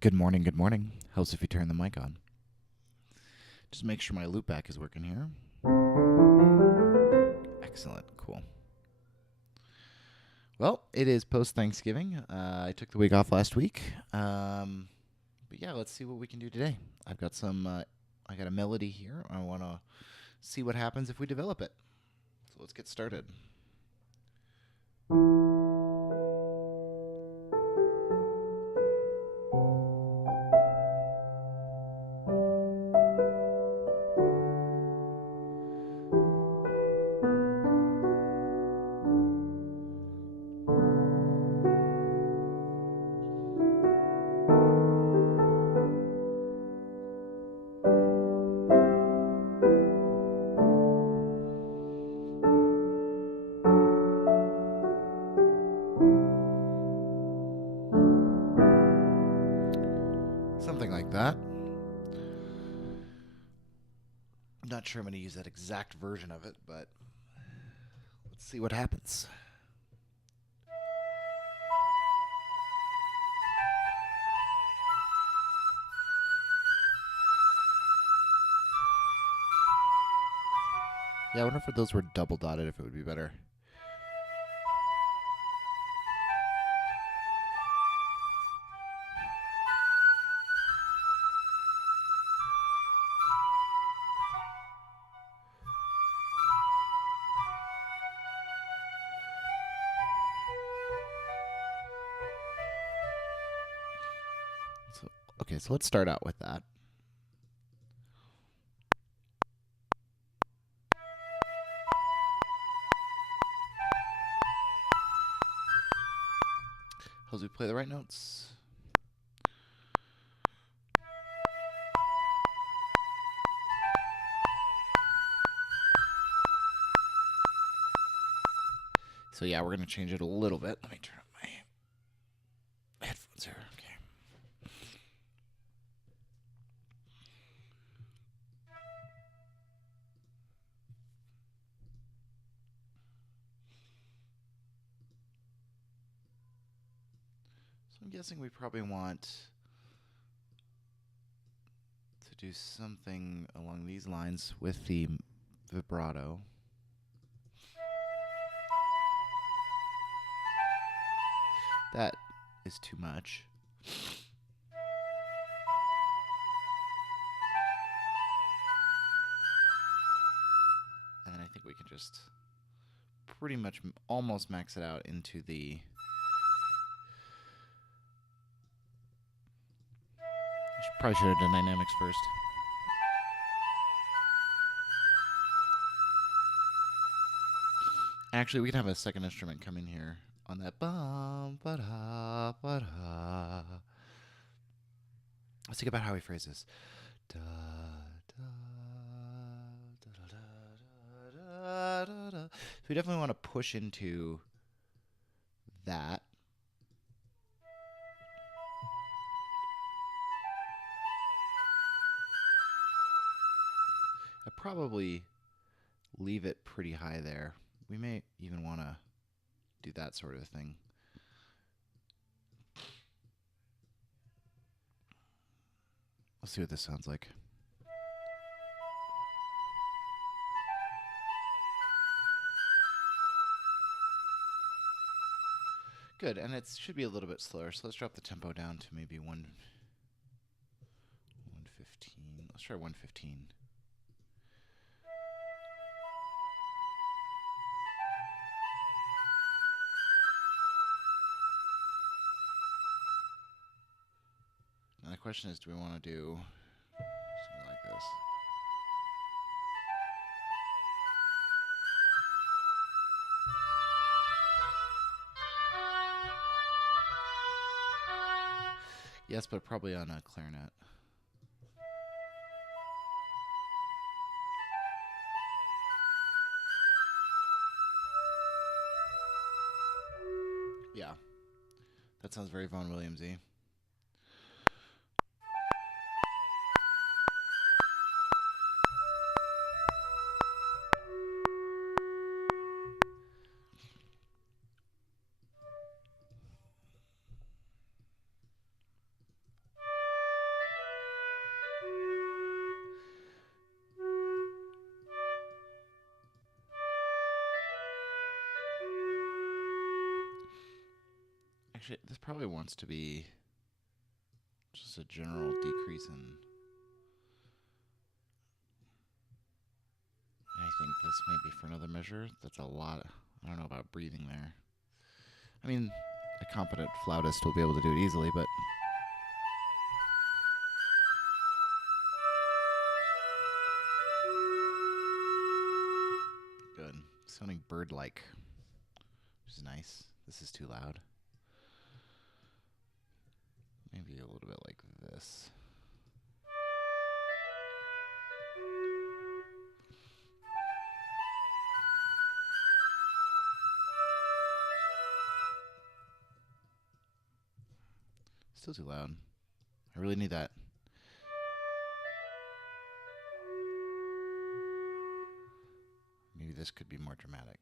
Good morning, good morning. Helps if you turn the mic on. Just make sure my loopback is working here. Excellent, cool. Well, it is post Thanksgiving. I took the week off last week. But yeah, let's see what we can do today. I've got I got a melody here. I want to see what happens if we develop it. So let's get started. Something like that. I'm not sure I'm going to use that exact version of it, but let's see what happens. Yeah, I wonder if those were double dotted, if it would be better. Okay, so let's start out with that. As we play the right notes. So yeah, we're going to change it a little bit. Let me turn up my headphones here. Okay. So I'm guessing we probably want to do something along these lines with the vibrato. That is too much. And then I think we can just pretty much almost max it out into the... Probably should have done dynamics first. Actually, we can have a second instrument come in here on that. Let's think about how we phrase this. Da, da, da, da, da, da, da, da. So we definitely want to push into that. I probably leave it pretty high there. We may even want to do that sort of thing. Let's see what this sounds like. Good, and it should be a little bit slower, so let's drop the tempo down to maybe 115. Let's try 115. Now the question is, do we want to do something like this? Yes, but probably on a clarinet. Yeah. That sounds very Vaughan Williams-y. Actually, this probably wants to be just a general decrease in. I think this may be for another measure. That's a lot. I don't know about breathing there. I mean, a competent flautist will be able to do it easily, but. Good. Sounding bird-like, which is nice. This is too loud. Maybe a little bit like this. Still too loud. I really need that. Maybe this could be more dramatic.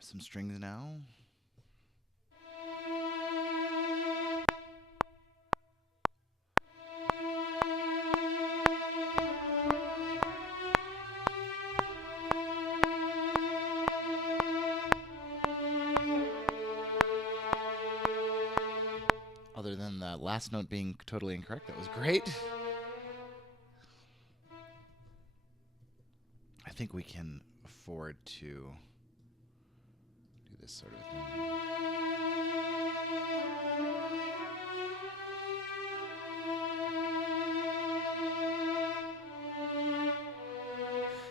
Some strings now. Other than the last note being totally incorrect, that was great. I think we can afford to do this sort of thing.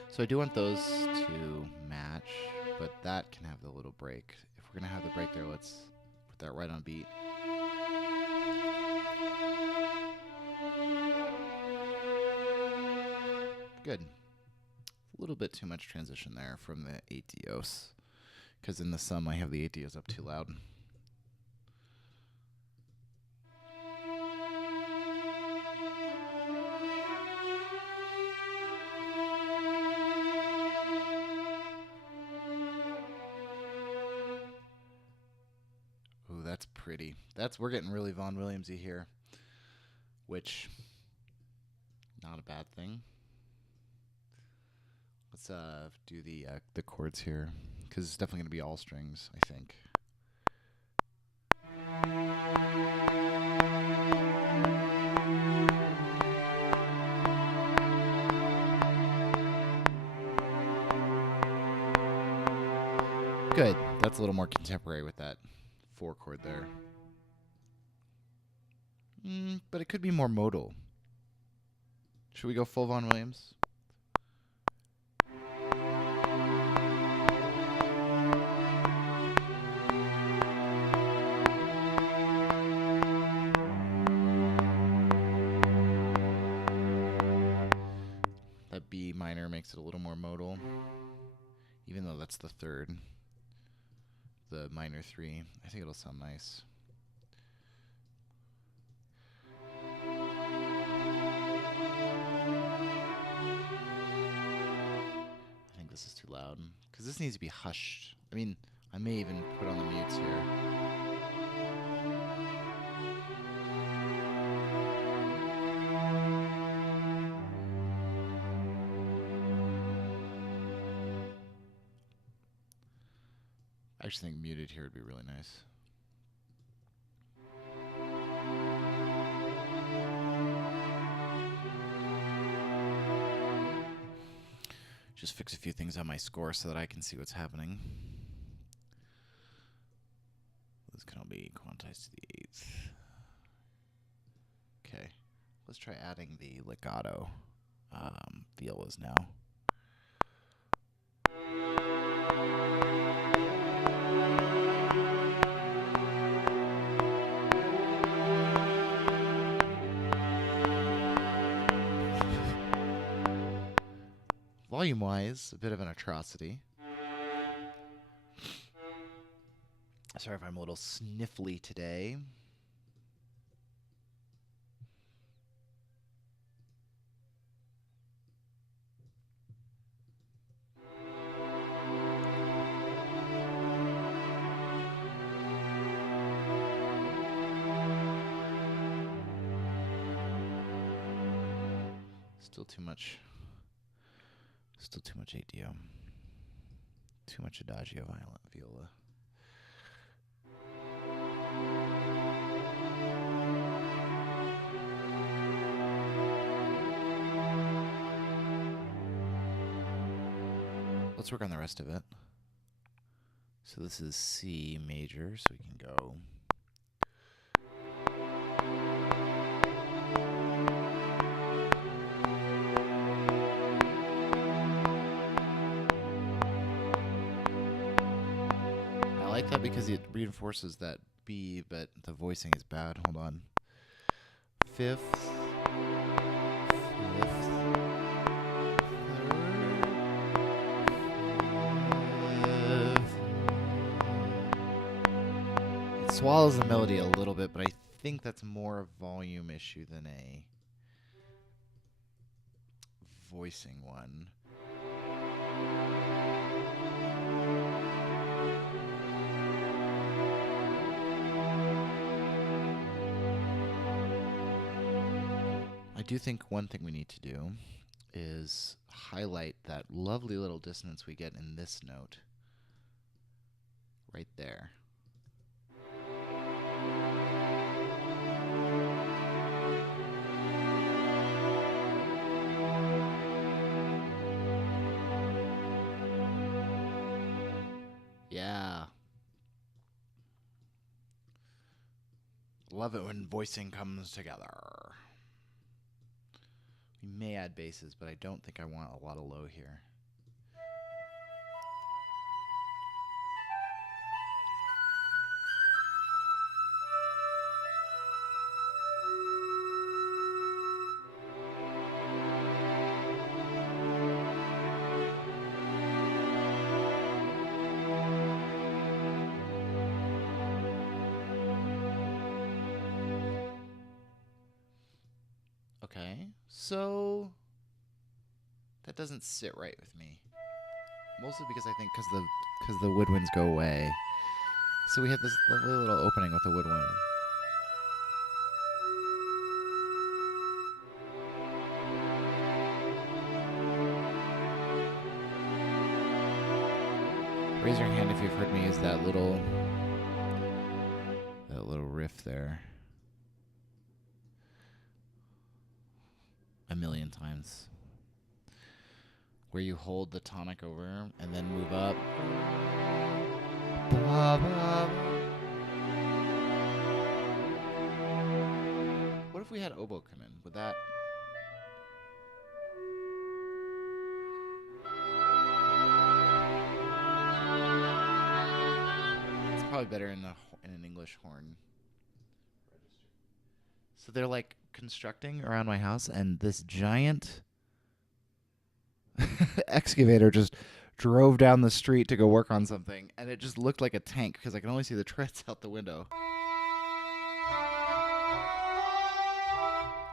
So I do want those to match, but that can have the little break. If we're going to have the break there, let's put that right on beat. Good. A little bit too much transition there from the 8-Dios, because in the sum I have the 8-Dios up too loud. Ooh, that's pretty. We're getting really Vaughan Williamsy here, which not a bad thing. Let's do the chords here, because it's definitely going to be all strings, I think. Good. That's a little more contemporary with that 4 chord there. But it could be more modal. Should we go full Vaughan Williams? That B minor makes it a little more modal, even though that's the 3rd. The minor 3. I think it'll sound nice. I think this is too loud, because this needs to be hushed. I mean, I may even put on the mutes here. I just think muted here would be really nice. Just fix a few things on my score so that I can see what's happening. This can all be quantized to the 8th. Okay, let's try adding the legato violas now. Volume-wise, a bit of an atrocity. Sorry if I'm a little sniffly today. Still too much. Still too much ADO. Too much Adagio viola. Let's work on the rest of it. So this is C major, so we can go. I like that because it reinforces that B, but the voicing is bad. Hold on. Fifth. Swallows the melody a little bit, but I think that's more a volume issue than a voicing one. I do think one thing we need to do is highlight that lovely little dissonance we get in this note right there. Yeah. Love it when voicing comes together. We may add basses, but I don't think I want a lot of low here. Okay, so that doesn't sit right with me. Mostly because I think because the woodwinds go away. So we have this lovely little opening with the woodwind. Raise your hand if you've heard me use that little riff there a million times. Where you hold the tonic over and then move up. What if we had oboe come in? Would that... It's probably better in an English horn. So they're like constructing around my house, and this giant excavator just drove down the street to go work on something, and it just looked like a tank because I can only see the treads out the window.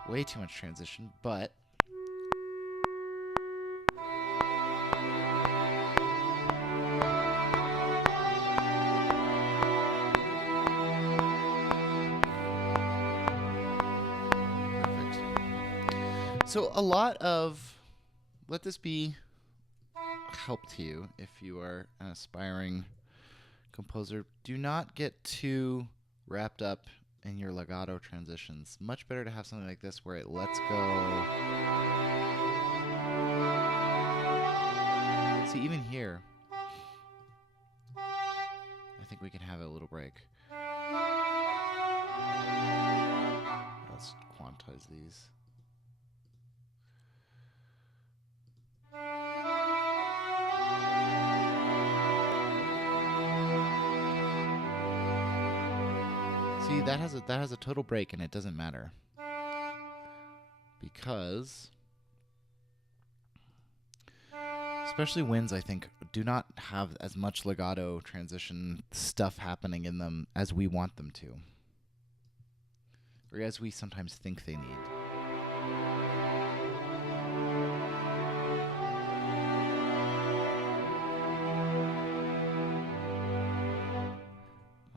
Way too much transition, but perfect. So a lot of... Let this be help to you if you are an aspiring composer. Do not get too wrapped up in your legato transitions. Much better to have something like this where it lets go. See, even here, I think we can have a little break. Let's quantize these. See, that has a total break, and it doesn't matter because, especially winds, I think, do not have as much legato transition stuff happening in them as we want them to, or as we sometimes think they need.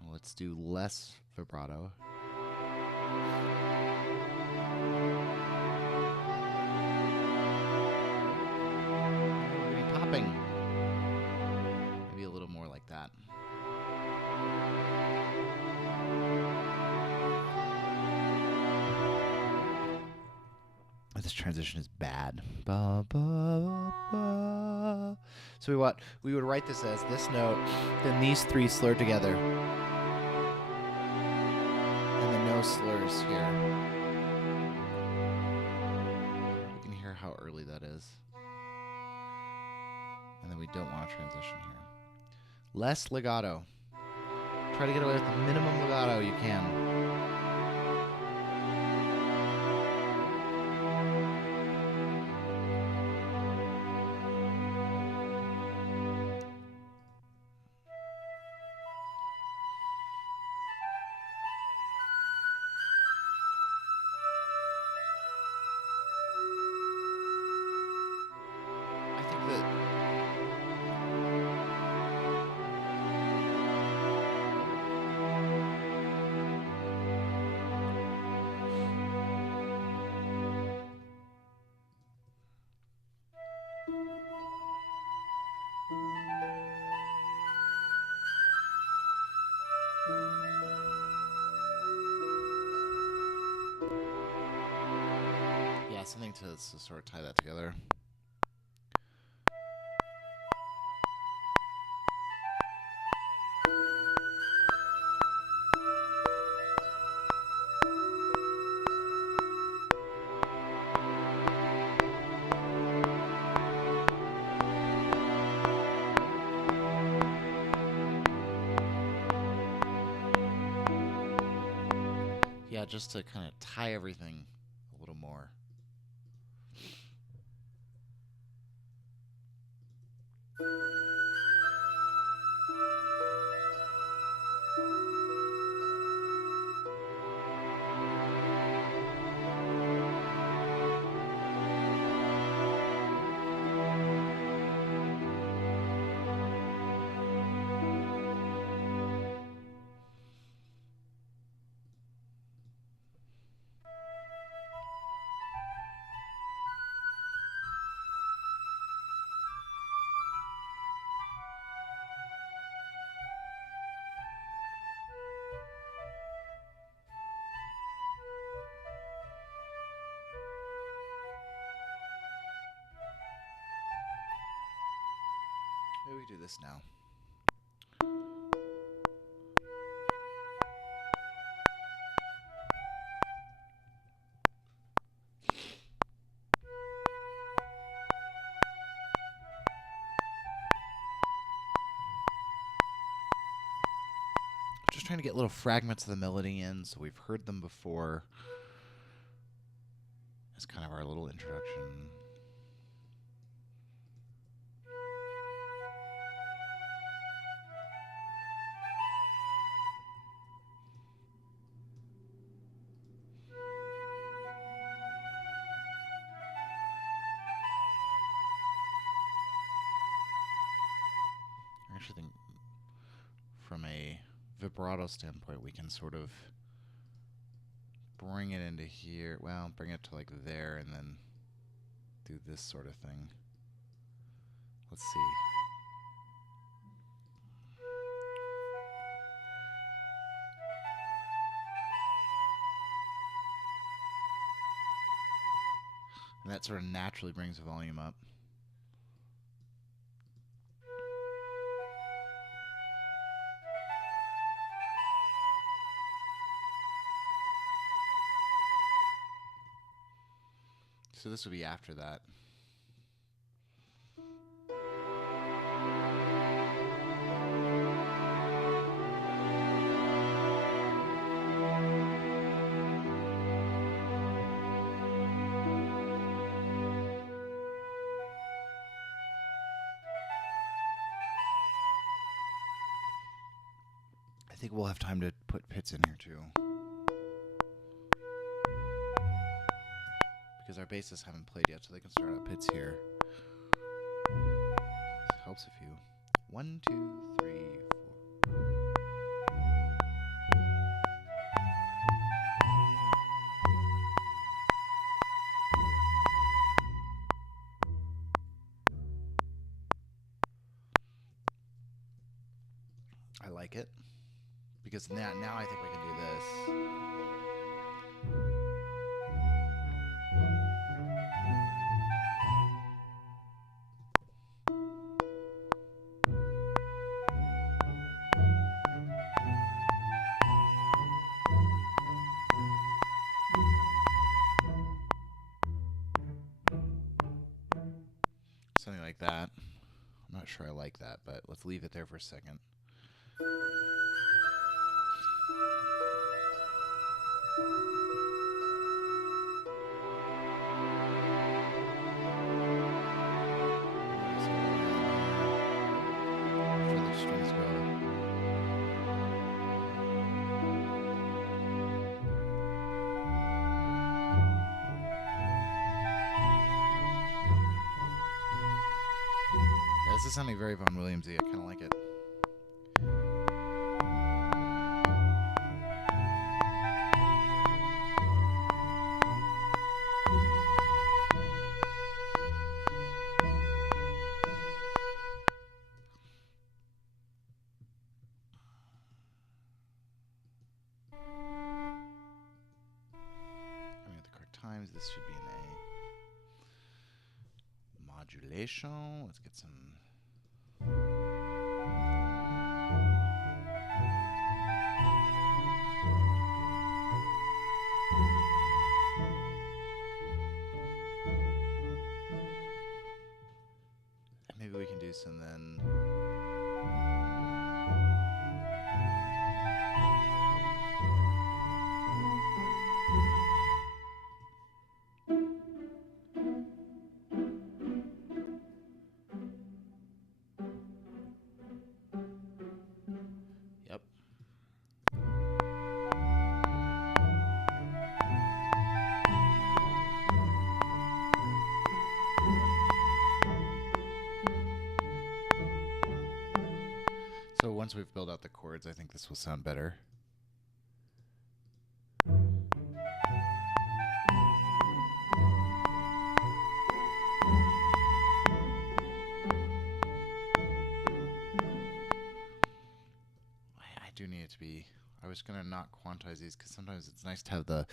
Let's do less vibrato. tapping. Maybe a little more like that. This transition is bad. Ba, ba, ba. So we would write this as this note, then these three slurred together, and then no slurs here. You can hear how early that is. And then we don't want a transition here. Less legato. Try to get away with the minimum legato you can. I think that something to sort of tie that together. Yeah, just to kind of tie everything a little more. Maybe we do this now. Just trying to get little fragments of the melody in, so we've heard them before. It's kind of our little introduction. I actually think from a vibrato standpoint, we can sort of bring it into here. Well, bring it to like there and then do this sort of thing. Let's see. And that sort of naturally brings the volume up. So this would be after that. I think we'll have time to put pits in here too. Because our bassists haven't played yet, so they can start out pits here. This helps a few. 1, 2, 3, 4. I like it because now I think we can do this. Something like that. I'm not sure I like that, but let's leave it there for a second. Where the strings go. Yeah, this is sounding very Vaughan Williamsy. I kind of like it. Having the correct times, this should be an A. Modulation. Let's get some. Maybe we can do some then. Yep. So once we've built out the chords, I think this will sound better. I do need it to be. I was going to not quantize these because sometimes it's nice to have the.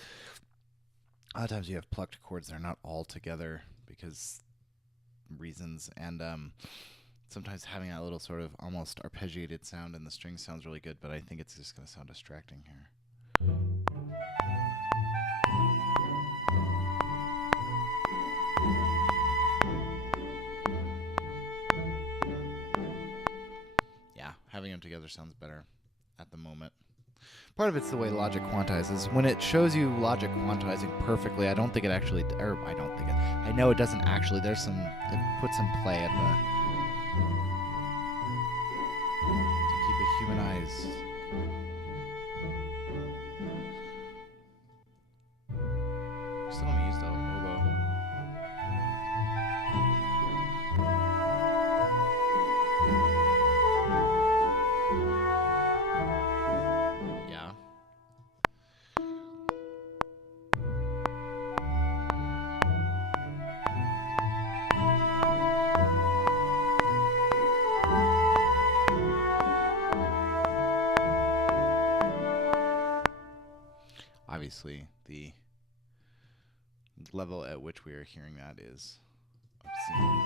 A lot of times you have plucked chords that are not all together because reasons, and sometimes having that little sort of almost arpeggiated sound in the strings sounds really good, but I think it's just going to sound distracting here. Yeah, having them together sounds better at the moment. Part of it's the way Logic quantizes. When it shows you Logic quantizing perfectly, I don't think it actually, or I don't think it, I know it doesn't actually, there's some, it puts some play at the, to keep it humanized. We still don't use the oboe. Yeah. Obviously, the level at which we are hearing that is obscene.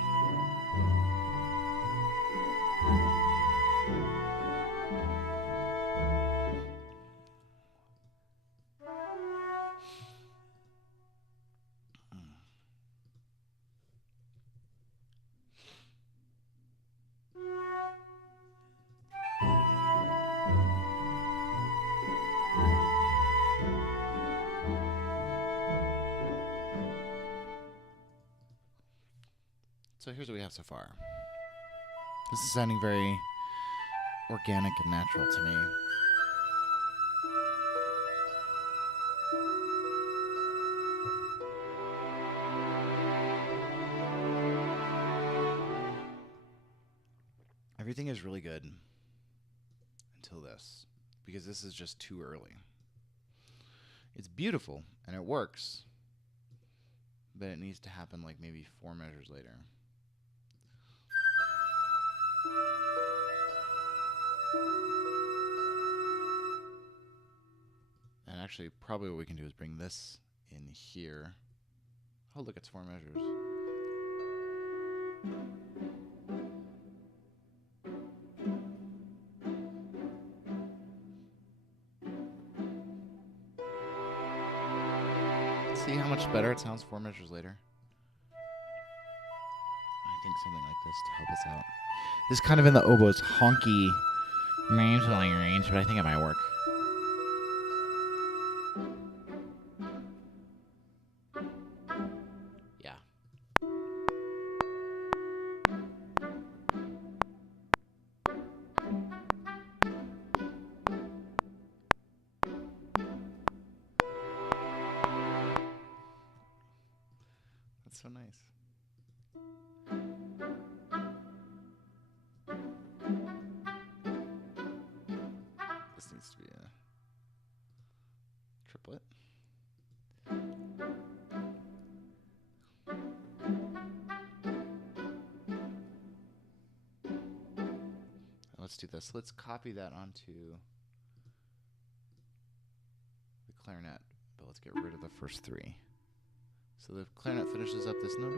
So here's what we have so far. This is sounding very organic and natural to me. Everything is really good until this, because this is just too early. It's beautiful and it works, but it needs to happen like maybe 4 measures later. Actually, probably what we can do is bring this in here. Oh, look, it's 4 measures. See how much better it sounds 4 measures later? I think something like this to help us out. This is kind of in the oboe's honky range, but I think it might work. Yeah. That's so nice. This needs to be a triplet. Let's do this. Let's copy that onto the clarinet, but let's get rid of the first 3. So the clarinet finishes up this note.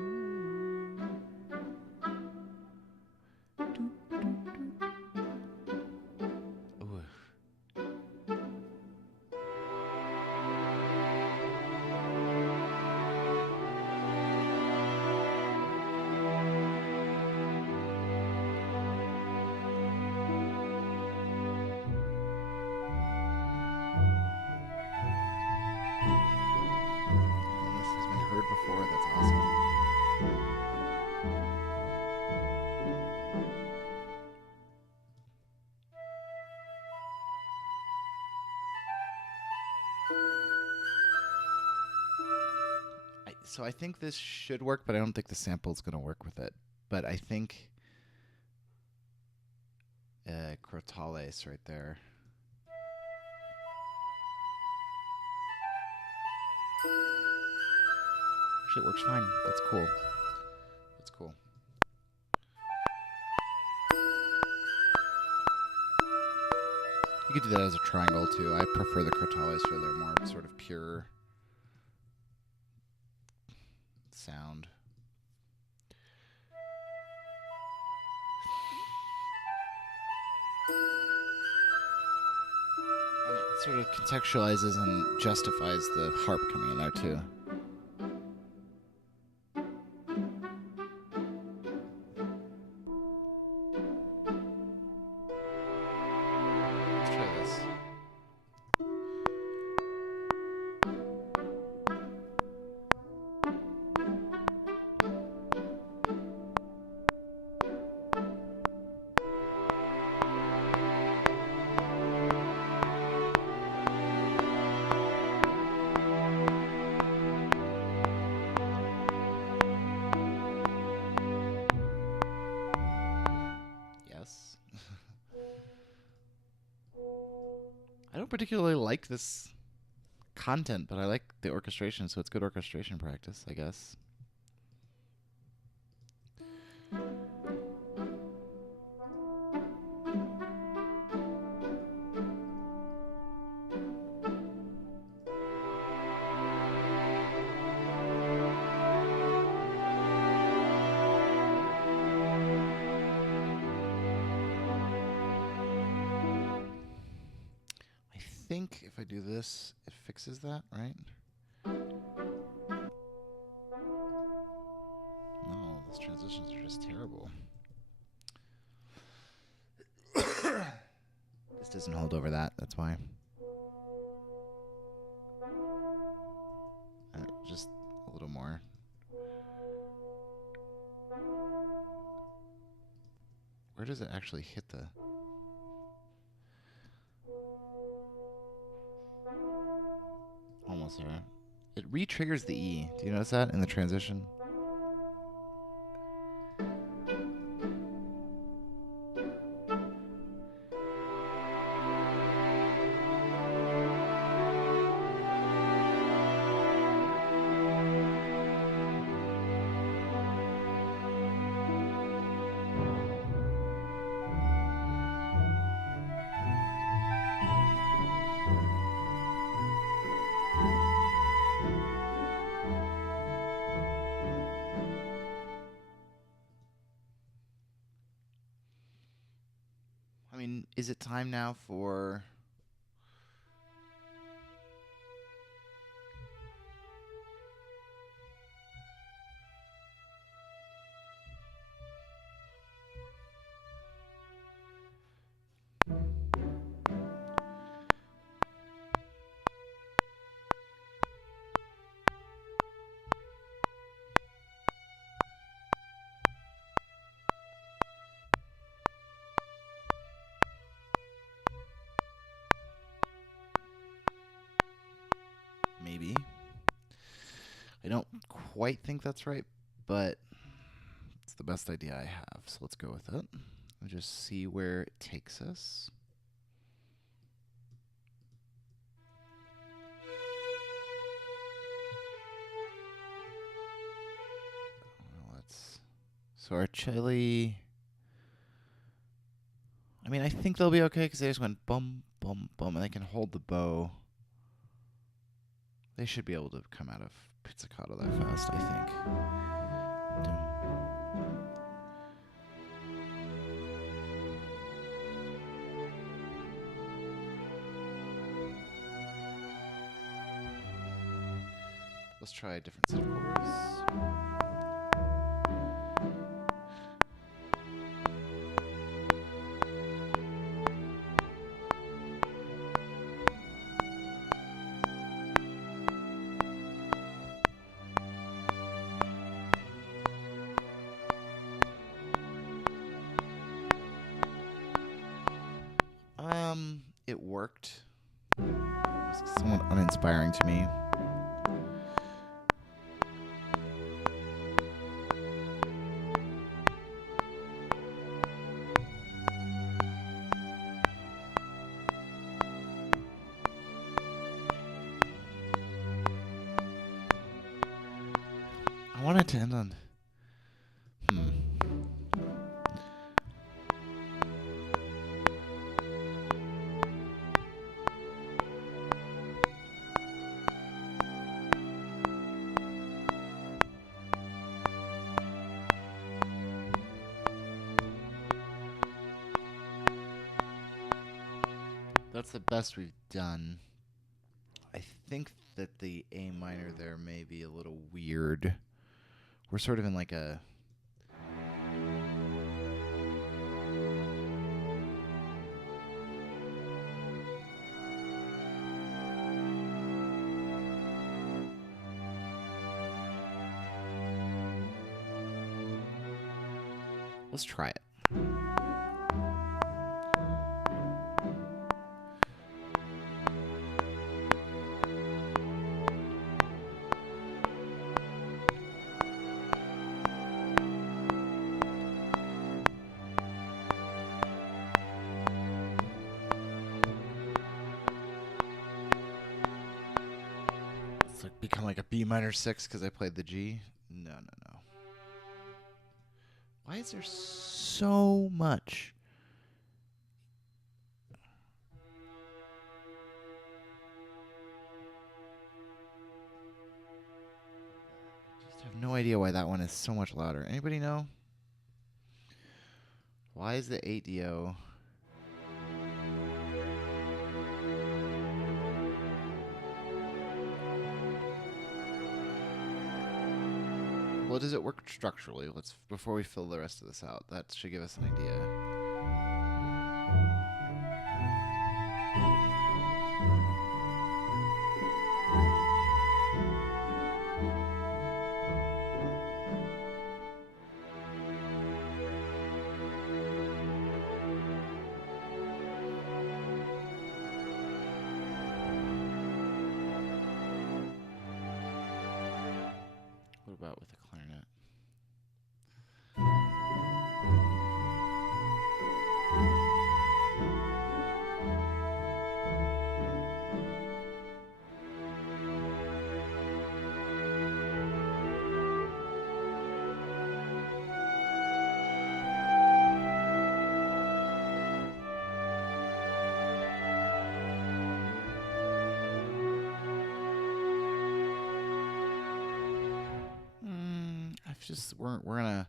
Ooh. And this has been heard before. That's awesome. So I think this should work, but I don't think the sample is going to work with it. But I think Crotales right there. Actually, it works fine. That's cool. That's cool. You could do that as a triangle too. I prefer the Crotales for their more sort of pure sound. And it sort of contextualizes and justifies the harp coming in there too. Let's try this. Yes. I don't particularly like this content, but I like the orchestration, so it's good orchestration practice, I guess. I think if I do this, it fixes that, right? No, those transitions are just terrible. This doesn't hold over that, that's why. Just a little more. Where does it actually hit the... Almost there. It re-triggers the E. Do you notice that in the transition? Is it time now for... Maybe. I don't quite think that's right, but it's the best idea I have, so let's go with it. We'll just see where it takes us. So our chili... I mean, I think they'll be okay because they just went bum, bum, bum, and they can hold the bow. They should be able to come out of pizzicato that fast, I think. Dum. Let's try a different set of chords. It worked. It was somewhat uninspiring to me. I wanted to end on... That's the best we've done. I think that the A minor there may be a little weird. We're sort of in like a... Let's try it. It's like become like a B minor 6 because I played the G. No. Why is there so much? I just have no idea why that one is so much louder. Anybody know? Why is the 8DO... Well, does it work structurally? Let's before we fill the rest of this out. That should give us an idea. What about with the clarinet? I've just we're gonna.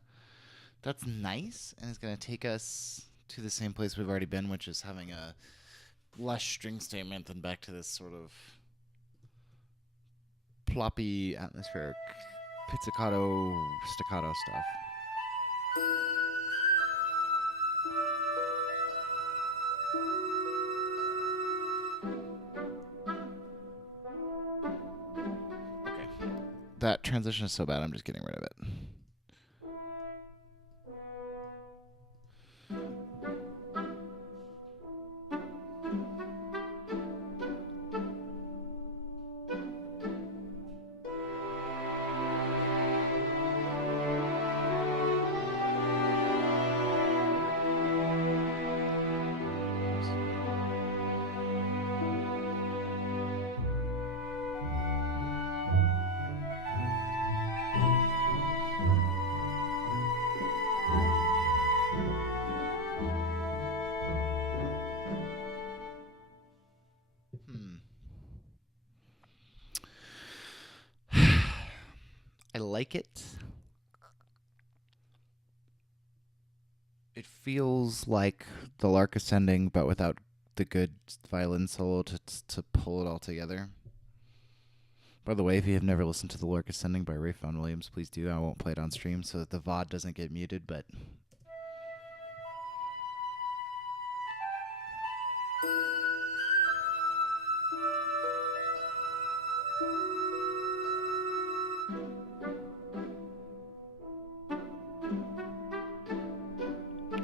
That's nice, and it's gonna take us to the same place we've already been, which is having a less string statement than back to this sort of ploppy, atmospheric pizzicato, staccato stuff. Okay. That transition is so bad, I'm just getting rid of it. I like it. It feels like the Lark Ascending, but without the good violin solo to pull it all together. By the way, if you have never listened to The Lark Ascending by Ray Vaughan Williams, please do. I won't play it on stream so that the VOD doesn't get muted, but...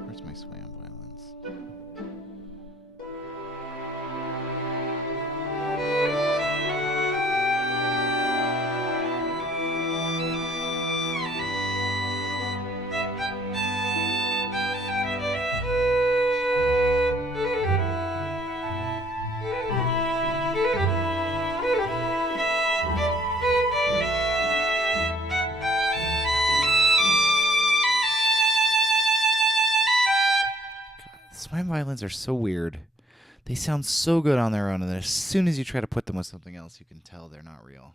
Where's my swam violins? Swam violins are so weird. They sound so good on their own, and then as soon as you try to put them with something else, you can tell they're not real.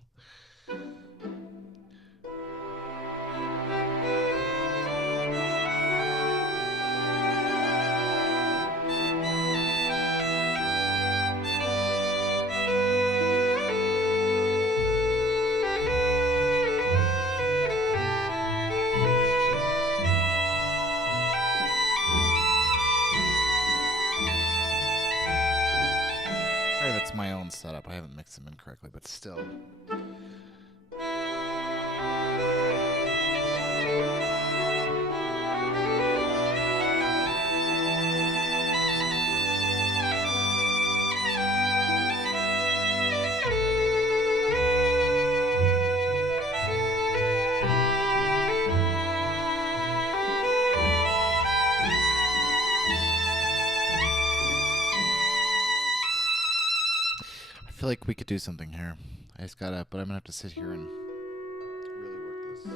That's my own setup. I haven't mixed them in correctly, but still. I feel like we could do something here. I just gotta, but I'm gonna have to sit here and really work this.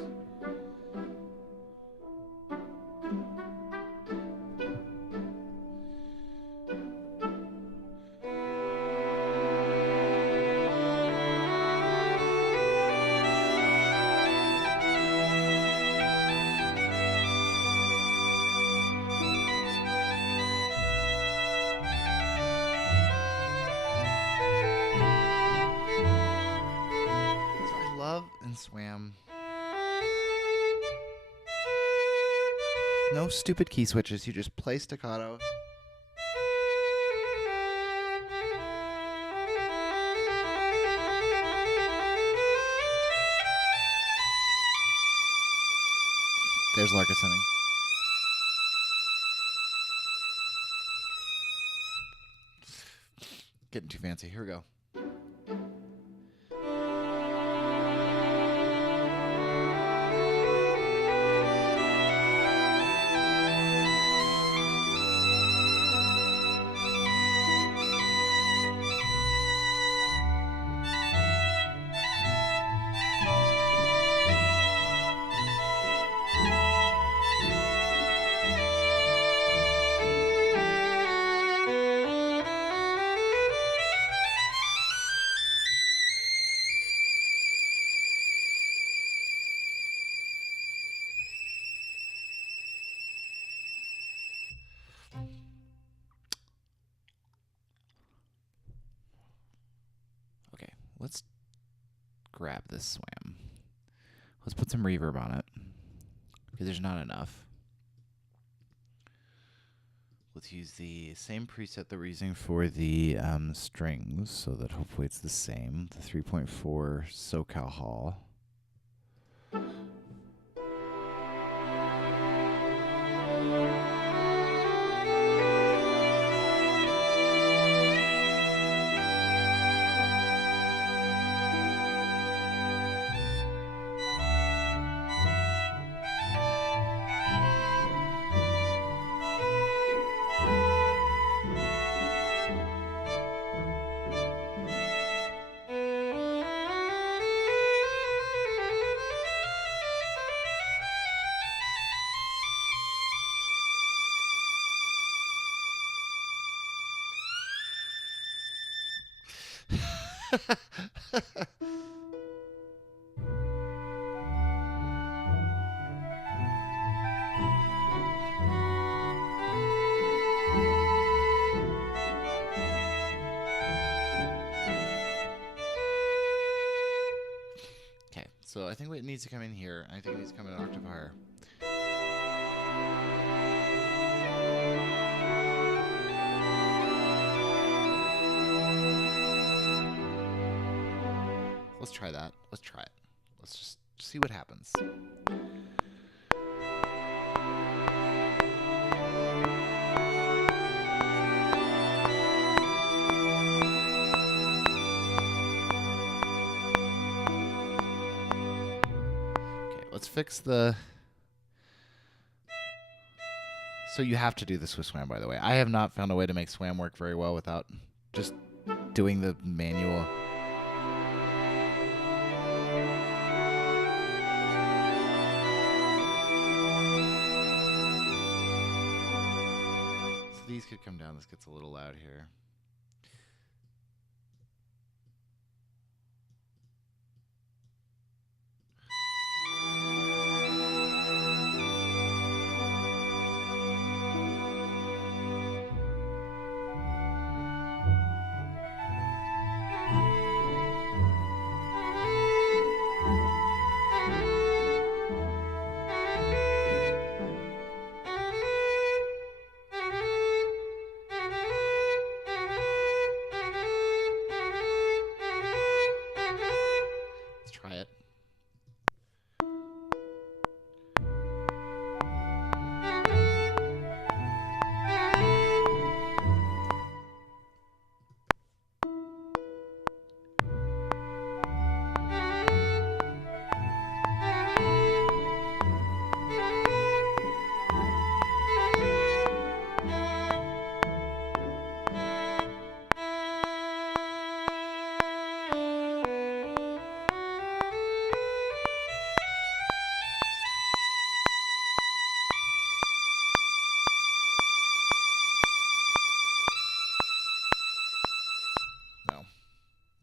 And swam. No stupid key switches. You just play staccato. There's Lark Ascending. Getting too fancy. Here we go. let's grab this swam. Let's put some reverb on it because there's not enough. Let's use the same preset that we're using for the strings so that hopefully it's the same. The 3.4 SoCal Hall. Okay, so I think it needs to come in here. I think it needs to come in an octave higher. Let's try that. Let's try it. Let's just see what happens. Okay, let's fix the... So you have to do this with SWAM, by the way. I have not found a way to make SWAM work very well without just doing the manual... These could come down. This gets a little loud here.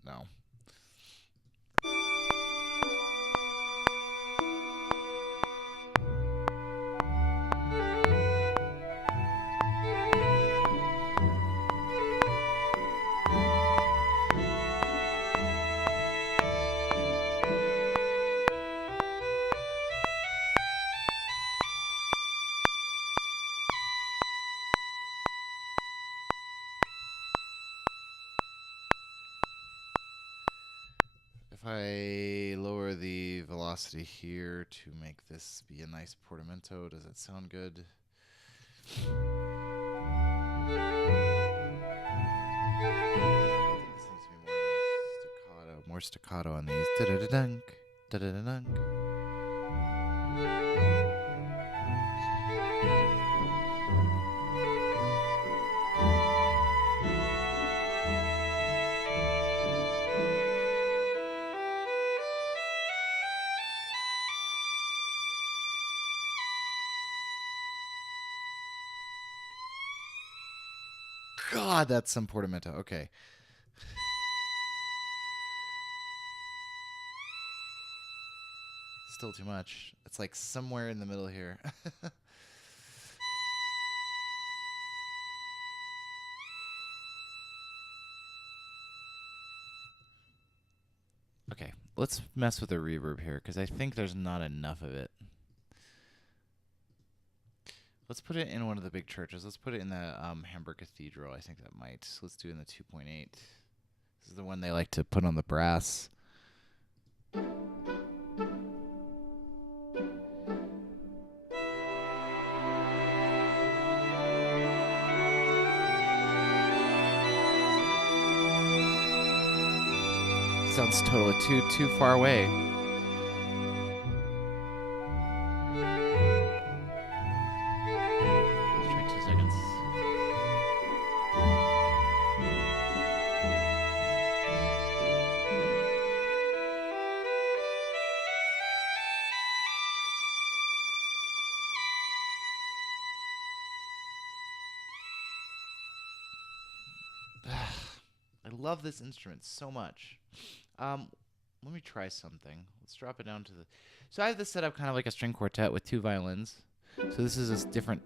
No. If I lower the velocity here to make this be a nice portamento, does it sound good? Seems to be more staccato on these. Da-da-da-dunk, da-da-da-dunk. God, that's some portamento. Okay. Still too much. It's like somewhere in the middle here. let's mess with the reverb here because I think there's not enough of it. Let's put it in one of the big churches. Let's put it in the Hamburg Cathedral. I think that might. So let's do it in the 2.8. This is the one they like to put on the brass. Sounds totally too far away. Let's try 2 seconds. I love this instrument so much. Let me try something. Let's drop it down to the. So I have this set up kind of like a string quartet with 2 violins. So this is a different.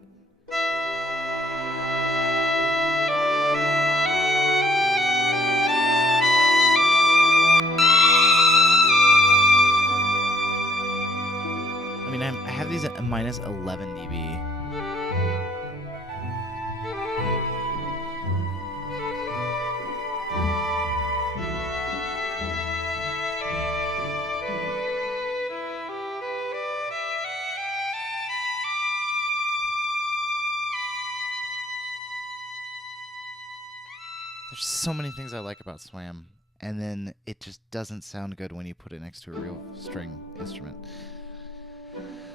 I mean, I have these at minus 11 dB. There's so many things I like about Swam, and then it just doesn't sound good when you put it next to a real string instrument.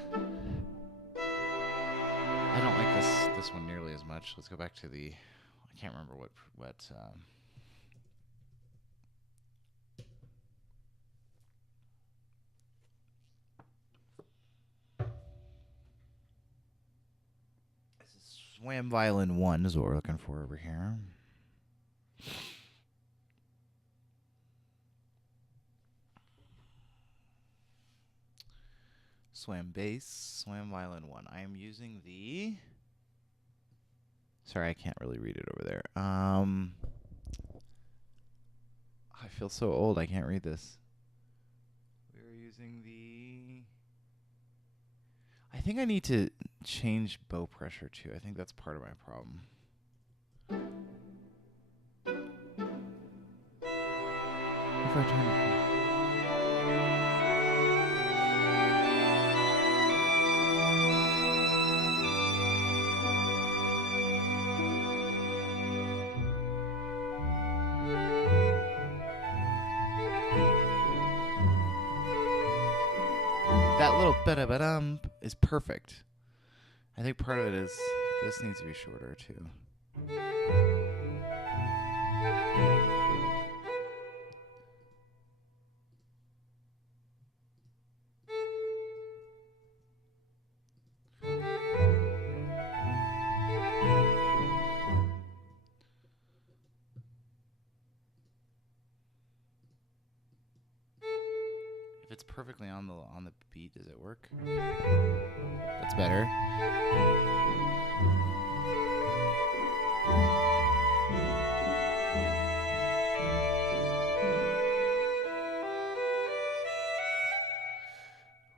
I don't like this one nearly as much. Let's go back to the. I can't remember what. This is Swam Violin 1 is what we're looking for over here. Swam bass, Swam Violin 1. I am using the. Sorry, I can't really read it over there. I feel so old. I can't read this. We're using the. I think I need to change bow pressure too. I think that's part of my problem. If I turn it. That little ba-da-ba-dum is perfect. I think part of it is this needs to be shorter too. If it's perfectly on the beat, does it work? That's better.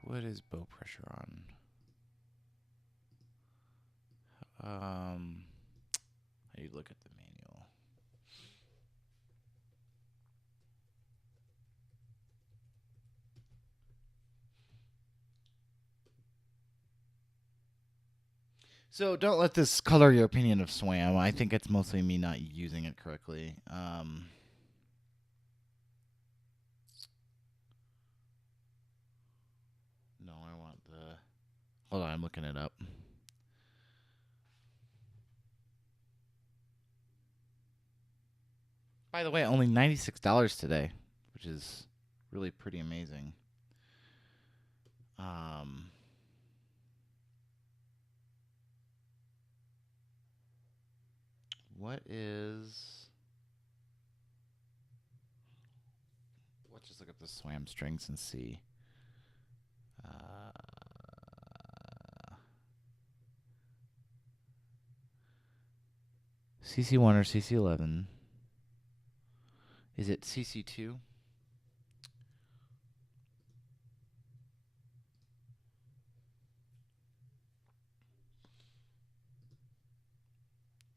What is bow pressure on? I need to look at the manual. So don't let this color your opinion of Swam. I think it's mostly me not using it correctly. No, I want the. Hold on, I'm looking it up. By the way, only $96 today, which is really pretty amazing. What is? Let's just look up the Swam strings and see. CC1 or CC11? Is it CC2?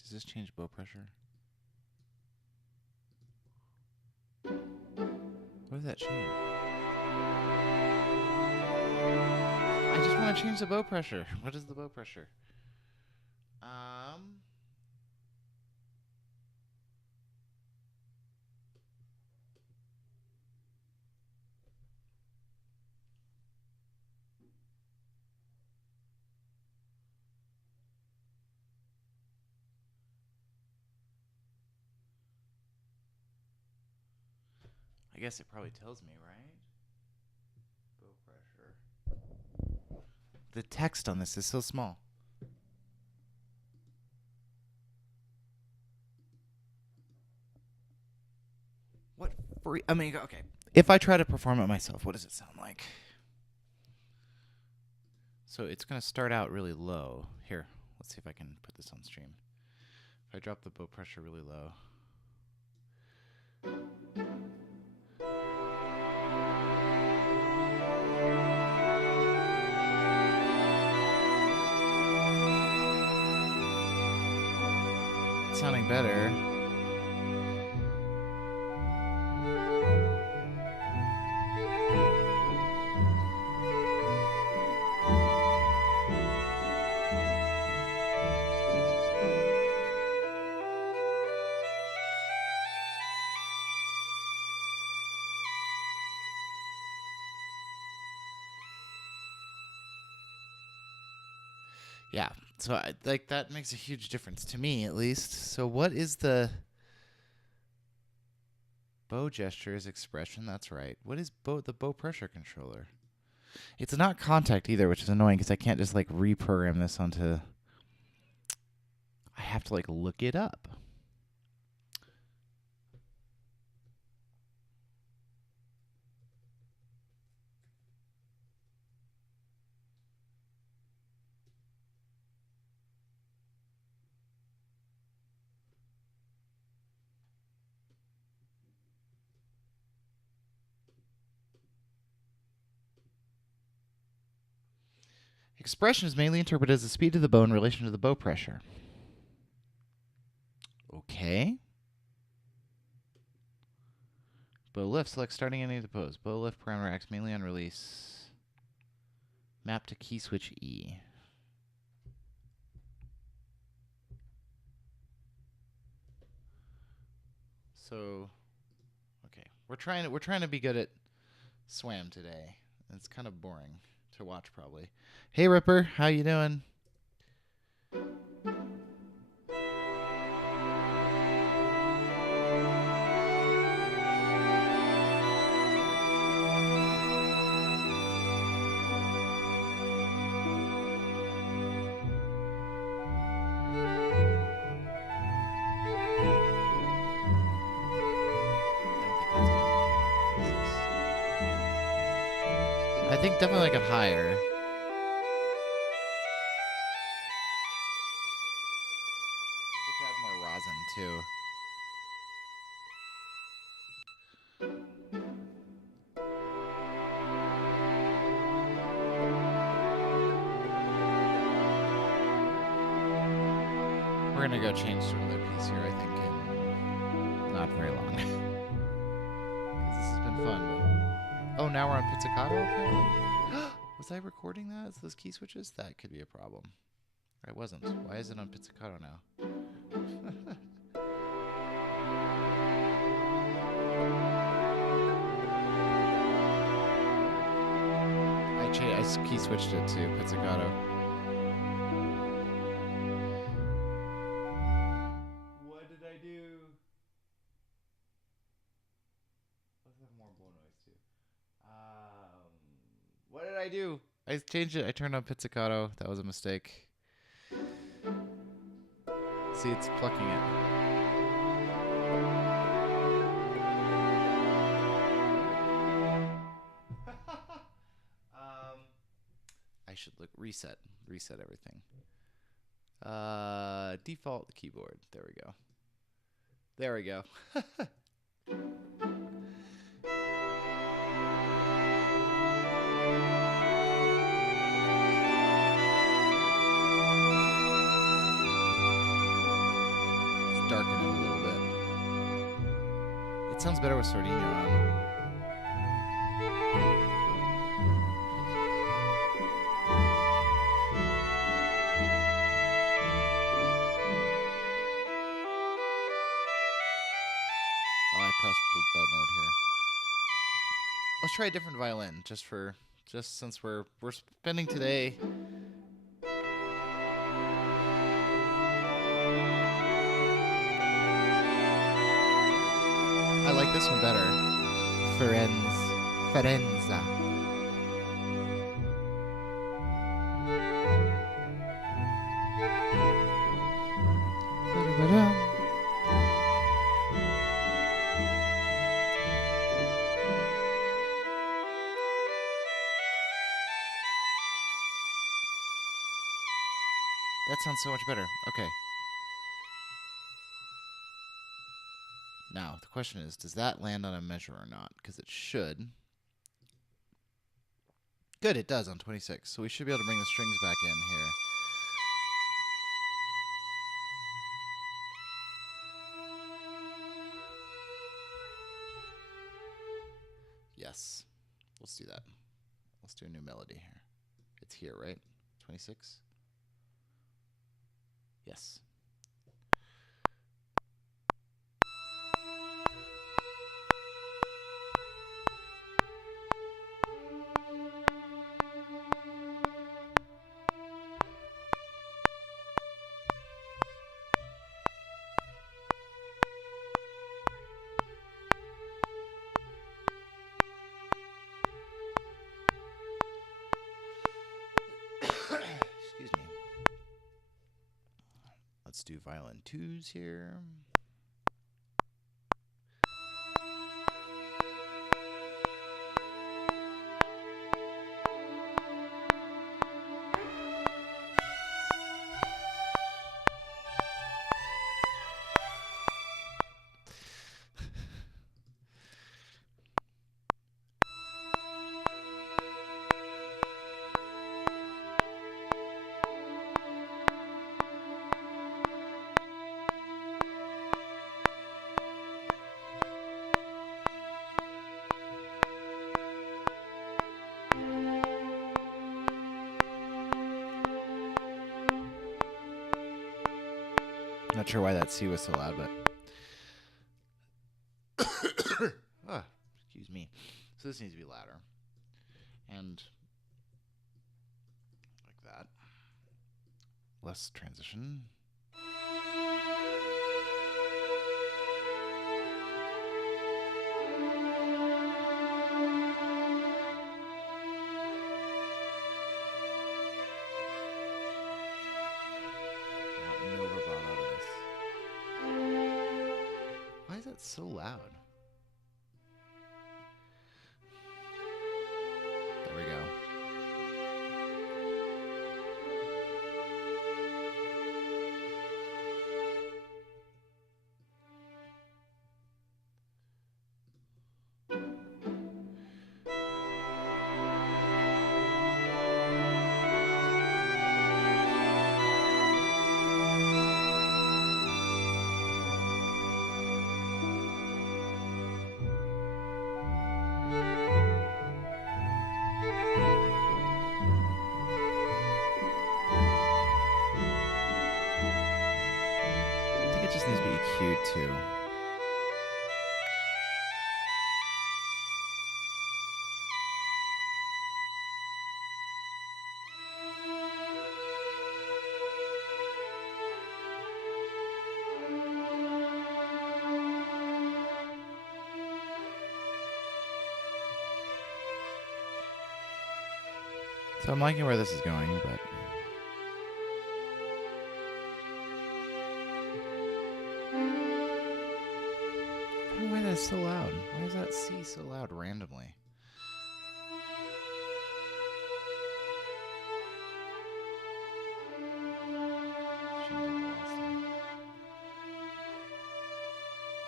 Does this change bow pressure? What does that change? I just want to change the bow pressure. What is the bow pressure? I guess it probably tells me, right? Bow pressure. The text on this is so small. What free? I mean, okay. If I try to perform it myself, what does it sound like? So it's going to start out really low. Here, let's see if I can put this on stream. If I drop the bow pressure really low. It's sounding better. Yeah, so like that makes a huge difference to me, at least. So what is the bow gestures expression? That's right. What is the bow pressure controller? It's not contact either, which is annoying because I can't just like reprogram this onto. I have to like look it up. Expression is mainly interpreted as the speed of the bow in relation to the bow pressure. Okay. Bow lift, select starting ending of the pose. Bow lift parameter acts mainly on release. Map to key switch E. So, okay, we're trying to be good at SWAM today. It's kind of boring to watch, probably. Hey, Ripper, how you doing? I think definitely like it higher. Let's add more rosin too. We're gonna go change to another piece here, I think, in not very long. Because this has been fun. But... Oh, now we're on pizzicato, apparently? Was I recording that? Is those key switches? That could be a problem. I wasn't. Why is it on pizzicato now? I key switched it to pizzicato. What did I do? Let's have more blow noise too. What did I do? I changed it. I turned on pizzicato. That was a mistake. See, it's plucking it. I should reset everything. Default keyboard. There we go. There we go. It sounds better with Sordino on. Oh, I pressed bow mode here. Let's try a different violin, just since we're spending today. I like this one better. Ferenza. That sounds so much better. Okay. Now, the question is, does that land on a measure or not? Because it should. Good, it does on 26. So we should be able to bring the strings back in here. Yes. Let's do that. Let's do a new melody here. It's here, right? 26? Yes. Excuse me. Let's do violin 2s here. Not sure why that C was so loud, but excuse me. So this needs to be louder. And like that. Less transition. No vibrato out of this. Why is that so loud? There we go. I think it just needs to be EQ'd too. So I'm liking where this is going, but I don't know why that's so loud. Why is that C so loud randomly?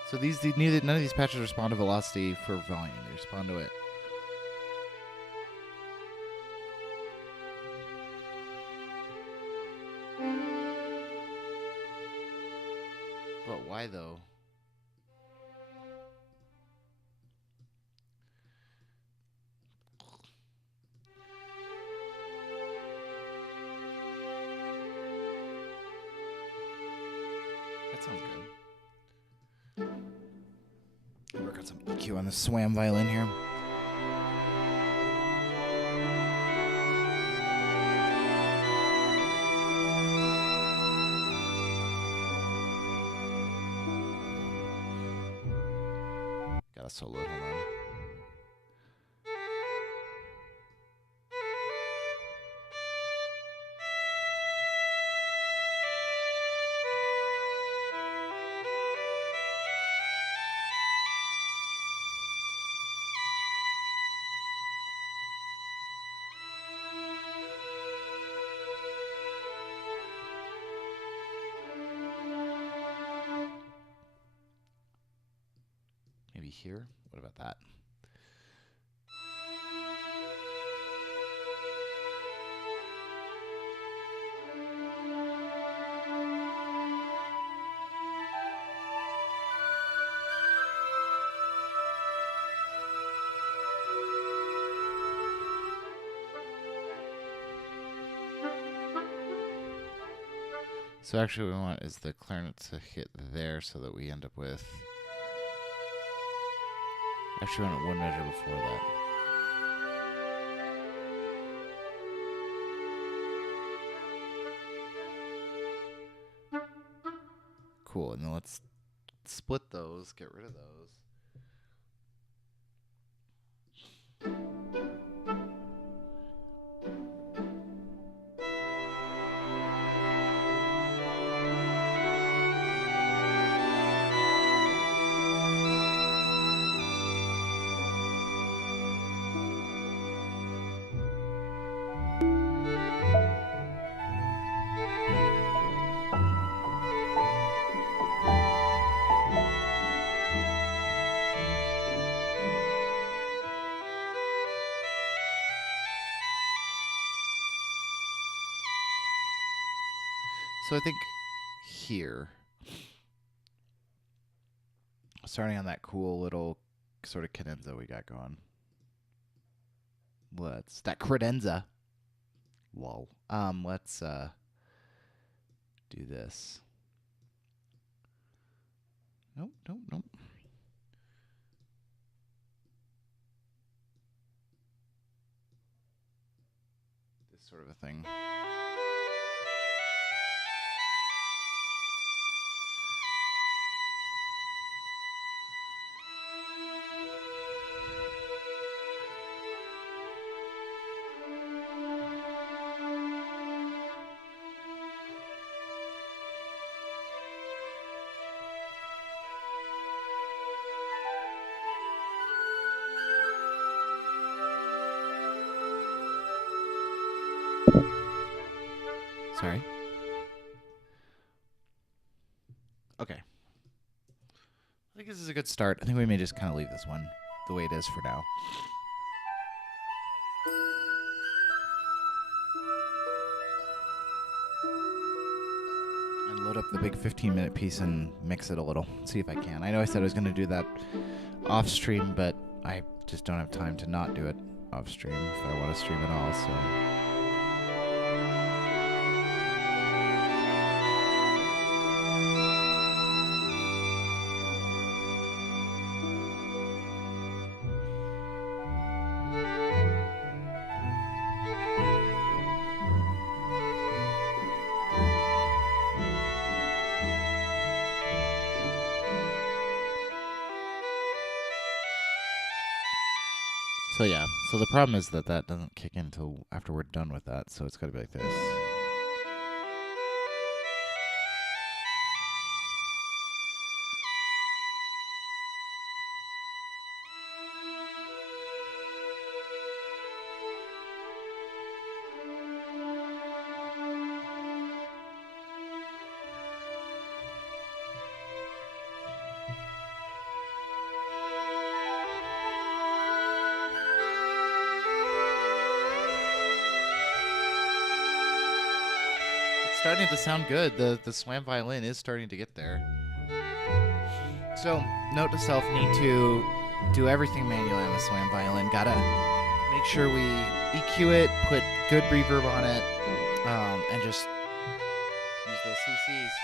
So none of these patches respond to velocity for volume. They respond to it. But why though? Work on some EQ on the Swam violin here. Got a solo, hold on. Maybe here? What about that? So actually what we want is the clarinet to hit there so that we end up with... Actually we want one measure before that. Cool, and then let's split those, get rid of those. So I think here, starting on that cool little sort of cadenza we got going. That credenza. Lol. Let's do this. Nope. This sort of a thing. Sorry. Okay. I think this is a good start. I think we may just kind of leave this one the way it is for now. And load up the big 15-minute piece and mix it a little. See if I can. I know I said I was going to do that off stream, but I just don't have time to not do it off stream if I want to stream at all, so... So yeah, so the problem is that doesn't kick in until after we're done with that, so it's got to be like this. Starting to sound good. The Swam violin is starting to get there. So, note to self, need to do everything manually on the Swam violin. Gotta make sure we EQ it, put good reverb on it, and just use those CCs.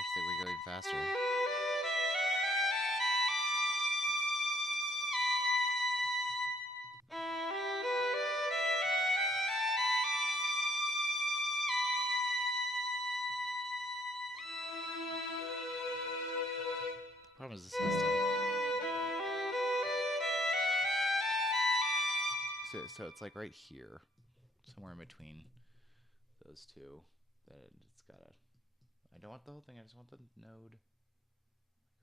Actually, we're going faster. The problem is the system. So it's like right here, somewhere in between those two. That it's gotta. I don't want the whole thing. I just want the node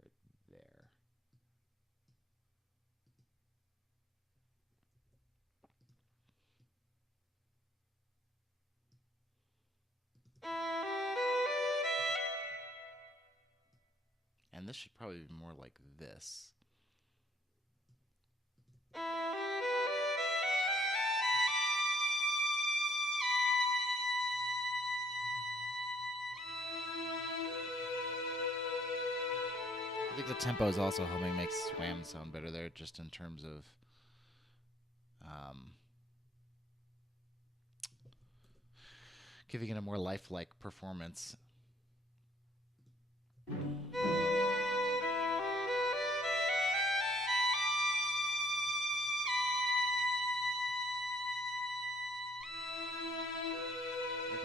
right there. And this should probably be more like this. I think the tempo is also helping make Swam sound better there, just in terms of giving it a more lifelike performance. I can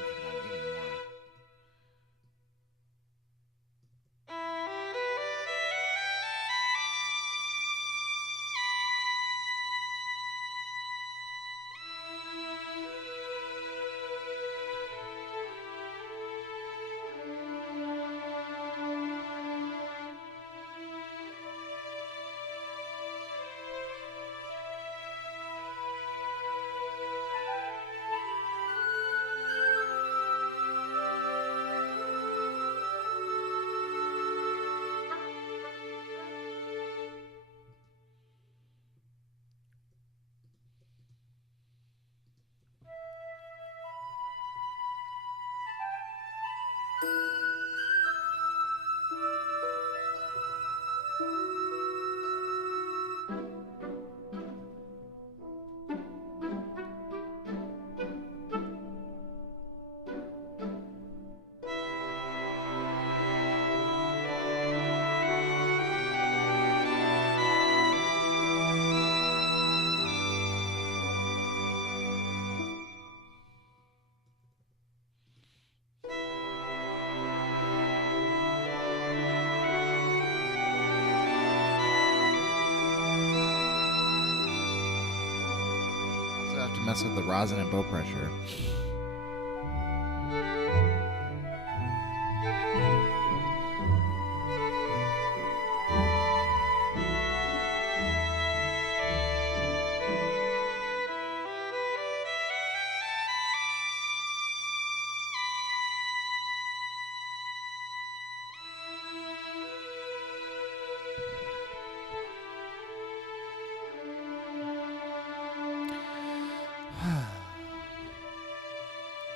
come down even more. So I have to mess with the rosin and bow pressure.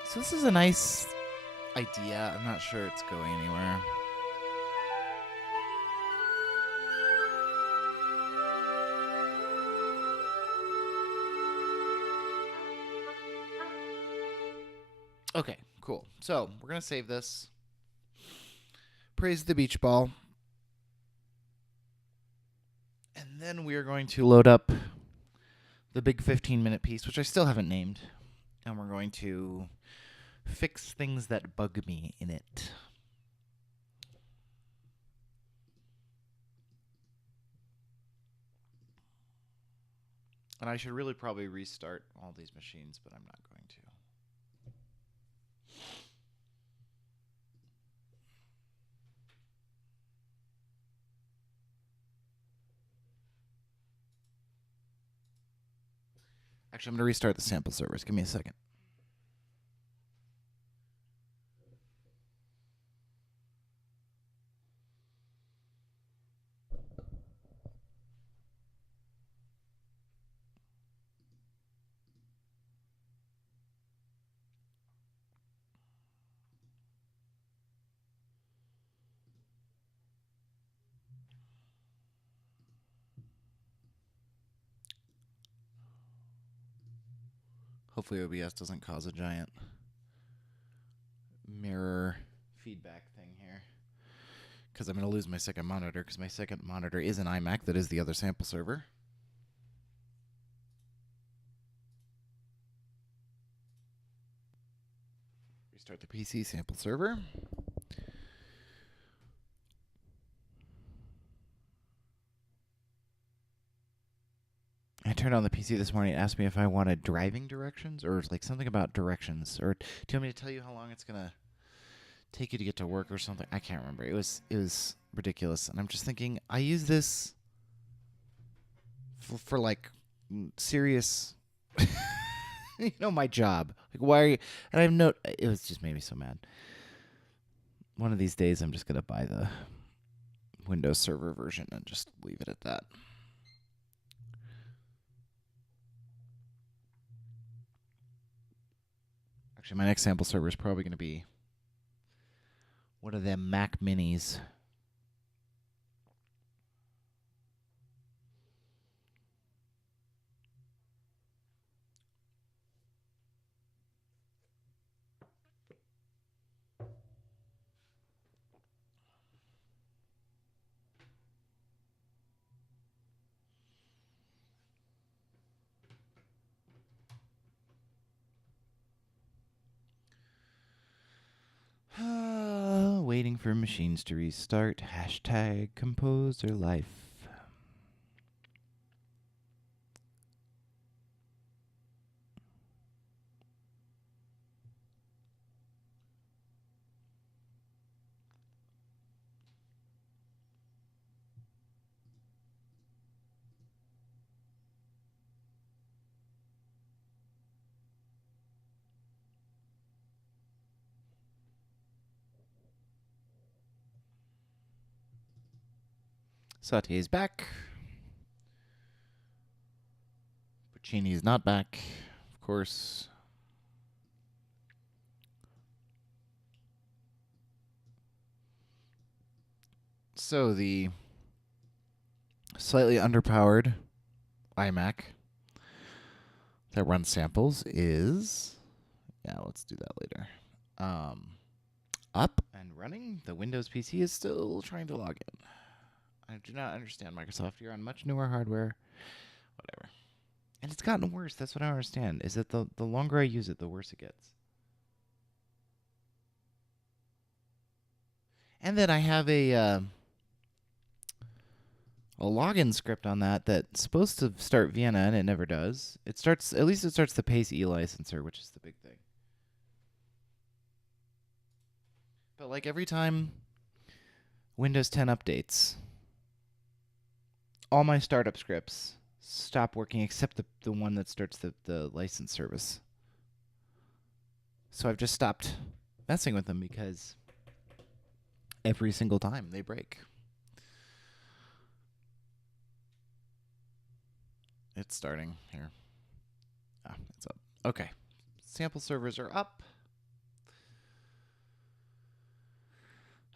So this is a nice idea. I'm not sure it's going anywhere. Okay, cool. So we're going to save this. Praise the beach ball. And then we are going to load up the big 15-minute piece, which I still haven't named. And we're going to fix things that bug me in it. And I should really probably restart all these machines, but I'm not going to. Actually, I'm going to restart the sample servers. Give me a second. Hopefully OBS doesn't cause a giant mirror feedback thing here. because I'm going to lose my second monitor, because my second monitor is an iMac that is the other sample server. Restart the PC sample server. I turned on the PC this morning and asked me if I wanted driving directions or like something about directions. Or do you want me to tell you how long it's going to take you to get to work or something? I can't remember. It was ridiculous. And I'm just thinking, I use this for like serious, my job. Like, why are you? And I have it was just made me so mad. One of these days, I'm just going to buy the Windows Server version and just leave it at that. Actually, my next sample server is probably going to be one of them Mac Minis. Waiting for machines to restart. Hashtag composer life. Saute is back. Puccini is not back, of course. So the slightly underpowered iMac that runs samples is, let's do that later. Up and running. The Windows PC is still trying to log in. I do not understand Microsoft. You're on much newer hardware. Whatever. And it's gotten worse. That's what I don't understand. Is that the longer I use it, the worse it gets. And then I have a login script on that's supposed to start Vienna, and it never does. At least it starts the Pace eLicenser, which is the big thing. But like every time Windows 10 updates, all my startup scripts stop working except the one that starts the license service. So I've just stopped messing with them because every single time they break. It's starting here. It's up. Okay. Sample servers are up.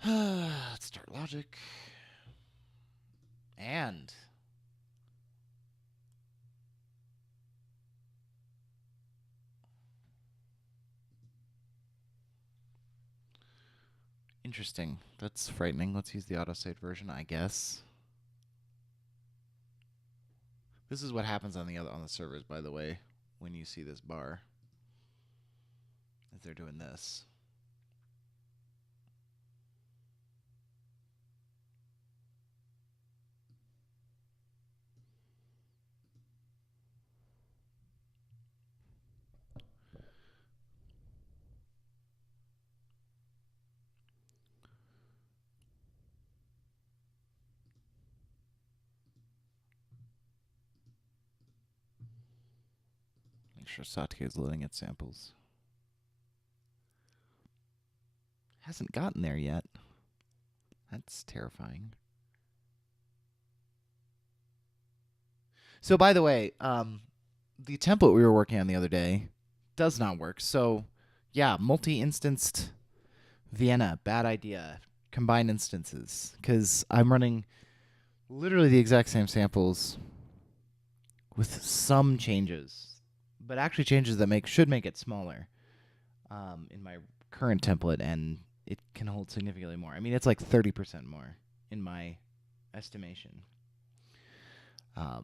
Let's start Logic. And interesting. That's frightening. Let's use the autosave version, I guess. This is what happens on the servers, by the way, when you see this bar. If they're doing this. Make sure Satya is loading its samples. Hasn't gotten there yet. That's terrifying. So, by the way, the template we were working on the other day does not work. So, yeah, multi-instanced Vienna, bad idea. Combine instances, because I'm running literally the exact same samples with some changes, but actually changes that should make it smaller in my current template, and it can hold significantly more. I mean, it's like 30% more in my estimation. Oh,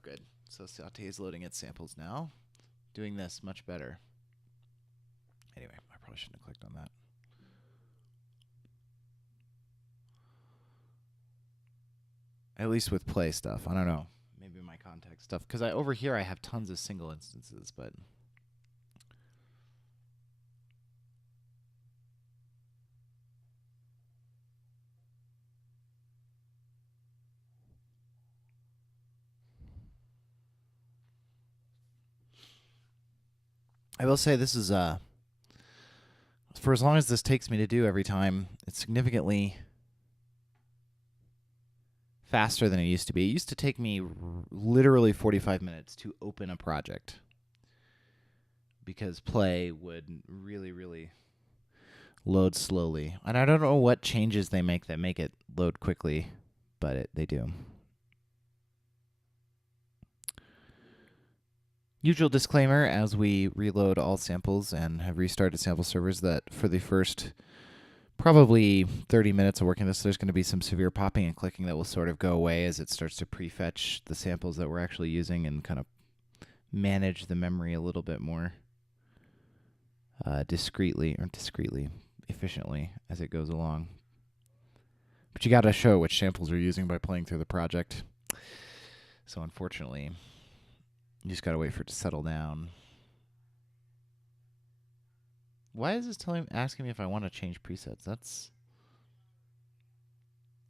good. So Sauté is loading its samples now. Doing this much better. Anyway, I probably shouldn't have clicked on that. At least with play stuff. I don't know. Maybe my context stuff. Because over here I have tons of single instances, but... I will say this is, for as long as this takes me to do every time, it's significantly faster than it used to be. It used to take me literally 45 minutes to open a project because Play would really, really load slowly. And I don't know what changes they make that make it load quickly, but they do. Usual disclaimer as we reload all samples and have restarted sample servers that for the first probably 30 minutes of working this, there's going to be some severe popping and clicking that will sort of go away as it starts to prefetch the samples that we're actually using and kind of manage the memory a little bit more discreetly, efficiently as it goes along. But you got to show which samples you're using by playing through the project. So unfortunately, you just got to wait for it to settle down. Why is this asking me if I want to change presets?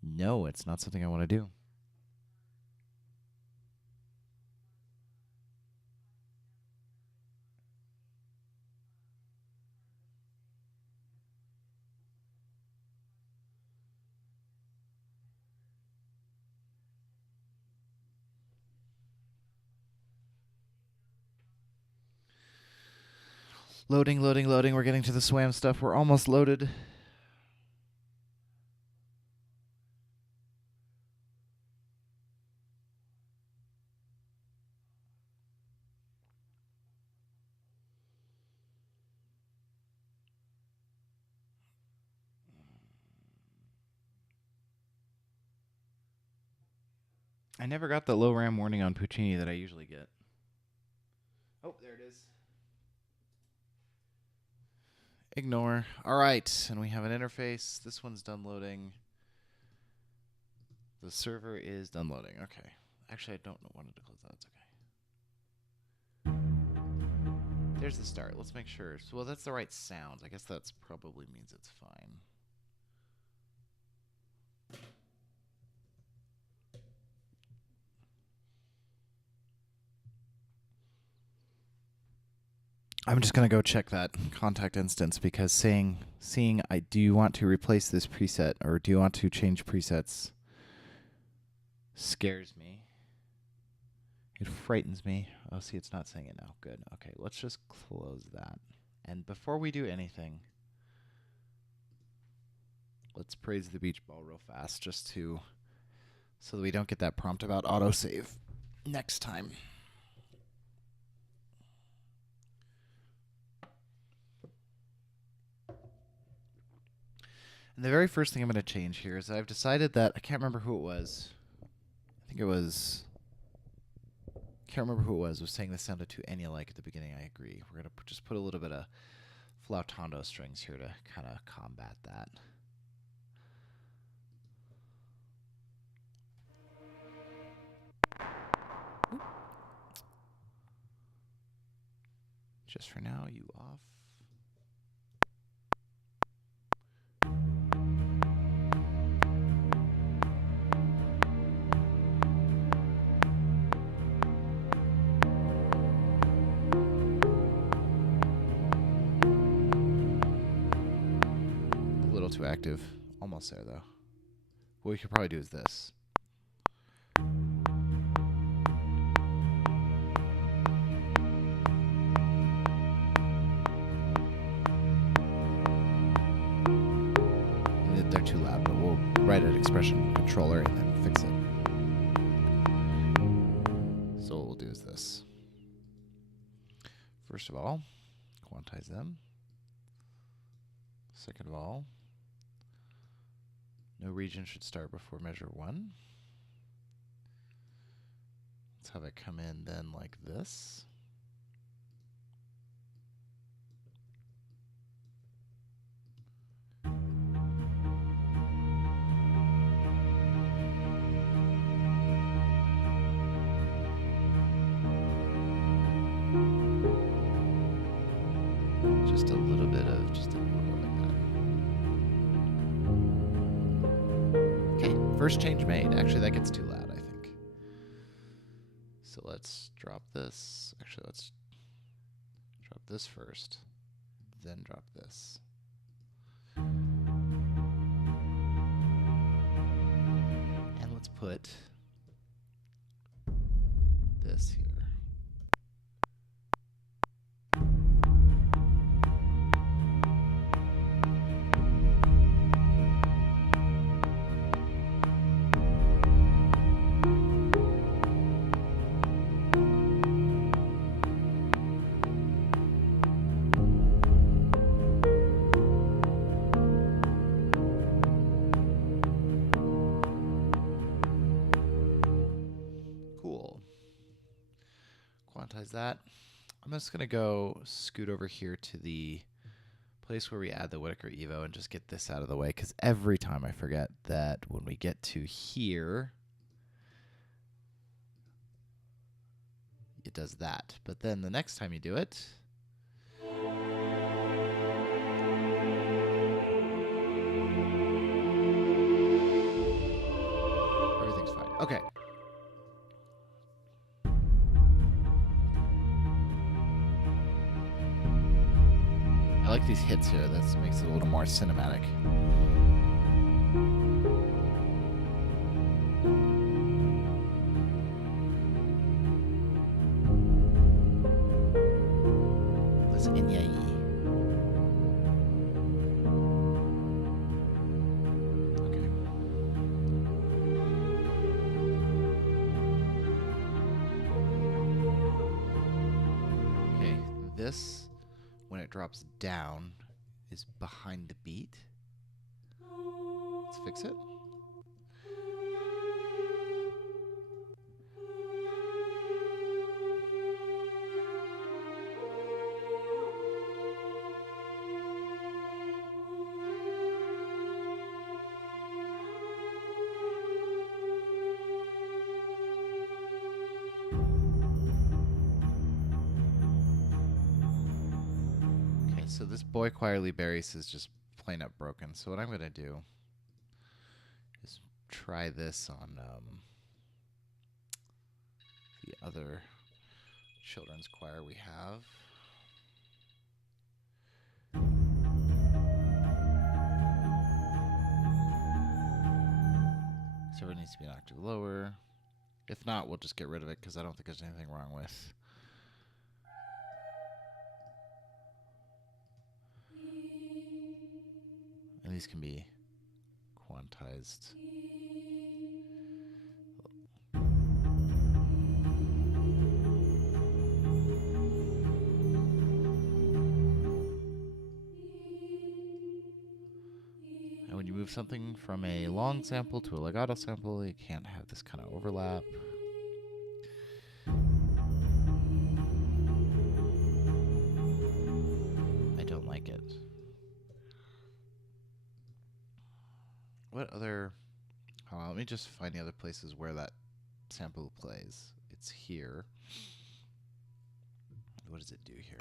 No, it's not something I want to do. Loading. We're getting to the SWAM stuff. We're almost loaded. I never got the low RAM warning on Puccini that I usually get. Oh, there it is. Ignore. All right, and we have an interface. This one's done loading. The server is done loading. Okay. Actually, I don't want to close that. It's okay. There's the start. Let's make sure. So, well, that's the right sound. I guess that's probably means it's fine. I'm just going to go check that contact instance because seeing do you want to replace this preset or do you want to change presets scares me. It frightens me. Oh, see, it's not saying it now. Good. Okay, let's just close that. And before we do anything, let's praise the beach ball real fast just so that we don't get that prompt about autosave next time. And the very first thing I'm going to change here is I've decided that I can't remember who it was. I think it was... Can't remember who it was saying this sounded too Enya-like at the beginning. I agree. We're going to just put a little bit of flautando strings here to kind of combat that. Oop. Just for now, you off. Too active. Almost there, though. What we could probably do is this. They're too loud, but we'll write an expression controller and then fix it. So what we'll do is this. First of all, quantize them. Second of all, no region should start before measure 1. Let's have it come in then like this. Just a little bit of, just a little bit like that. Okay, first change made. Actually, that gets too loud, I think. So let's drop this. Actually, let's drop this first, then drop this. And let's put this here. Quantize that. I'm just going to go scoot over here to the place where we add the Whittaker Evo and just get this out of the way, because every time I forget that when we get to here, it does that. But then the next time you do it, everything's fine. Okay. I like these hits here. That makes it a little more cinematic. This Inyai. Okay. Okay, this, when it drops down, is behind the beat. Let's fix it. So this Boy Quietly Berries is just plain up broken. So what I'm going to do is try this on the other children's choir we have. So it needs to be an octave lower. If not, we'll just get rid of it because I don't think there's anything wrong with. And these can be quantized. And when you move something from a long sample to a legato sample, you can't have this kind of overlap. I don't like it. What other... let me just find the other places where that sample plays. It's here. What does it do here?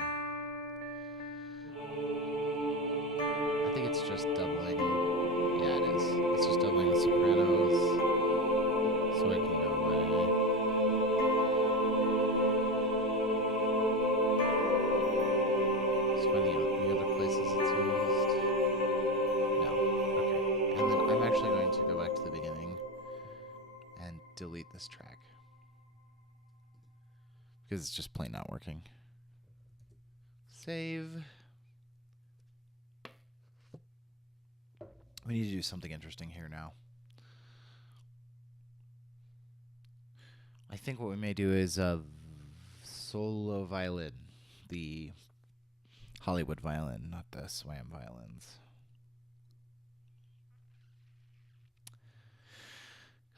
I think it's just doubling. Yeah, it is. It's just doubling the sopranos. So I can go away. Just finding out the other places it's used. No. Okay. And then I'm actually going to go back to the beginning and delete this track. Because it's just plain not working. Save. We need to do something interesting here now. I think what we may do is solo violin, the Hollywood violin, not the Swam violins.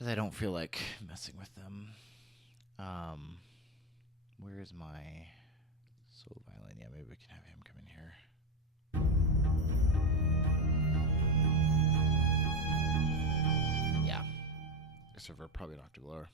because I don't feel like messing with them. Where is my solo violin? Yeah, maybe we can have him come in here. Yeah. Except for probably an octave lower.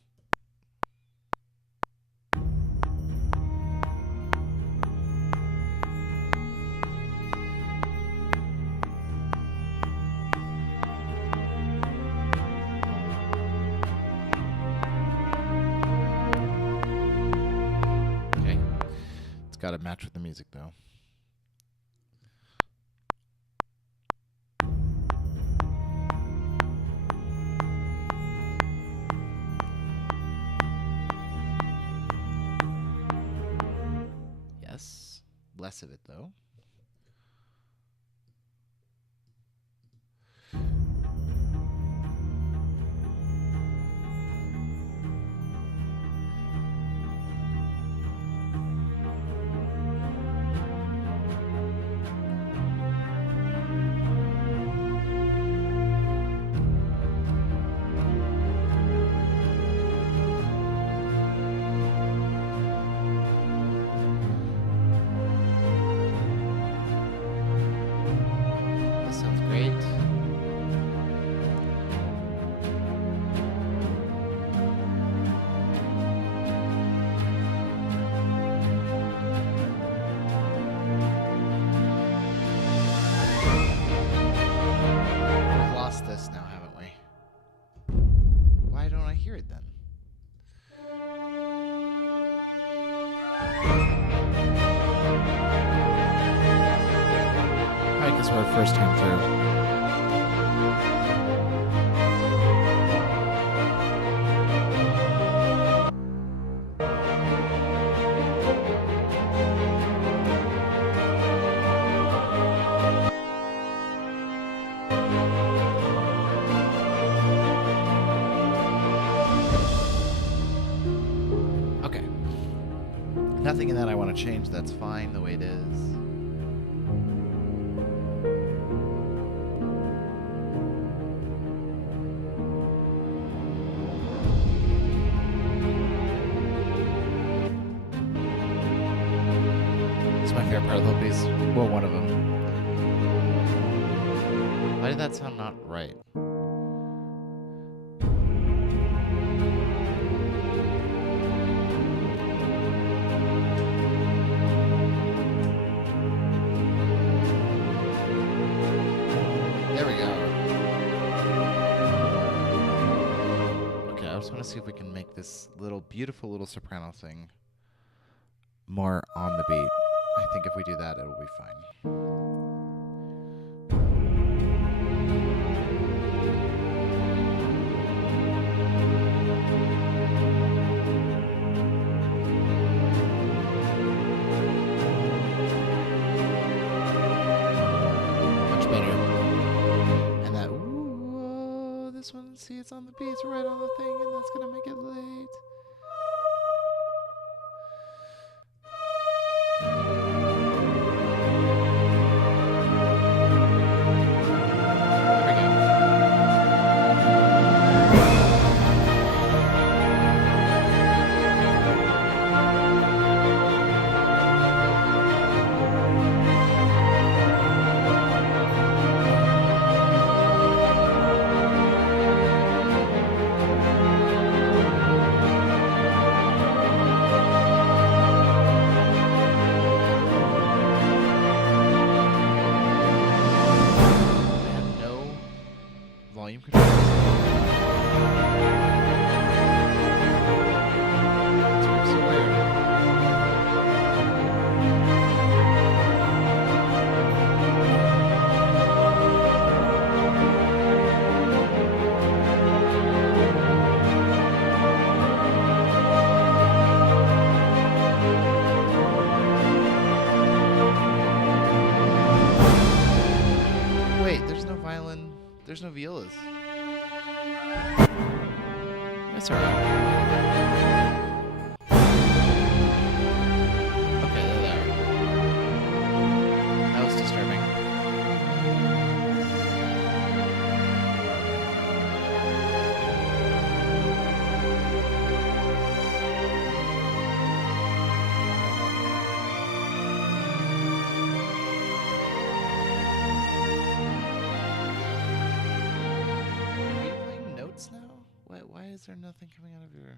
Okay. It's got to match with the music, though. Less of it, though. First time through. Okay. Nothing in that I want to change. That's fine the way it is. Well, one of them. Why did that sound not right? There we go. Okay, I just want to see if we can make this beautiful little soprano thing more on the beat. I think if we do that, it'll be fine. Much better. And that, ooh, this one, see, it's on the beat, it's right on the thing, and that's going to make it late. There's no violas. That's alright. Okay, they're there. That was disturbing. is there nothing coming out of your...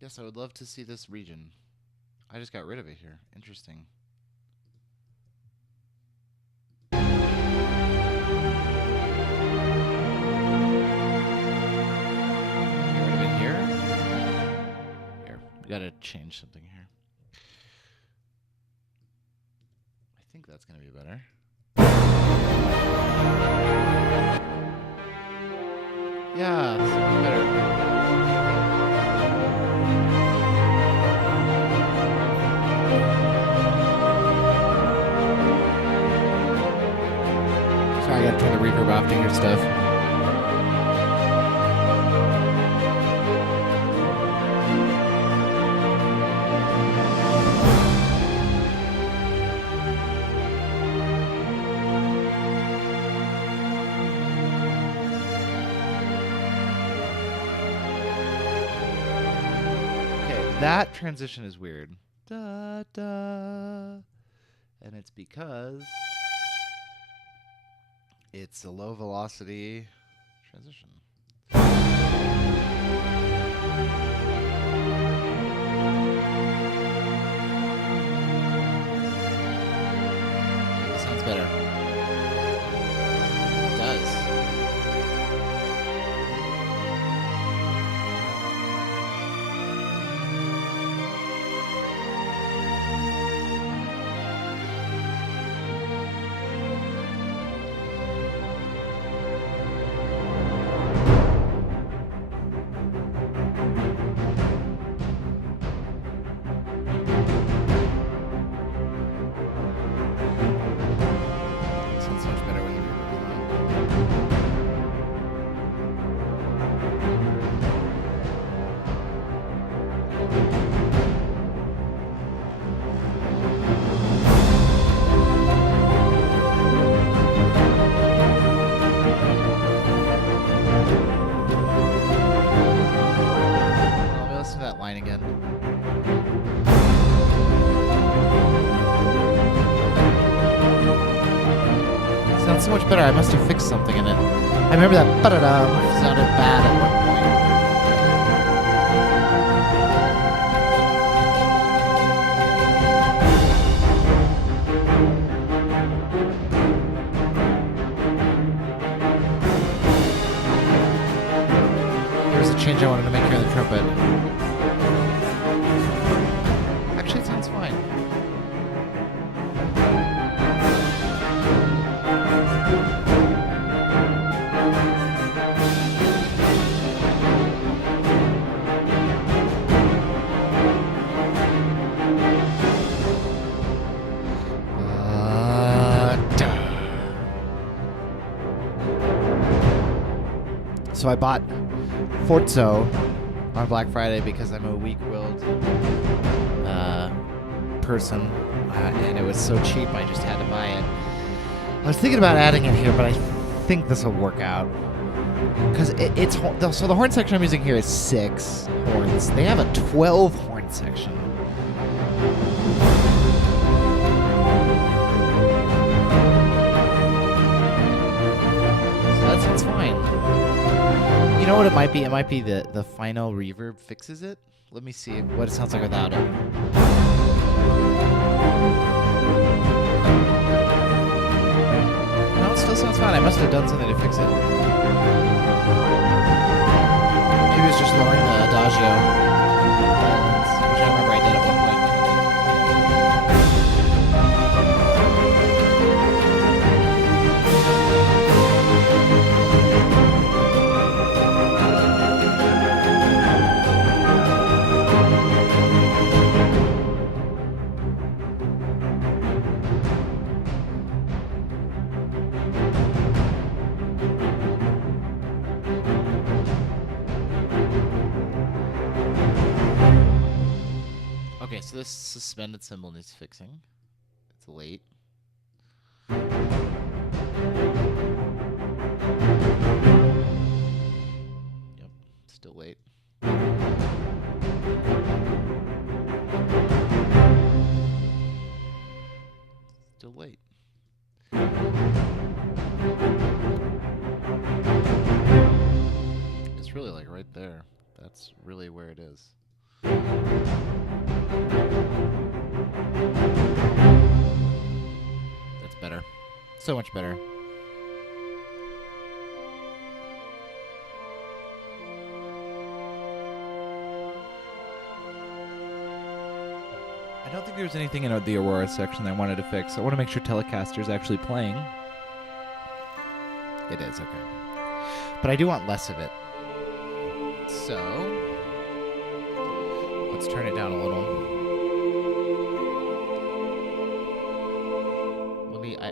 Yes, I would love to see this region. I just got rid of it here. Interesting. Get rid of it here. Here, we gotta change something here. I think that's gonna be better. Yeah, this is better. Sorry, I gotta turn the reverb off to hear stuff. That transition is weird. Da, da. And it's because it's a low velocity transition. That sounds better. It does. So much better. I must have fixed something in it. I remember that ba-da-da sounded bad at one point. Here's a change I wanted to make here in the trumpet. Actually, it sounds fine. So I bought Forzo on Black Friday because I'm a weak-willed person, and it was so cheap I just had to buy it. I was thinking about adding it here, but I think this will work out. Because so the horn section I'm using here is 6 horns. They have a 12 horn section. So that sounds fine. You know what it might be? It might be the final reverb fixes it. Let me see what it sounds like without it. No, it still sounds fine. I must have done something to fix it. Maybe it was just lowering the Adagio, which I remember I did at one point. Okay, so this suspended cymbal needs fixing. It's late. Yep, still late. Still late. really like right there. That's really where it is. That's better. So much better. I don't think there's anything in the Aurora section that I wanted to fix. I want to make sure Telecaster's actually playing. It is, okay. But I do want less of it. So, let's turn it down a little.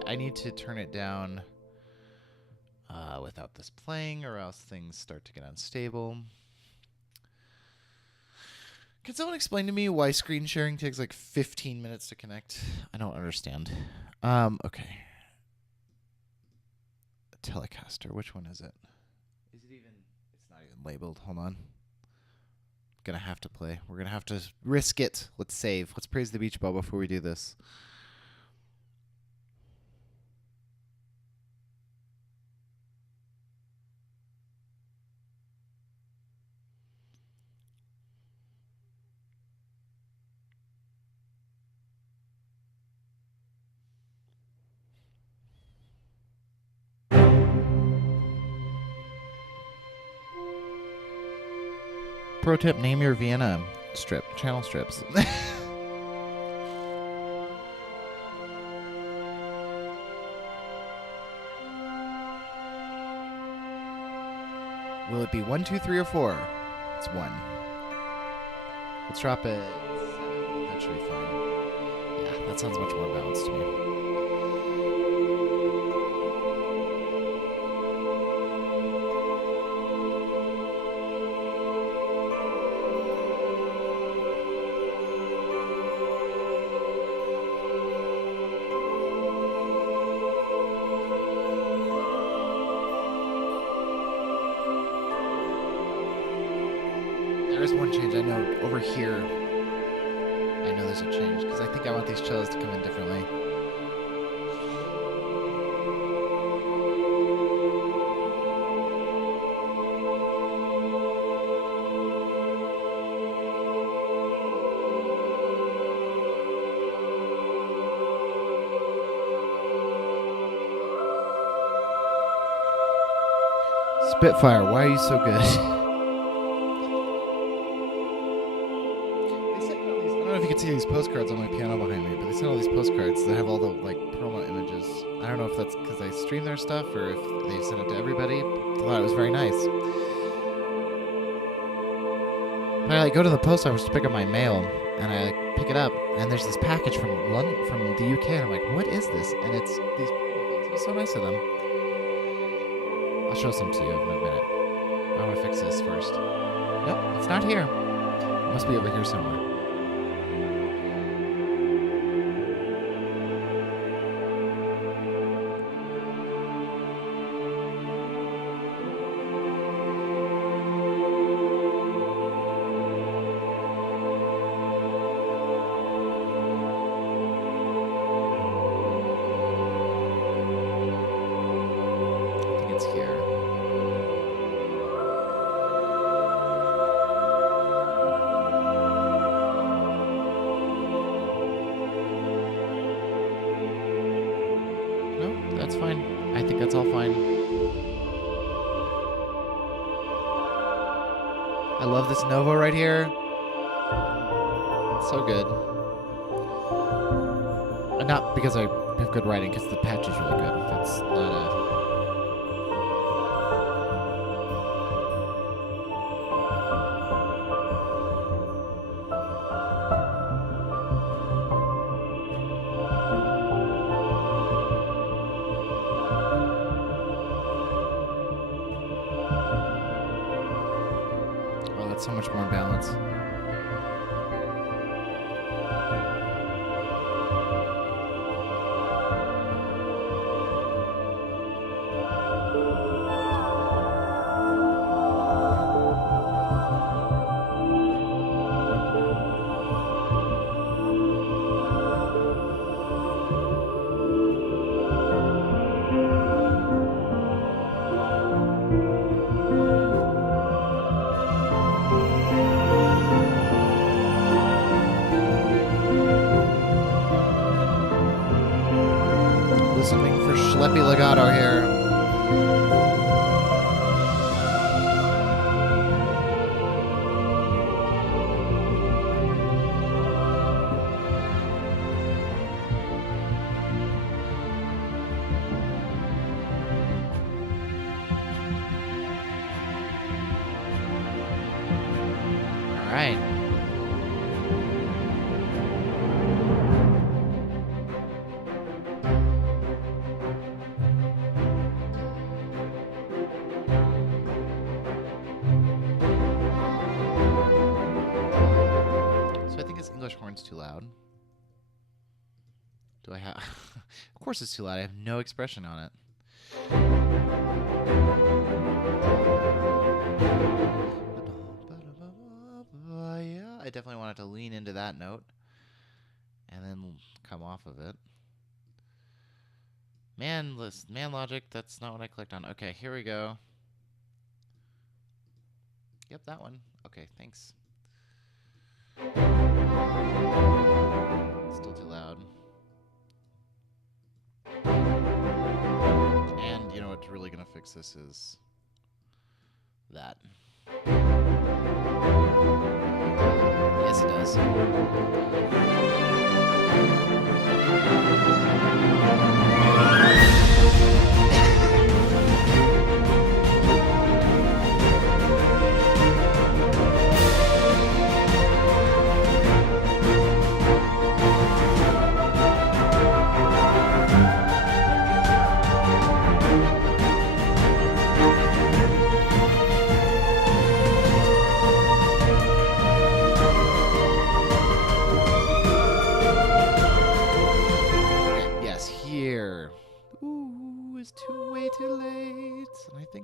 I need to turn it down without this playing, or else things start to get unstable. Can someone explain to me why screen sharing takes like 15 minutes to connect? I don't understand. Okay. Telecaster, which one is it? Is it even... It's not even labeled. Hold on. Gonna have to play. We're gonna have to risk it. Let's save. Let's praise the beach ball before we do this. Pro tip, name your Vienna channel strips. Will it be 1, 2, 3, or 4? It's 1. Let's drop it 7. That should be fine. Yeah, that sounds much more balanced to me. One change I know over here. I know there's a change because I think I want these cellos to come in differently. Spitfire, why are you so good? You can see these postcards on my piano behind me, but they sent all these postcards that have all the like promo images. I don't know if that's because I stream their stuff or if they sent it to everybody. I thought it was very nice. I go to the post office to pick up my mail, and I pick it up, and there's this package from London, from the UK, and I'm like, what is this? And it's these promo things. It was so nice of them. I'll show some to you in a minute. I want to fix this first. Nope, it's not here. It must be over here somewhere. That's fine. I think that's all fine. I love this Novo right here. It's so good. And not because I have good writing, because the patch is really good. That's not a... So much more balance. legato here. All right. So I think his English horn's too loud. Do I have... Of course it's too loud. I have no expression on it. Yeah, I definitely wanted to lean into that note and then come off of it. Man logic, that's not what I clicked on. Okay, here we go. Yep, that one. Okay, thanks. Still too loud. And you know what's really gonna fix this is that. Yes, it does.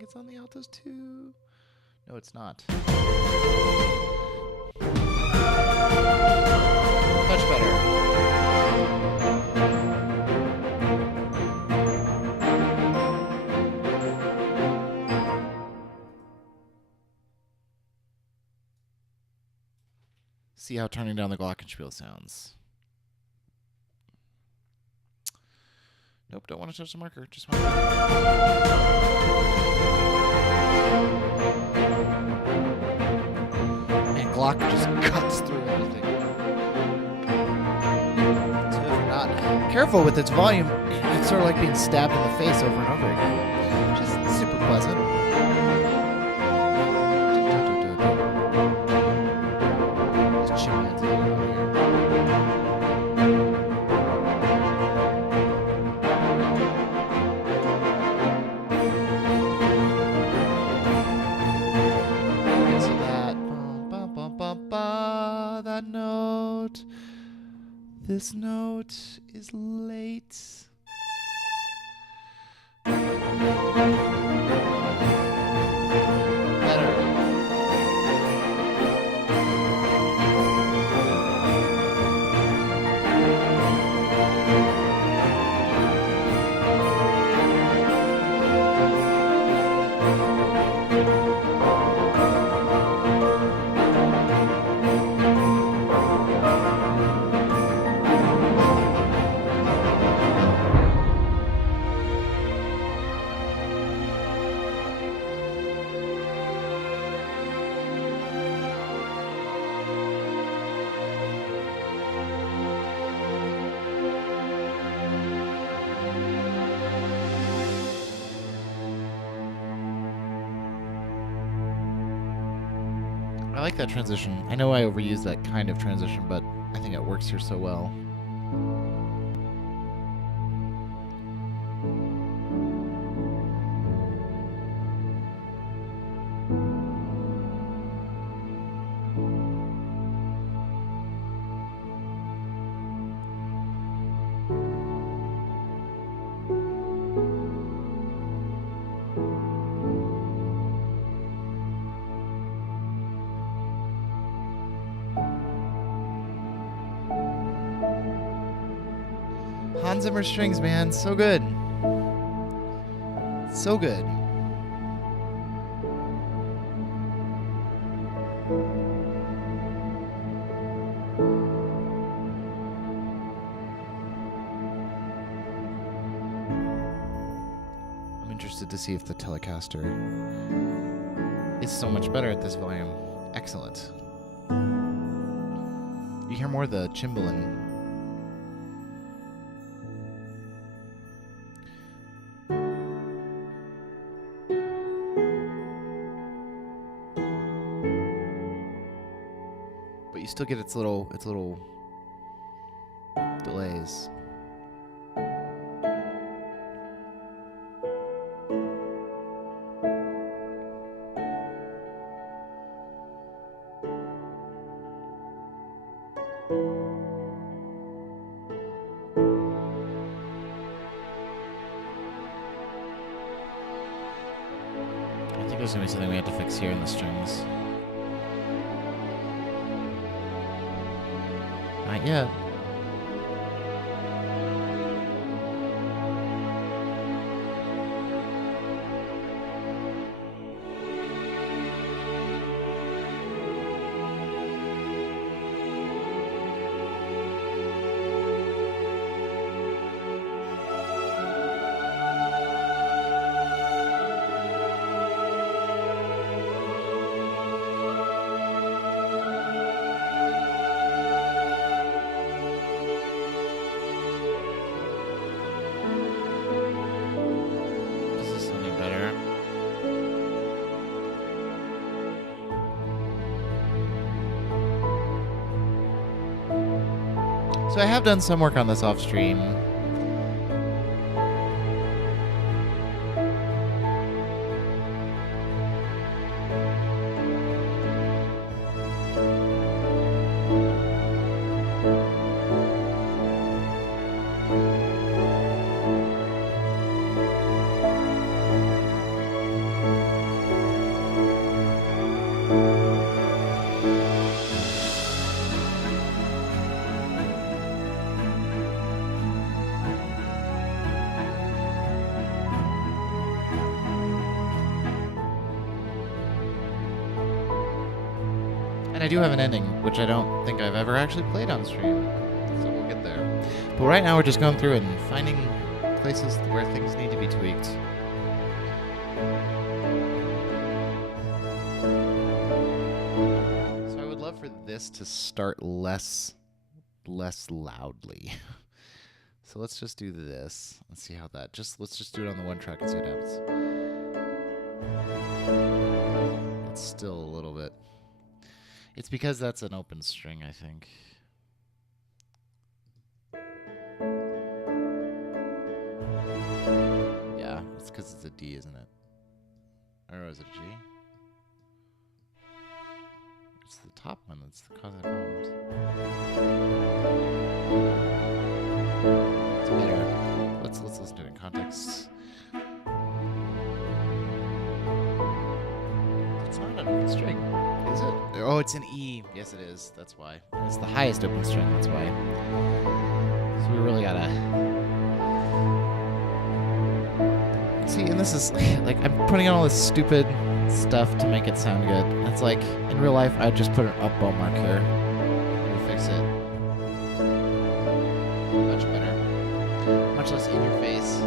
It's on the altos too. No, it's not. Much better. See how turning down the glockenspiel sounds. Nope, don't want to touch the marker. Just want Man, Glock just cuts through everything. So if you're not careful with its volume, it's sort of like being stabbed in the face over and over again. Which is super pleasant. Just chimpanzee over here. That note. This note is late. Better. I like that transition. I know I overuse that kind of transition, but I think it works here so well. Hans Zimmer strings, man. So good. So good. see if the Telecaster is so much better at this volume. Excellent. You hear more of the cimbalin. But you still get its little delays. I think there's gonna be something we have to fix here in the strings. Not yet. So I have done some work on this off stream. And I do have an ending, which I don't think I've ever actually played on stream. So we'll get there. But right now we're just going through and finding places where things need to be tweaked. So I would love for this to start less loudly. So let's just do this. Let's see how that let's just do it on the one track and see what happens. It's still a little bit. It's because that's an open string, I think. Yeah, it's because it's a D, isn't it? Or is it a G? It's the top one that's causing problems. It's better. Let's listen to it in context. It's not an open string. Is it? Oh, it's an E. Yes, it is. That's why. It's the highest open string. That's why. So we really gotta see. And this is like I'm putting on all this stupid stuff to make it sound good. It's like in real life, I'd just put an up bow mark here and fix it. Much better. Much less in your face.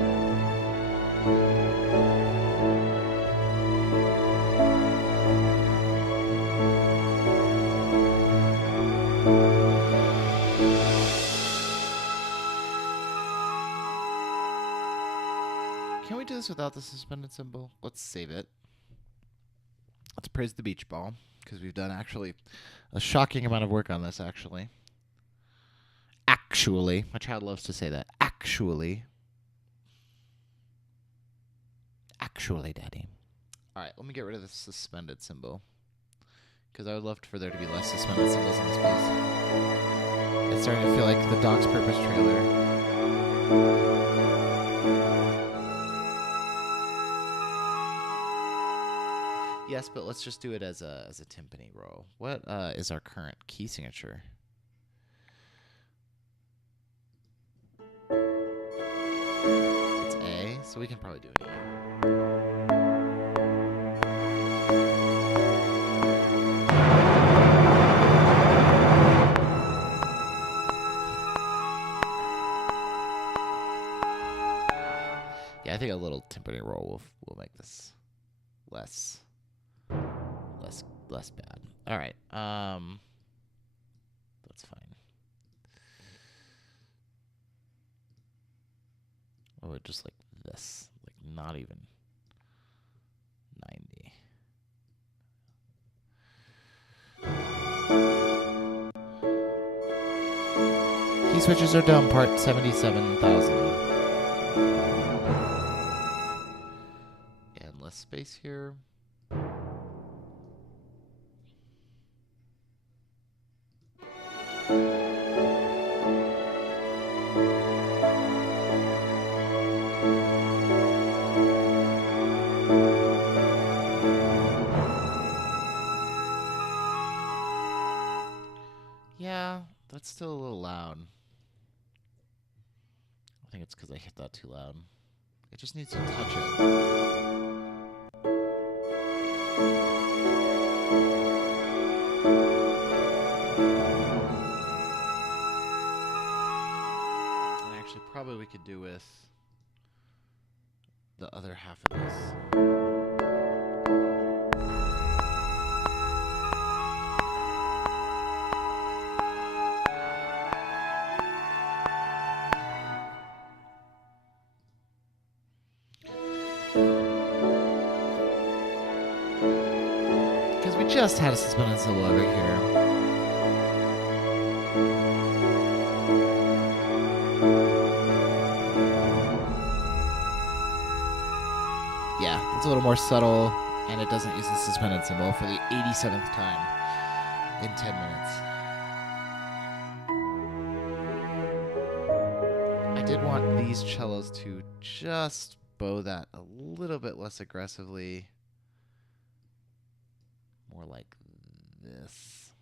Can we do this without the suspended cymbal? Let's save it. Let's praise the beach ball, because we've done actually a shocking amount of work on this, actually. Actually. My child loves to say that. Actually. Actually, Daddy. Alright, let me get rid of the suspended cymbal, because I would love for there to be less suspended cymbals in this piece. It's starting to feel like the Dog's Purpose trailer. Yes, but let's just do it as a timpani roll. What is our current key signature? It's A, so we can probably do an E. Yeah, I think a little timpani roll will make this less bad. All right. That's fine. Oh, just like this, like not even 90. Key switches are dumb. Part 77,000. And less space here. Yeah, that's still a little loud. I think it's because I hit that too loud. It just needs to touch it. And actually, probably we could do with the other half of this. Because we just had a suspended solo over here. Yeah, it's a little more subtle, and it doesn't use the suspended cymbal for the 87th time in 10 minutes. I did want these cellos to just bow that a little bit less aggressively. More like this.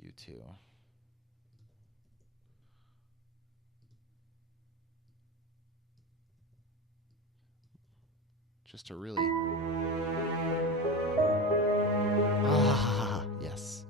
You too. Just to really... Ah, yes.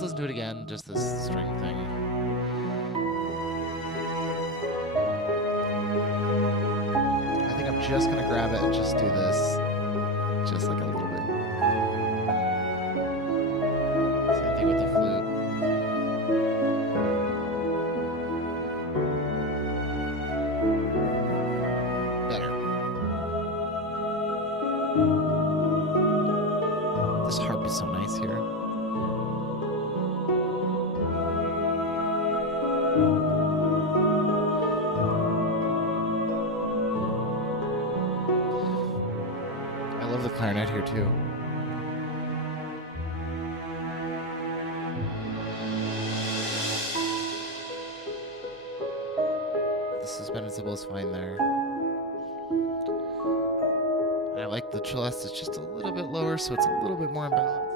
Let's do it again, just this string thing. I think I'm just gonna grab it and just do this, just like a little bit. Same thing with the flute. Better. This harp is so nice here. I love the clarinet here too. The suspended cymbal is fine there. And I like the celeste. It's just a little bit lower, so it's a little bit more in balance.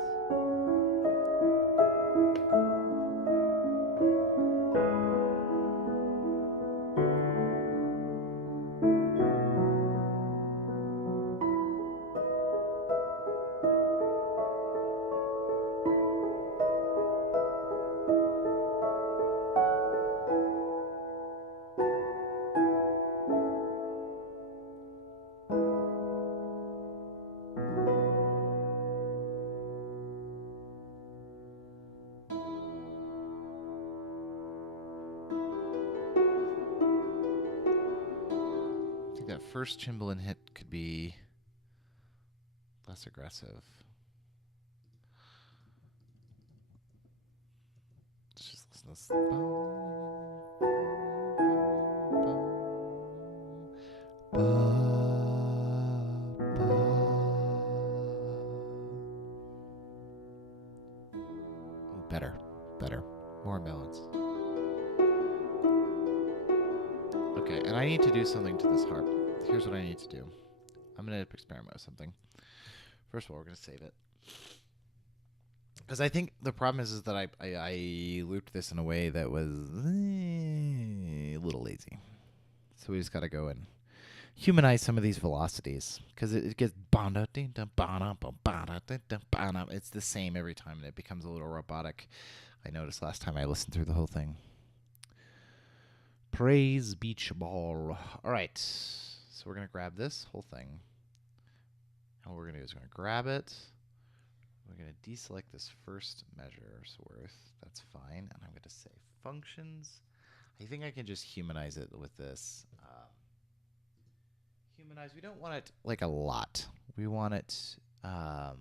I think that first cymbalin hit could be less less aggressive. Let's just listen to this. Better. More balance. Okay, and I need to do something to this harp. Here's what I need to do. I'm going to experiment with something. First of all, we're going to save it. Because I think the problem is that I looped this in a way that was a little lazy. So we just got to go and humanize some of these velocities. Because it gets... It's the same every time, and it becomes a little robotic. I noticed last time I listened through the whole thing. Praise Beach Ball. All right. So we're going to grab this whole thing. And what we're going to do is we're going to grab it. We're going to deselect this first measure's worth. That's fine. And I'm going to say functions. I think I can just humanize it with this. Humanize. We don't want it like a lot. We want it... I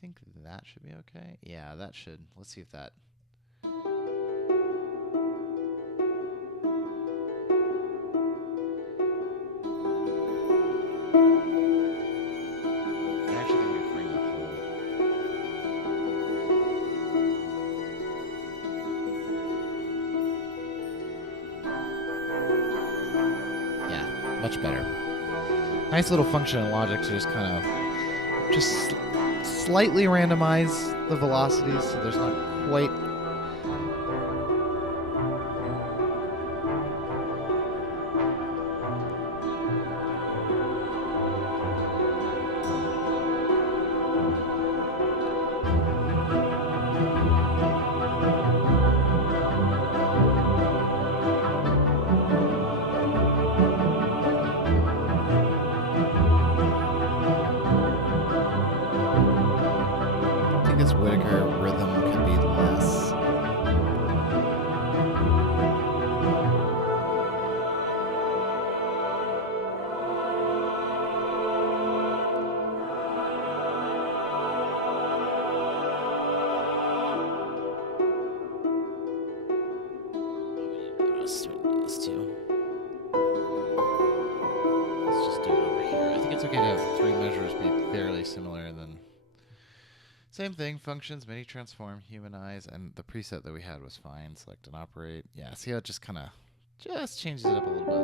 think that should be okay. Yeah, that should. Let's see if that... I actually think we can bring the whole... Yeah, much better. Nice little function in Logic to just kind of... just slightly randomize the velocities so there's not quite... Whittaker rhythm could be less. Let's do this too. Let's just do it over here. I think it's okay to have three measures be fairly similar and then... Same thing, functions, mini transform, humanize, and the preset that we had was fine. Select and operate. Yeah, see how it just kind of just changes it up a little bit.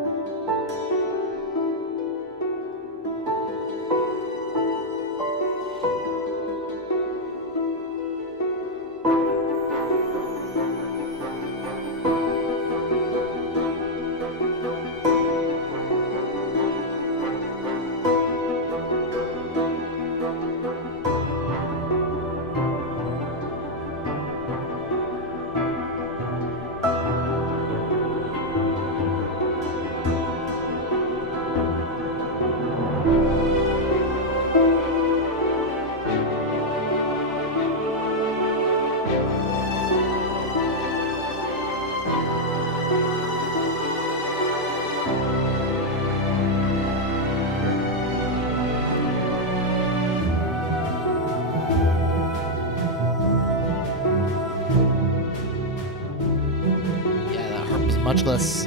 Much less...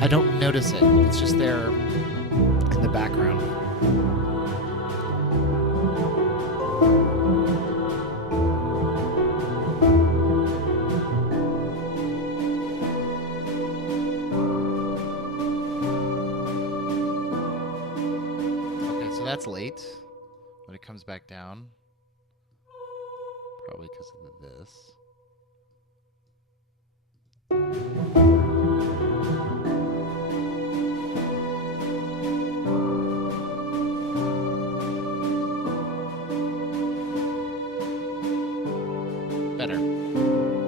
I don't notice it. It's just there in the background. Okay, so that's late. When it comes back down. Probably because of this. Better. And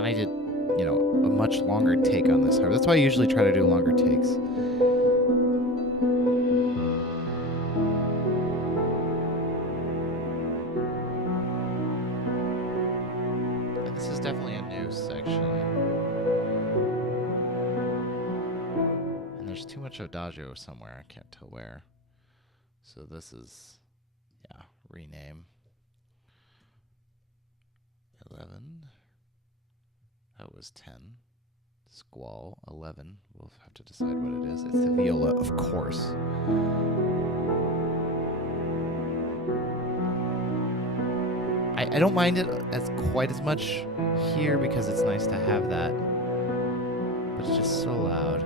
I did, a much longer take on this harp. That's why I usually try to do longer takes. Adagio section. And there's too much Adagio somewhere. I can't tell where. So this is, yeah, rename. 11. That was 10. Squall, 11. We'll have to decide what it is. It's the viola, of course. I don't mind it as quite as much here because it's nice to have that. But it's just so loud.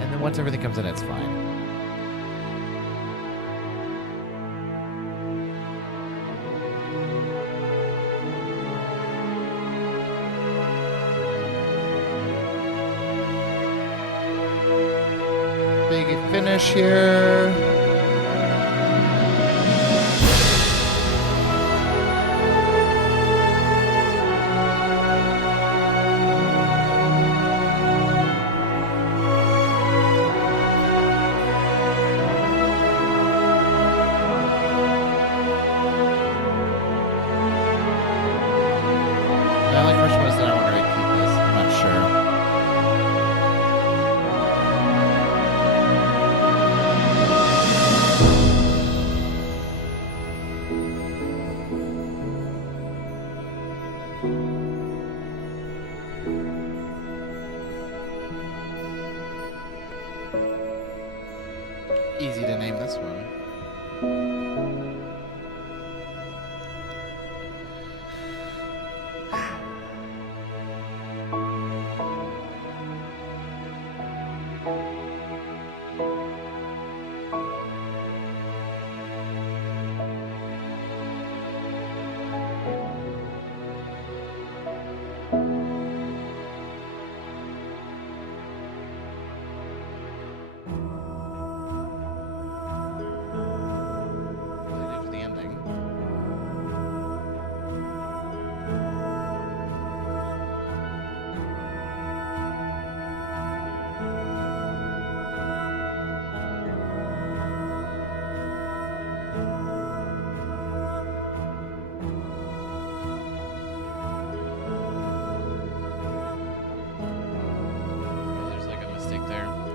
And then once everything comes in, it's fine. Finish here. The only question was that I want to repeat this. I'm not sure. Easy to name this one.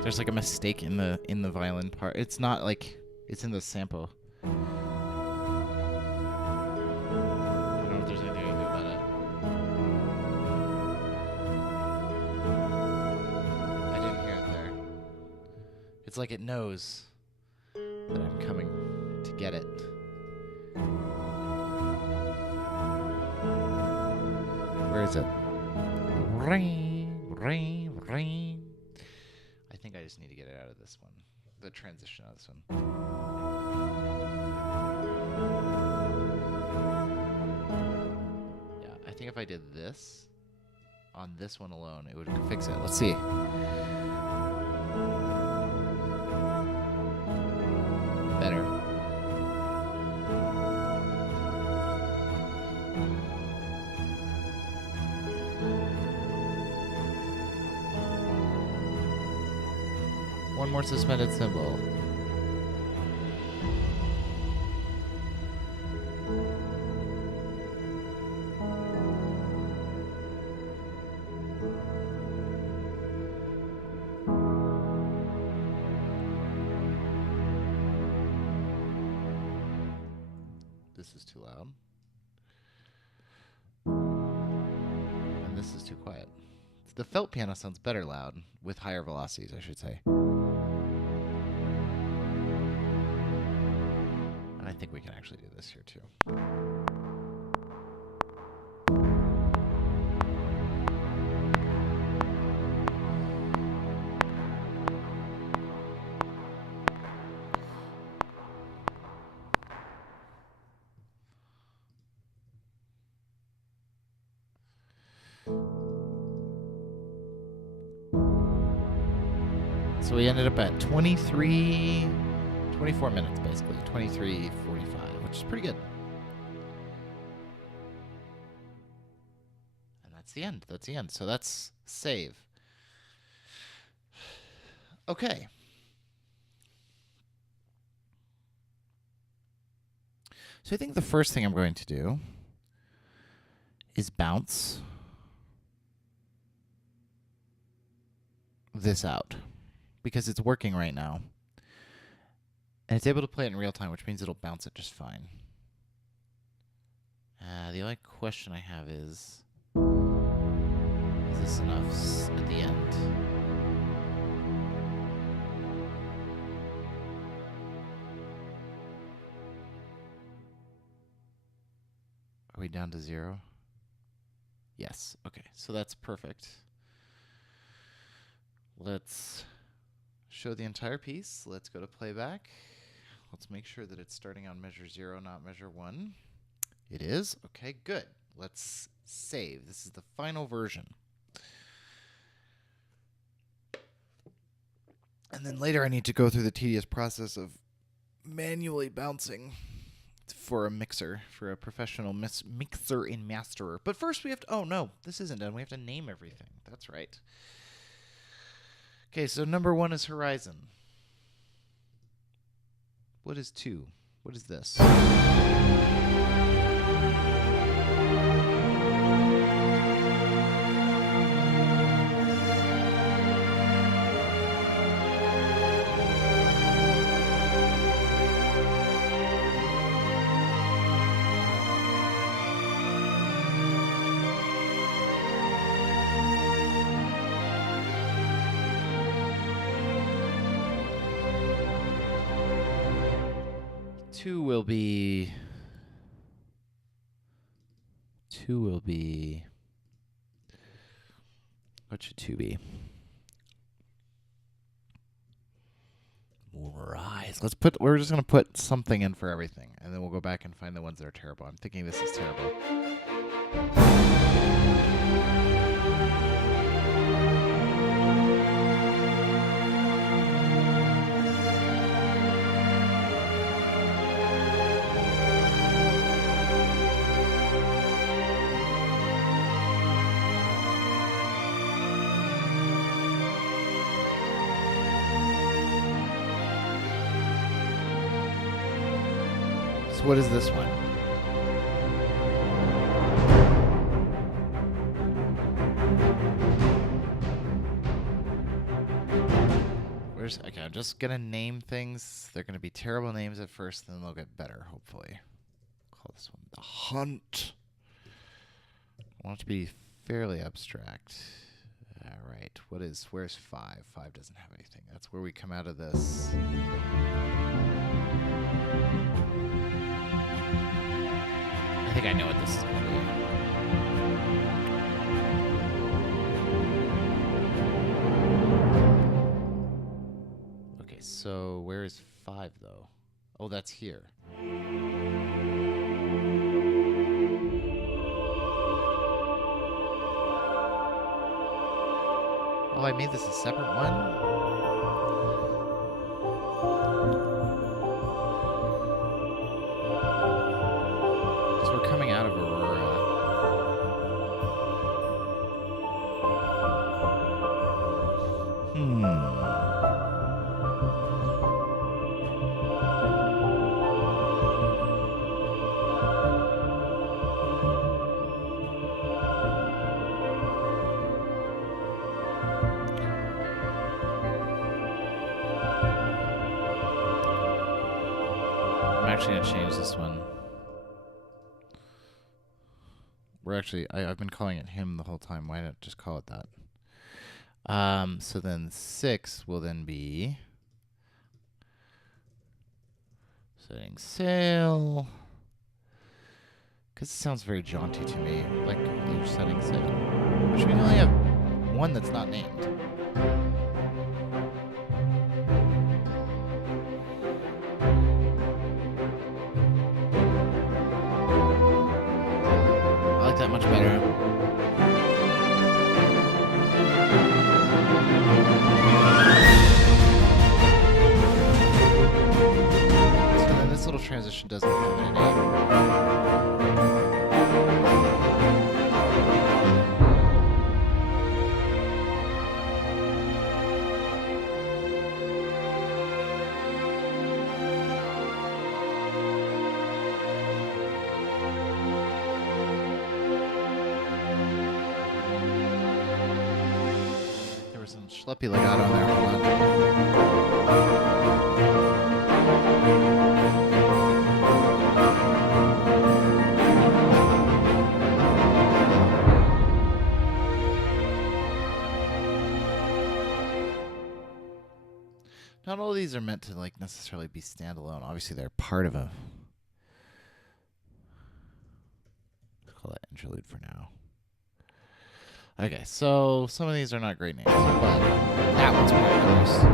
There's like a mistake in the violin part. It's not like it's in the sample. I don't know if there's anything I can do about it. I didn't hear it there. It's like it knows that I'm coming to get it. Where is it? Ring, ring, ring. I think I just need to get it out of this one. The transition out of this one. Yeah, I think if I did this on this one alone, it would fix it. Let's see. Better. One more suspended symbol. This is too loud. And this is too quiet. The felt piano sounds better loud, with higher velocities, I should say. And I think we can actually do this here too. So we ended up at 24 minutes, basically. 23:45, which is pretty good. And that's the end. That's the end. So that's save. Okay. So I think the first thing I'm going to do is bounce this out because it's working right now. And it's able to play it in real time, which means it'll bounce it just fine. The only question I have is this enough at the end? Are we down to 0? Yes. Okay, so that's perfect. Let's show the entire piece. Let's go to playback. Let's make sure that it's starting on measure 0, not measure 1. It is. Okay, good. Let's save. This is the final version. And then later I need to go through the tedious process of manually bouncing for a mixer, for a professional mixer and masterer. But first we have to, oh no, this isn't done. We have to name everything. That's right. Okay, so number 1 is Horizon. What is 2? What is this? Two will be. What should 2 be? Rise. We're just gonna put something in for everything, and then we'll go back and find the ones that are terrible. I'm thinking this is terrible. So what is this one? Okay, I'm just gonna name things. They're gonna be terrible names at first, then they'll get better, hopefully. Call this one The Hunt. I want it to be fairly abstract. Alright, where's 5? 5 doesn't have anything. That's where we come out of this. I think I know what this is gonna be. So where is 5 though? Oh, that's here. Oh, I made this a separate one? So we're coming out of Aurora. I'm actually going to change this one. I've been calling it him the whole time. Why not just call it that? So then 6 will then be setting sail. Because it sounds very jaunty to me, like you're setting sail. Which we only have one that's not named. I like that much better. So then this little transition doesn't have any name. schleppy legato in there. Hold on. Not all of these are meant to like necessarily be standalone. Obviously, they're part of a. Let's call that interlude for now. Okay, so some of these are not great names, but that one's probably the worst.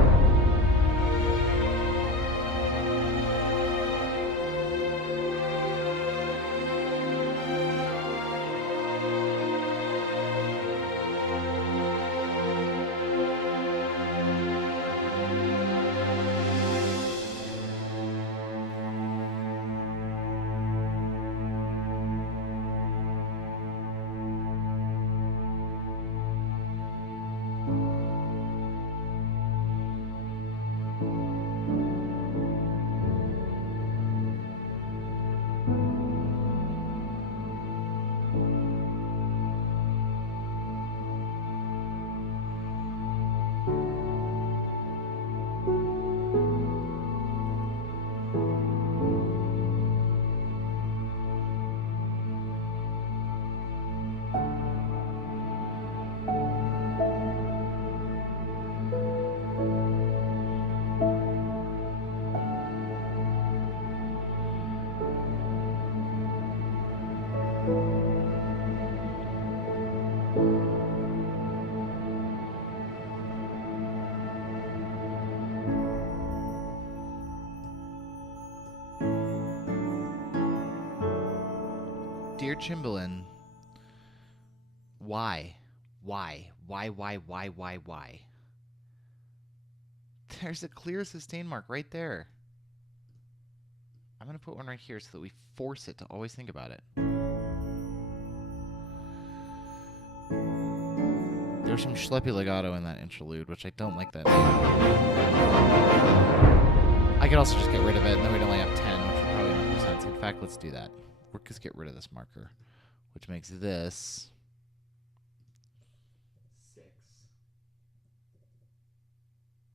Dear Chimbalin, why? Why? There's a clear sustain mark right there. I'm going to put one right here so that we force it to always think about it. There's some schleppy legato in that interlude, which I don't like that name. I could also just get rid of it, and then we'd only have 10, which would probably make more sense. In fact, let's do that. We'll just get rid of this marker, which makes this 6.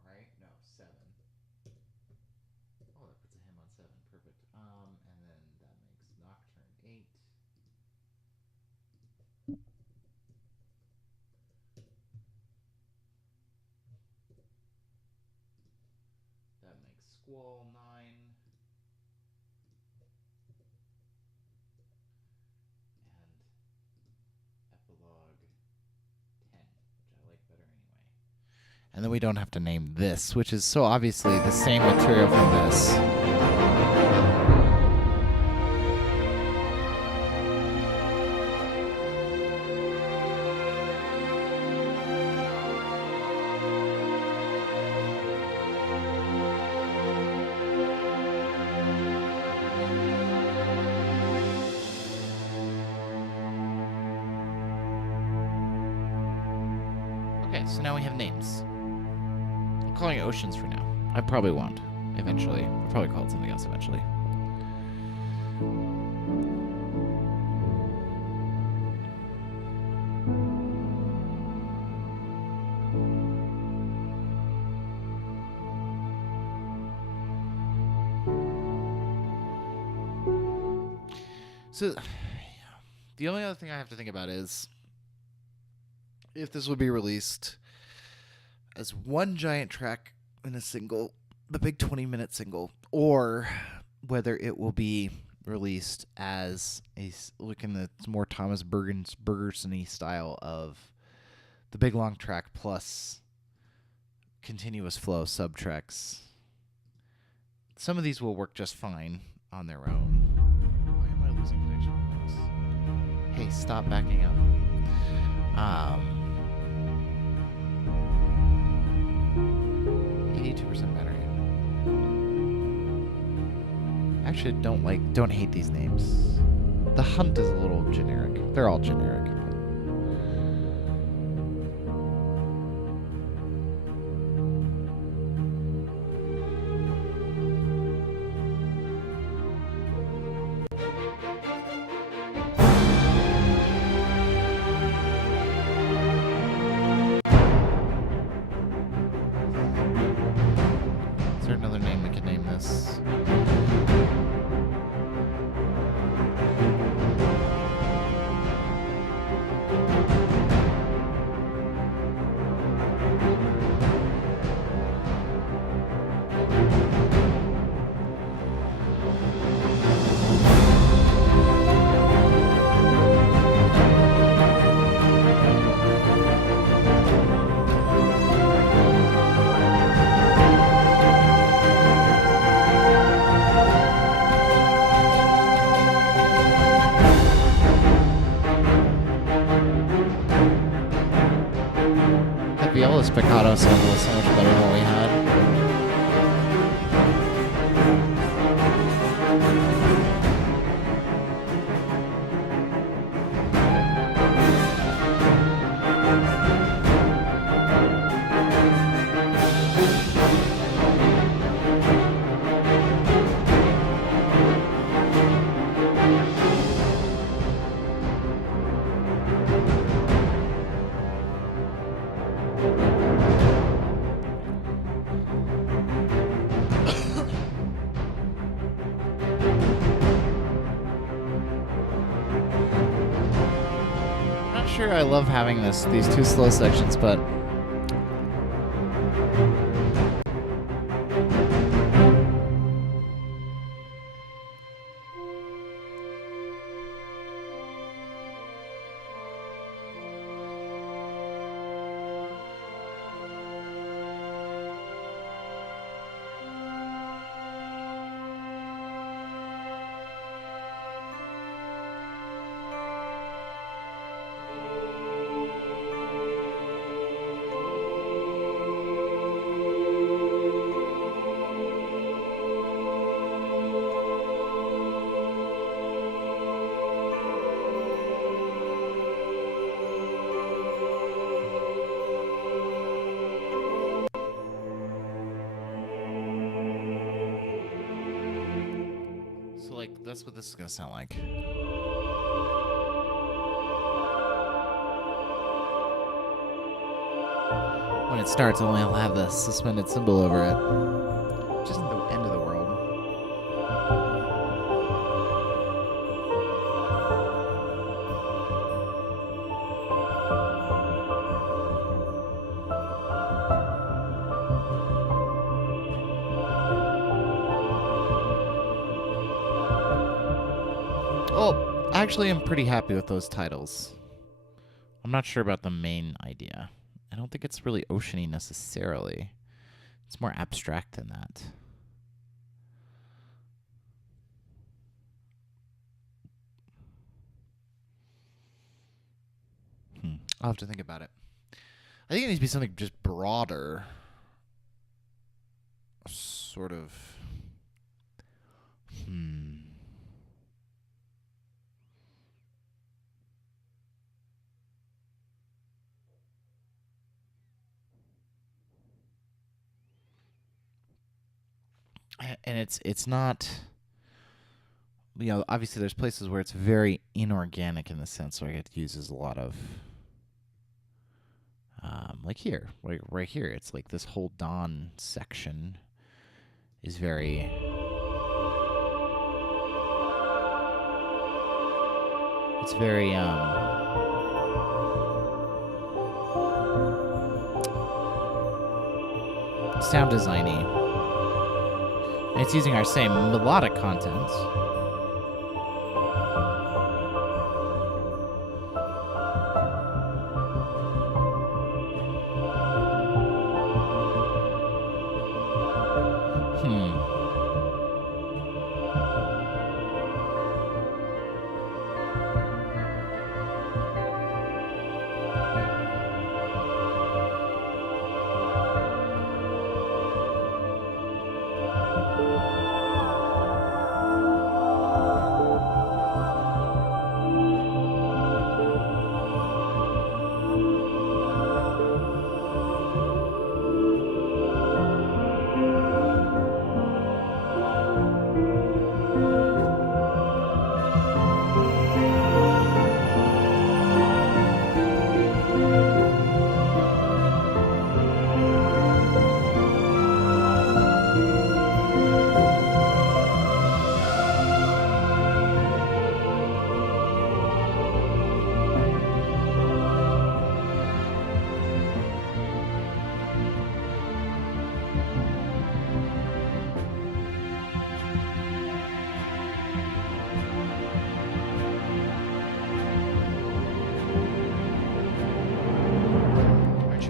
Right? No, 7. Oh, that puts a hymn on 7. Perfect. And then that makes Nocturne 8. That makes Squall 9. And then we don't have to name this, which is so obviously the same material from this. Okay, so now we have names. I'm calling it Oceans for now. I probably won't. Eventually. I'll probably call it something else eventually. So, the only other thing I have to think about is if this would be released as one giant track in a single, the big 20-minute single, or whether it will be released as a look in the more Thomas Bergerson-y style of the big long track plus continuous flow subtracks. Some of these will work just fine on their own. Why am I losing connection with this? Hey, stop backing up. 82% battery. Actually, don't hate these names. The Hunt is a little generic. They're all generic. slow spiccato sample is so much better than what we had. Sure, I love having these two slow sections, but that's what this is gonna sound like. When it starts, only I'll have the suspended cymbal over it. Just at the end of the world. Oh, actually, I'm pretty happy with those titles. I'm not sure about the main idea. I don't think it's really oceany necessarily. It's more abstract than that. I'll have to think about it. I think it needs to be something just broader. Sort of. And it's not, obviously there's places where it's very inorganic in the sense where it uses a lot of, like here, like right here, it's like this whole dawn section is very, it's very, sound designy. And it's using our same melodic content.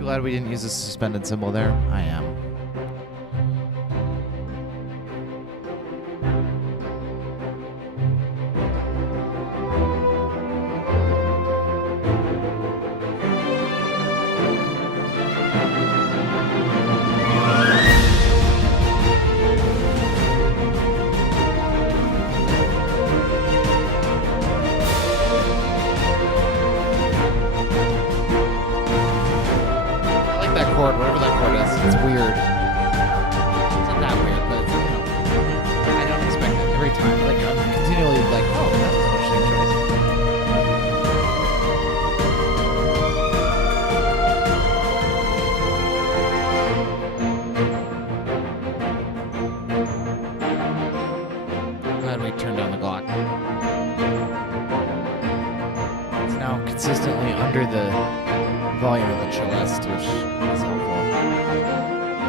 Glad we didn't use a suspended cymbal there. I am. the Glock. It's now consistently under the volume of the Celeste, which is helpful.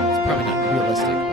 It's probably not realistic, but...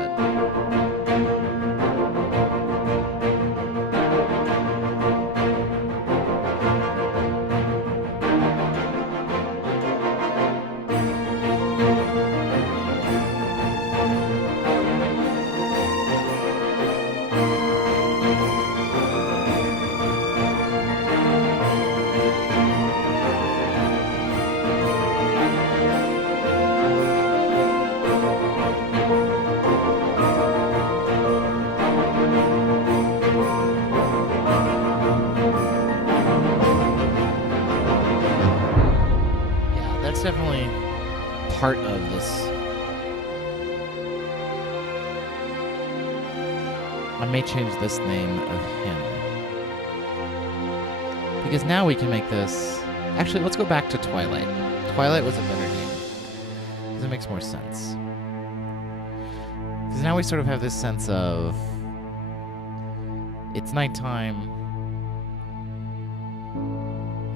That's definitely part of this. I may change this name of him. Because now we can make this... Actually, let's go back to Twilight. Twilight was a better name. Because it makes more sense. Because now we sort of have this sense of... It's nighttime.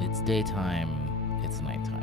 It's daytime. It's nighttime.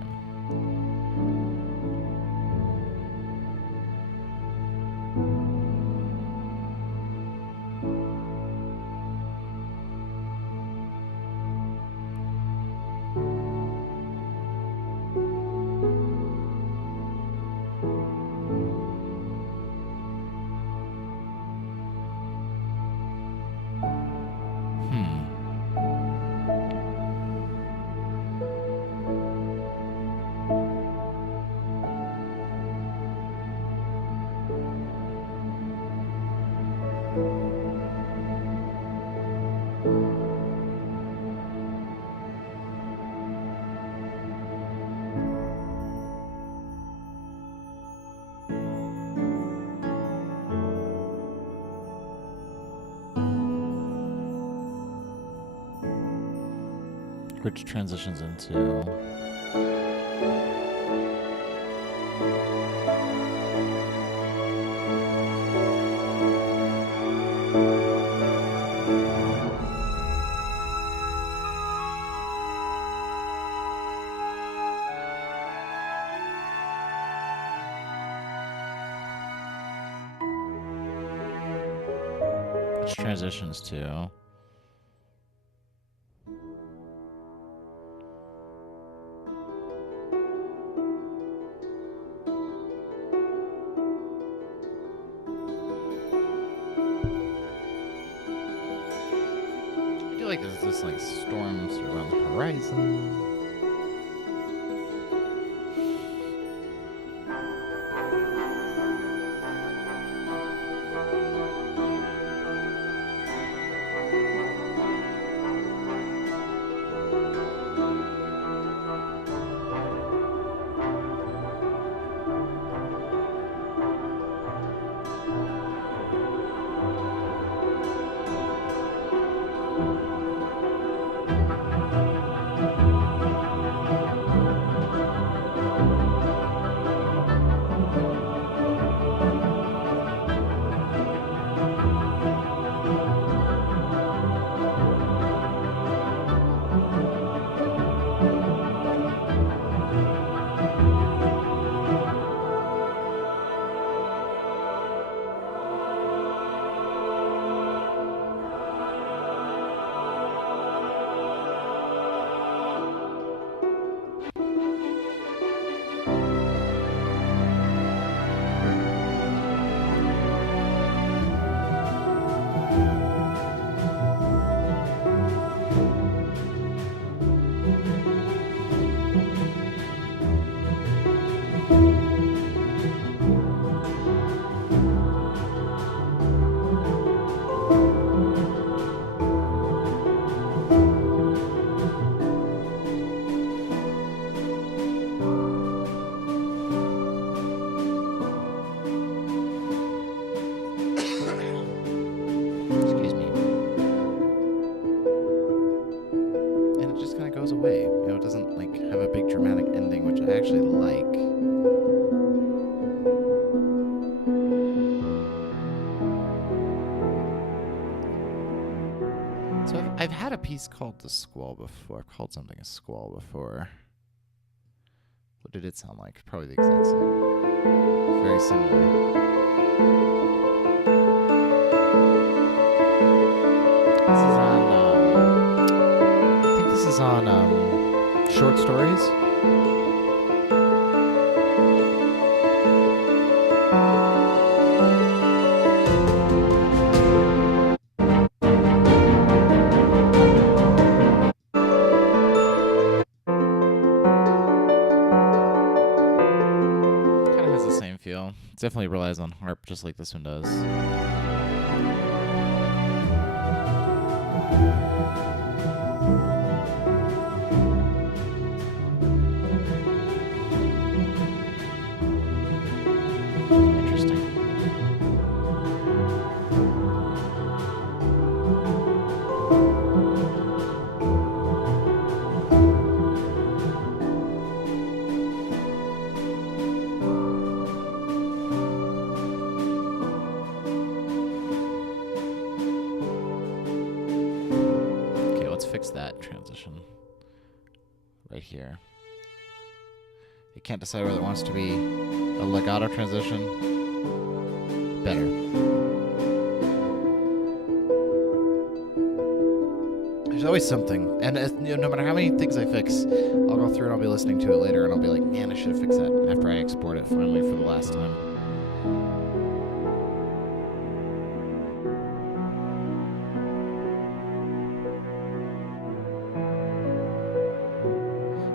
Which transitions into... Which transitions to... I feel like there's this like storm sort of on the horizon. Goes away. You know, it doesn't like have a big dramatic ending, which I actually like. So I've had a piece called the Squall before. I've called something a Squall before. What did it sound like? Probably the exact same. Very similar. This is on, I think this is on short stories. Kind of has the same feel. It definitely relies on harp just like this one does. Interesting. Okay, let's fix that transition right here. It can't decide whether it wants to be a legato transition. Better. There's always something, and no matter how many things I fix, I'll go through and I'll be listening to it later, and I'll be like, man, I should have fixed that after I export it finally for the last time.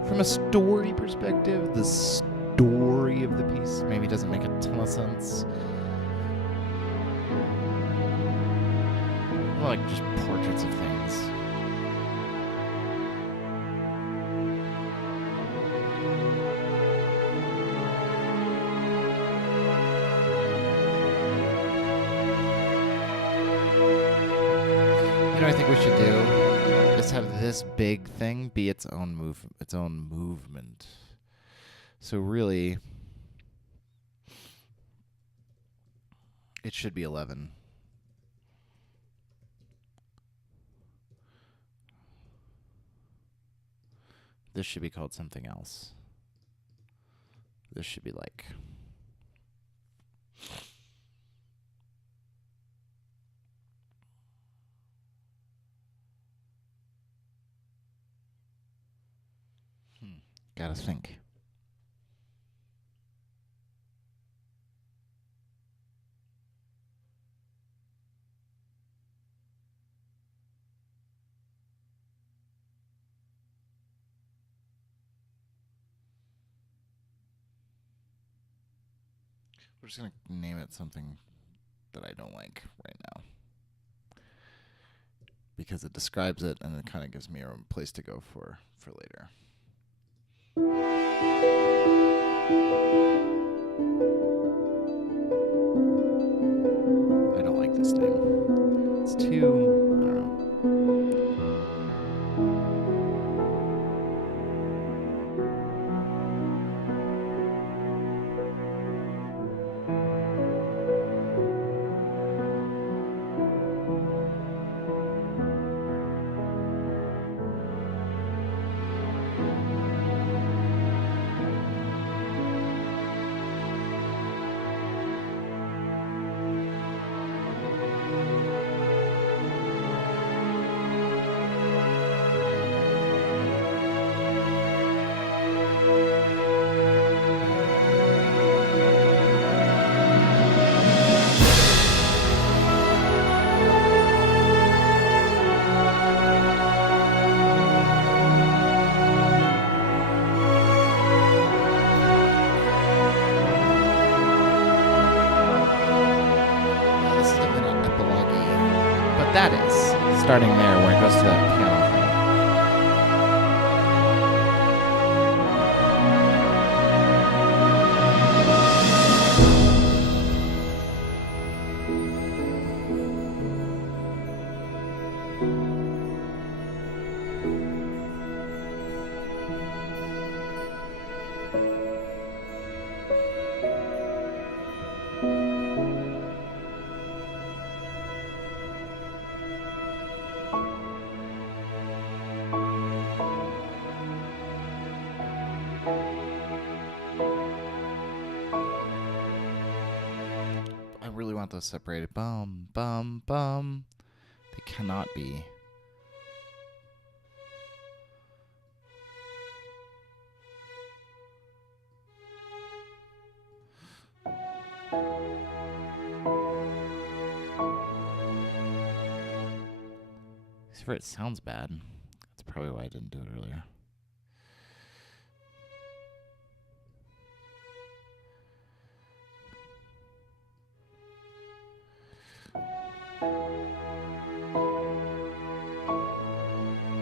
From a story perspective, the story of the piece maybe doesn't make a ton of sense. More like just portraits of things. You know what I think we should do? Is have this big thing be its own movement. So really, it should be 11. This should be called something else. This should be like... Gotta think. We're just gonna name it something that I don't like right now, because it describes it and it kind of gives me a place to go for later. I don't like this name. It's too, I don't know. That is starting there where it goes to that piano thing. those separated. Bum, bum, bum. They cannot be. It sounds bad. That's probably why I didn't do it earlier.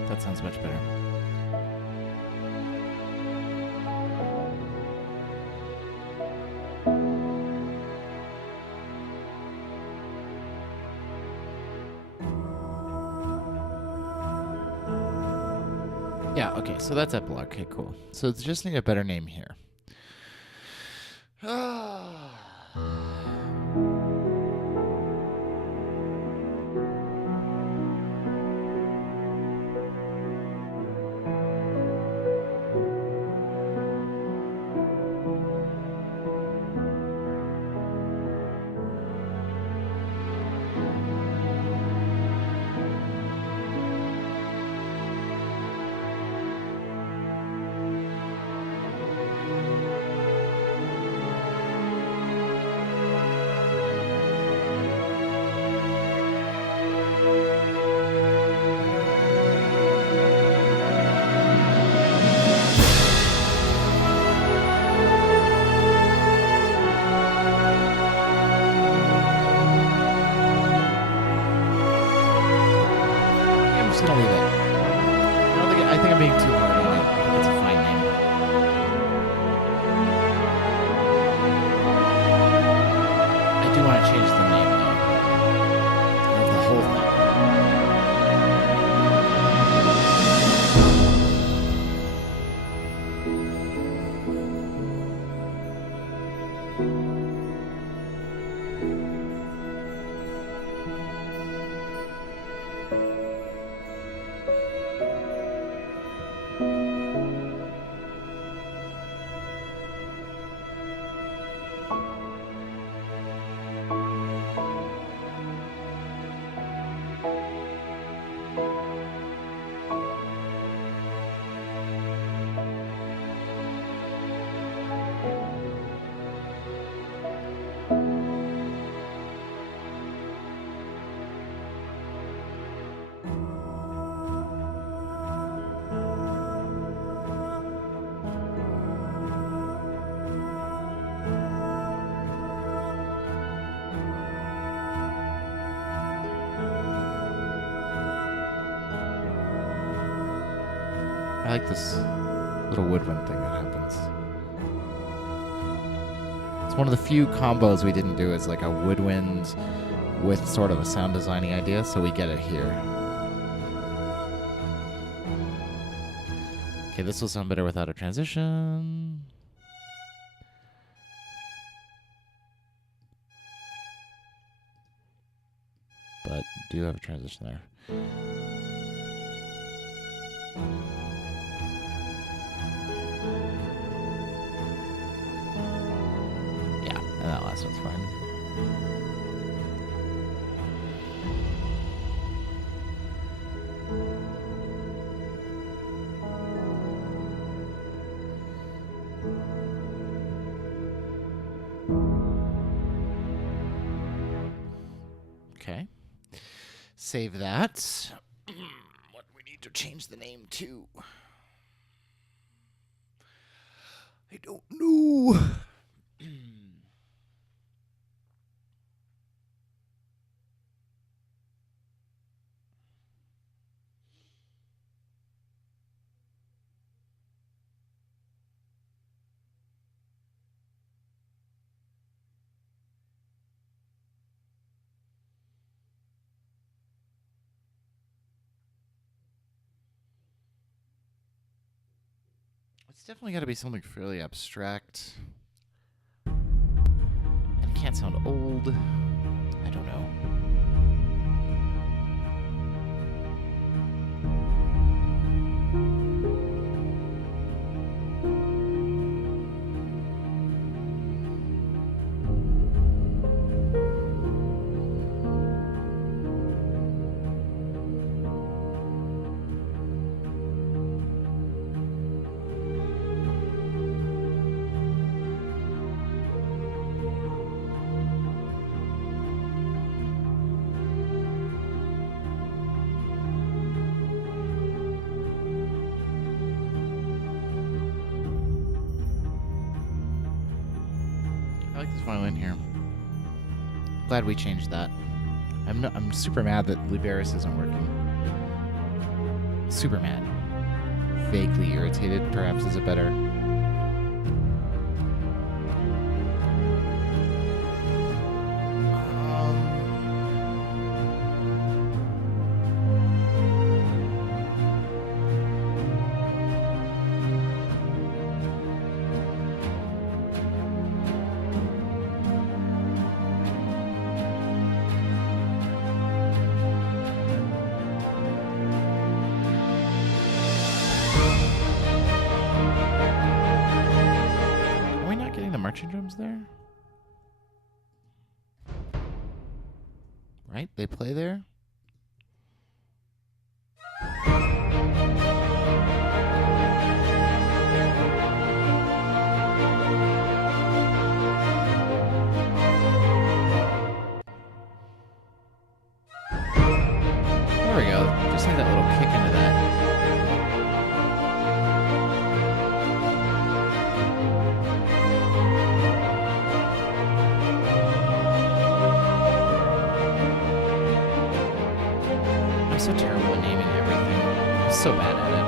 That sounds much better. Yeah, okay, so that's epilogue. Okay, cool. So it's just need a better name here. I think I'm being too hard on it. It's a fine name. I do want to change the name, though. Of the whole thing. I like this little woodwind thing that happens. It's one of the few combos we didn't do is like a woodwind with sort of a sound designing idea, so we get it here. Okay, this will sound better without a transition. But do have a transition there. Yeah, and that last one's fine. Okay. Save that. What we need to change the name to? I don't know. It's definitely got to be something fairly abstract. And it can't sound old. I don't know. like this violin here. Glad we changed that. I'm super mad that Liberis isn't working. Super mad. Vaguely irritated, perhaps, is a better. Marching drums there? Right? They play there? There we go. Just need that little kick into that. I'm so terrible at naming everything. I'm so bad at it.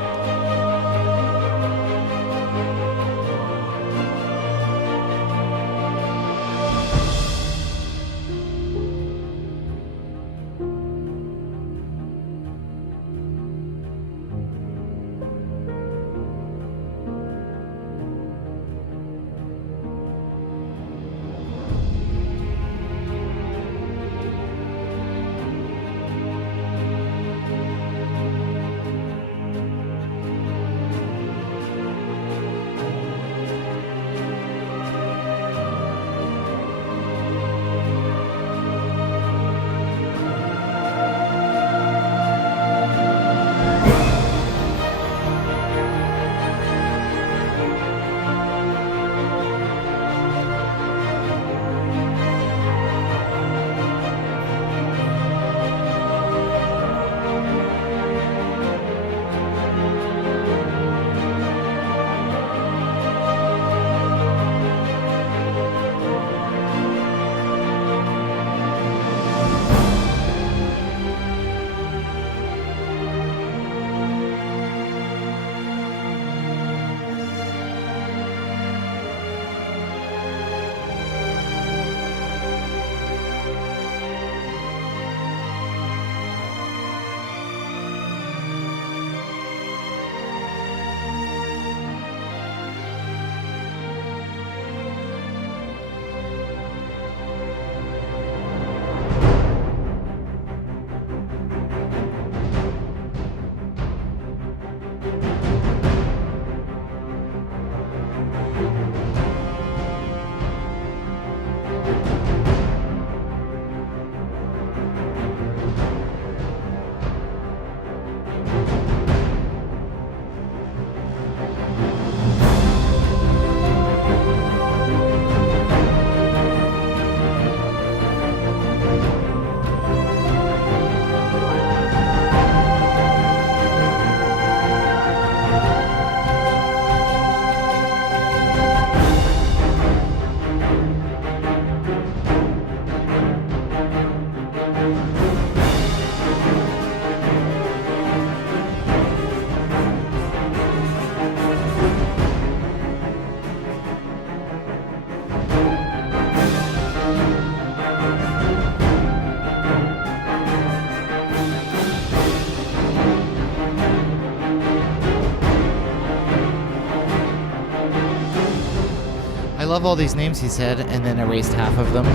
I love all these names he said and then erased half of them.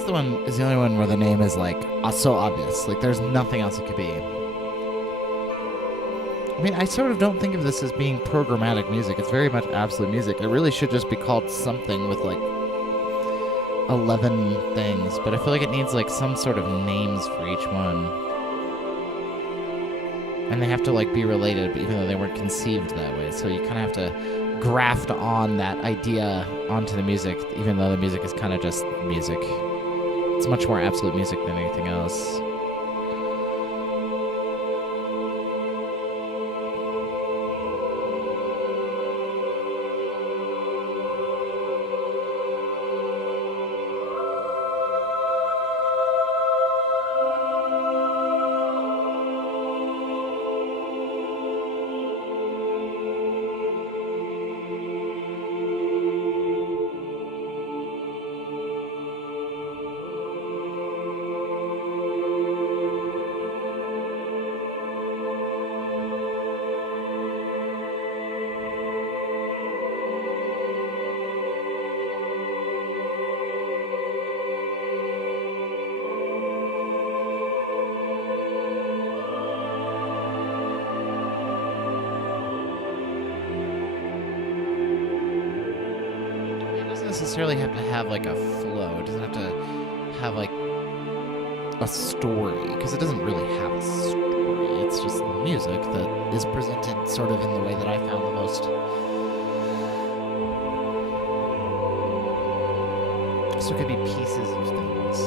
This the one is the only one where the name is like so obvious. Like there's nothing else it could be. I mean, I sort of don't think of this as being programmatic music. It's very much absolute music. It really should just be called something with like 11 things, but I feel like it needs like some sort of names for each one. And they have to like be related, even though they weren't conceived that way. So you kind of have to graft on that idea onto the music, even though the music is kind of just music. It's much more absolute music than anything else. Necessarily have to have like a flow. It doesn't have to have like a story, because it doesn't really have a story. It's just music that is presented sort of in the way that I found the most. So it could be pieces of things.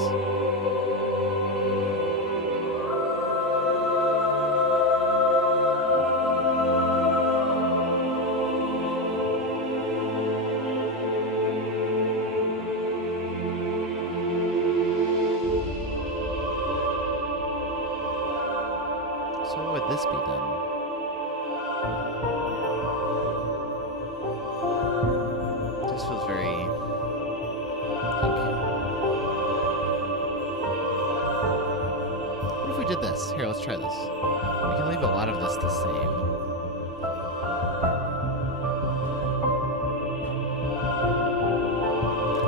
So what would this be then? This feels very what if we did this? Here, let's try this. We can leave a lot of this the same.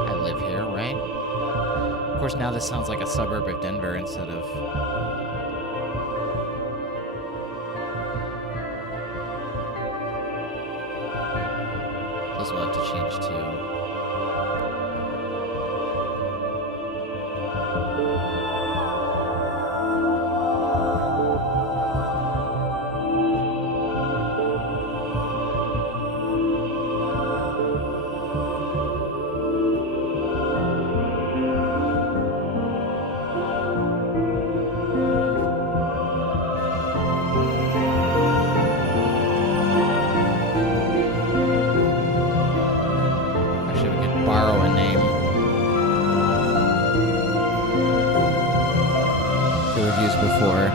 I live here, right? Of course, now this sounds like a suburb of Denver instead of we'll have to change to. Borrow a name that we've used before.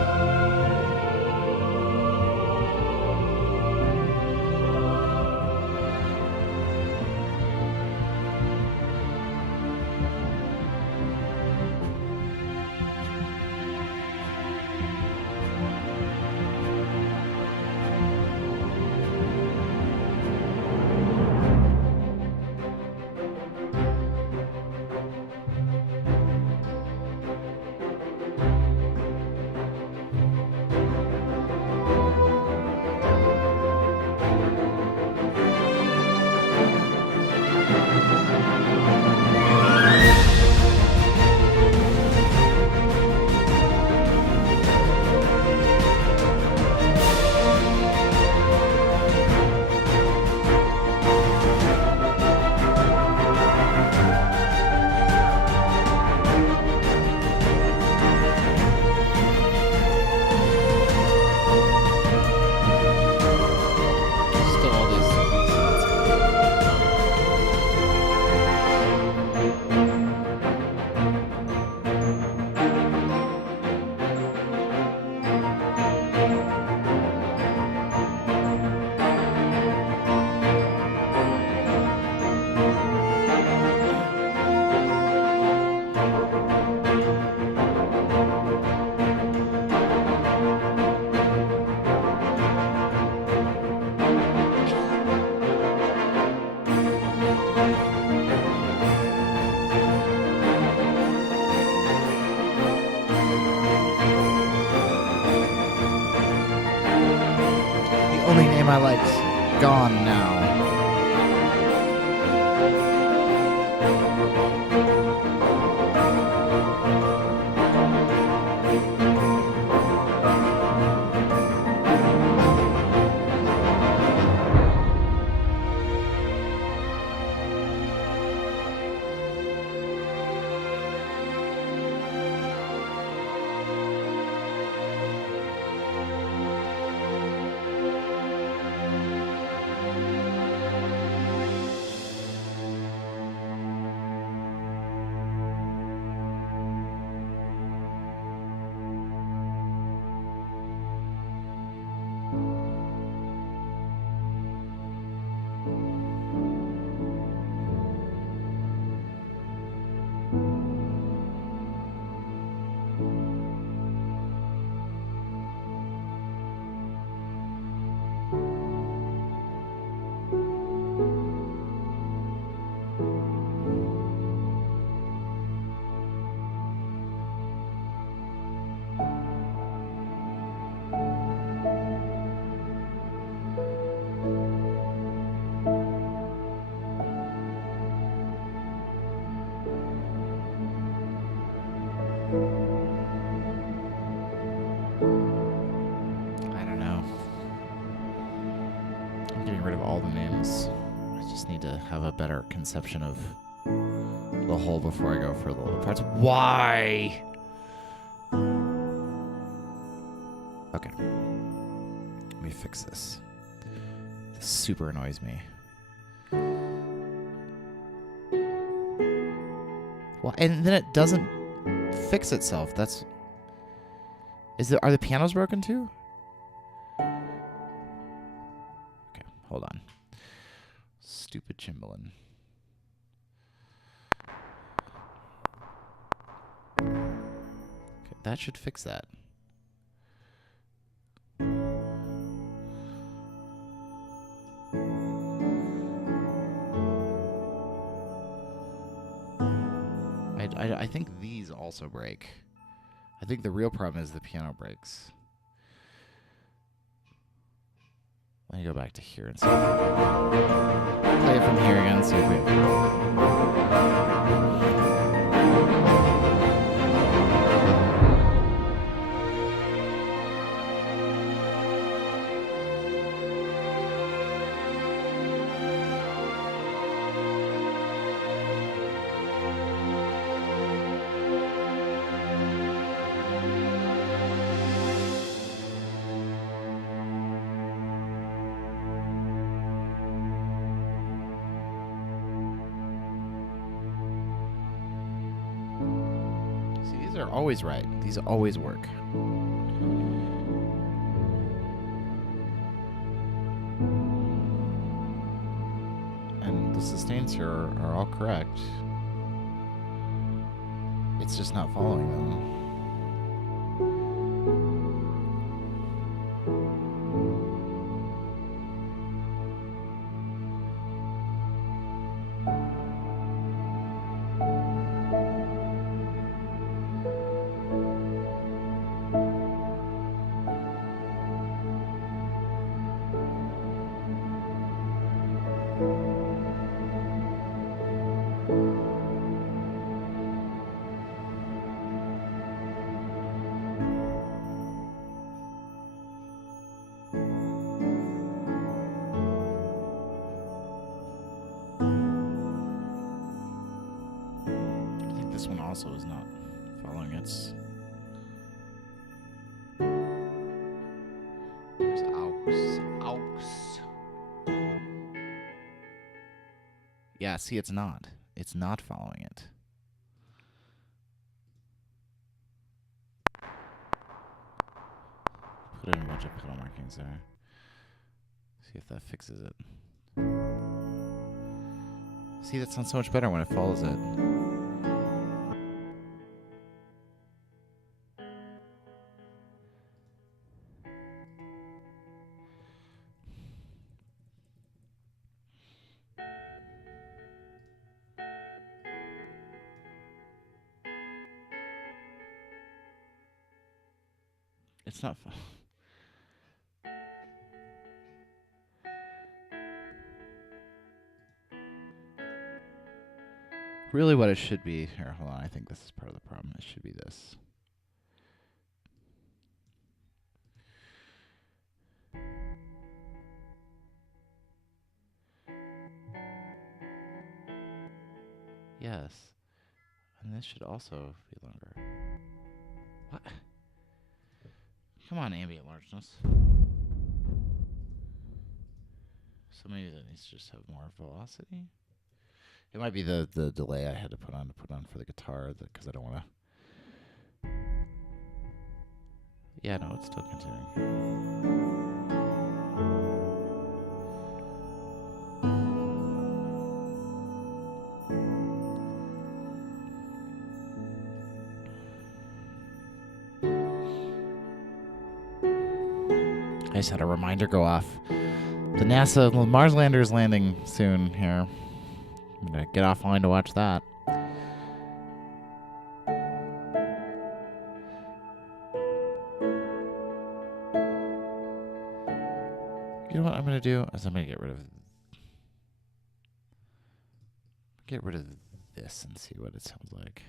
my legs gone now. I don't know. I'm getting rid of all the names. I just need to have a better conception of the whole before I go for the little parts. Why? Okay. Let me fix this. This super annoys me. Well, and then it doesn't fix itself. That's... Are the pianos broken too? Okay, hold on. Stupid Chamberlain. Okay, that should fix that. I think these also break. I think the real problem is the piano breaks. Let me go back to here and see. Play it from here again, see if we... These are always right. These always work. And the sustains here are all correct. It's just not following them. This one also is not following its... There's aux. Yeah, see, it's not. It's not following it. Put in a bunch of pedal markings there. See if that fixes it. See, that sounds so much better when it follows it. It's not... Really what it should be, here, hold on, I think this is part of the problem. It should be this. Yes. And this should also be longer. What? Come on, ambient largeness. So maybe that needs to just have more velocity. It might be the delay I had to put on for the guitar, because I don't want to. Yeah, no, it's still continuing. I just had a reminder go off. The Mars lander is landing soon here. I'm going to get offline to watch that. You know what I'm going to do? Is I'm going to get rid of this and see what it sounds like.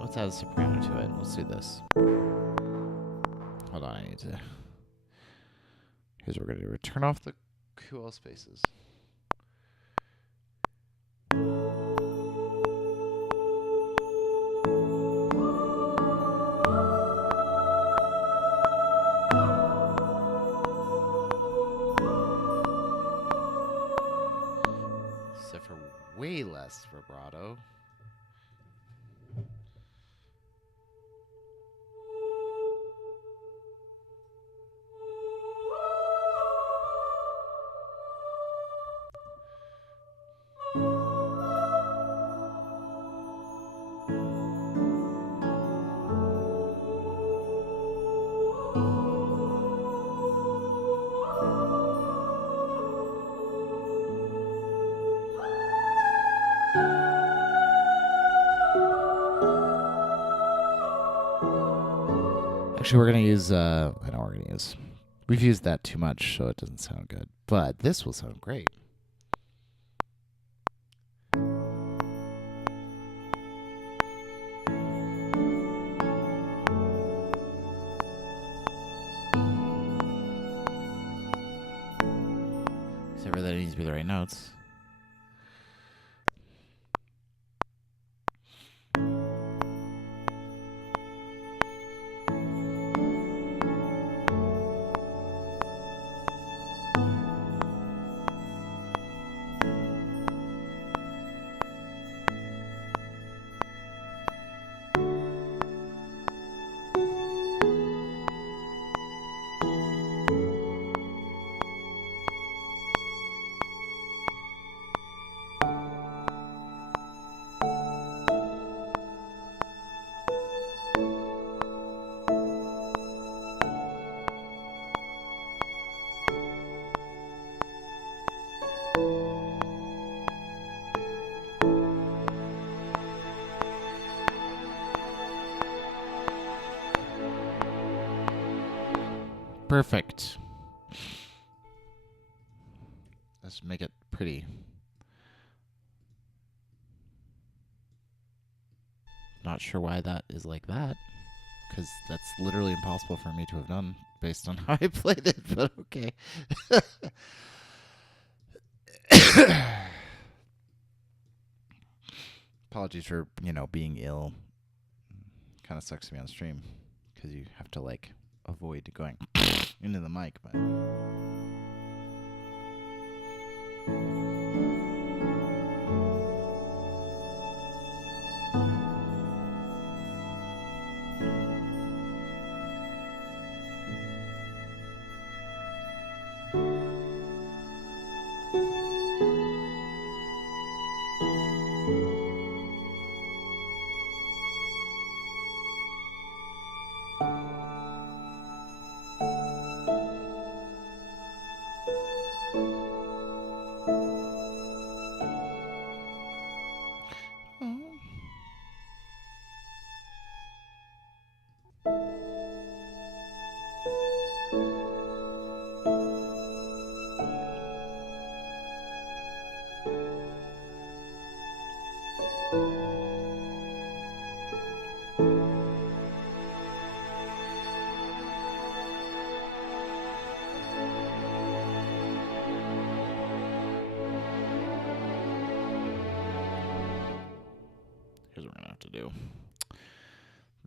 Let's add a soprano to it. Let's do this. Hold on, I need to. Here's what we're going to do. Turn off the QL spaces. Set for way less vibrato. Actually, we're going to use, I know we're going to use, we've used that too much, so it doesn't sound good. But this will sound great. Except for that it needs to be the right notes. Perfect. Let's make it pretty. Not sure why that is like that, because that's literally impossible for me to have done based on how I played it, but okay. Apologies for, being ill. Kind of sucks to be on stream, because you have to, avoid going into the mic, but...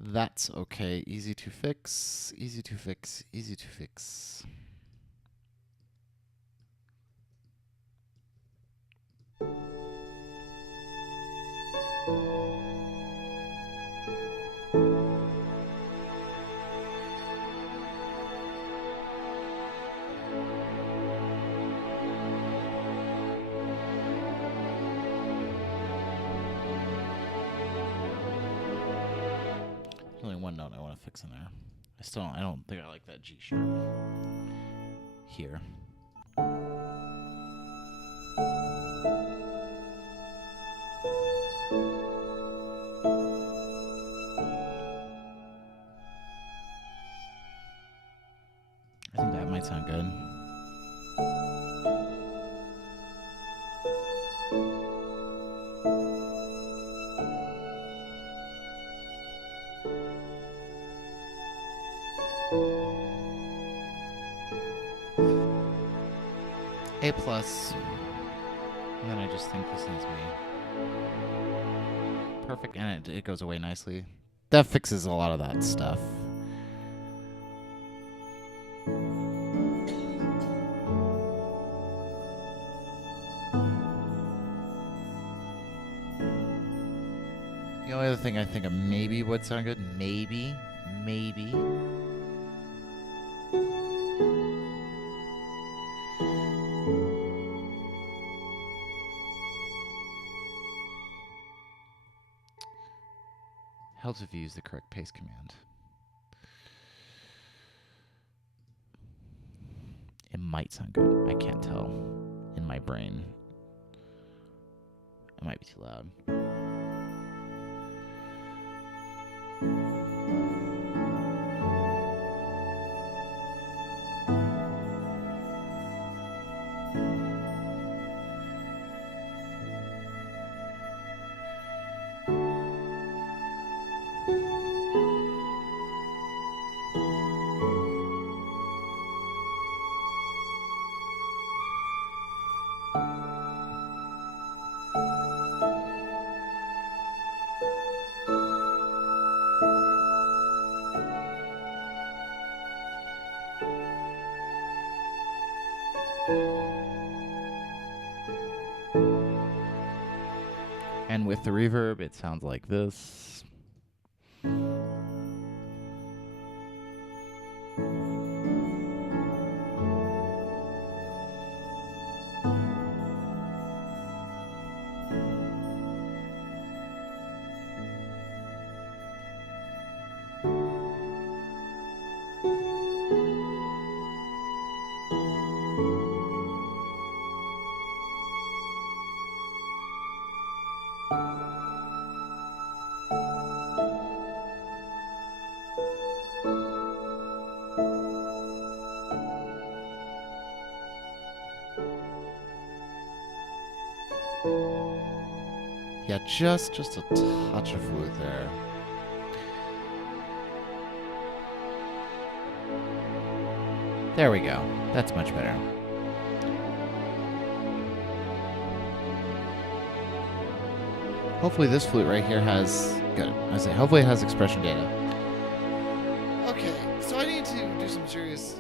That's okay. Easy to fix. Easy to fix. Easy to fix. Only one note I want to fix in there. I don't think I like that G sharp here. I think that might sound good. A plus. And then I just think this needs to be perfect, and it goes away nicely. That fixes a lot of that stuff. The only other thing I think of maybe would sound good, maybe. Helps if you use the correct paste command. It might sound good. I can't tell in my brain. It might be too loud. And with the reverb, it sounds like this. Yeah, just a touch of flute there. There we go. That's much better. Hopefully this flute right here has good. I say hopefully it has expression data. Okay, so I need to do some serious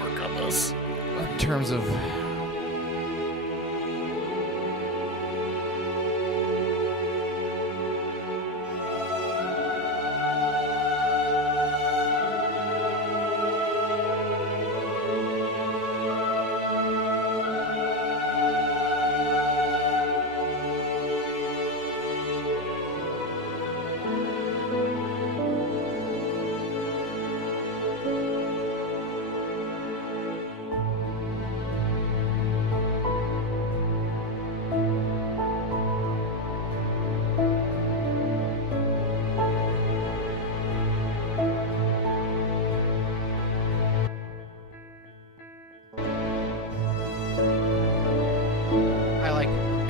work on this in terms of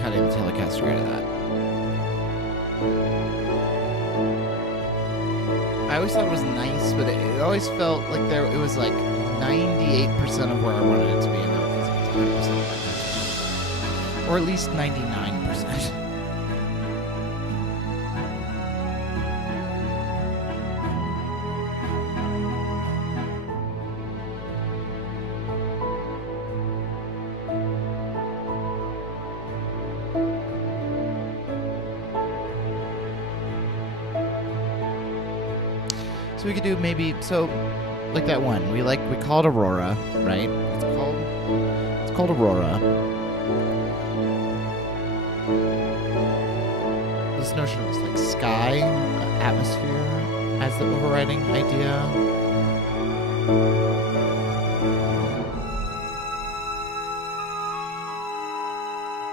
cutting the Telecaster out of that. I always thought it was nice, but it always felt like it was like 98% of where I wanted it to be, and now it feels like it's 100%. Or at least 99%. So we could do maybe like that one. We call it Aurora, right? It's called Aurora. This notion of like sky, atmosphere as the overriding idea.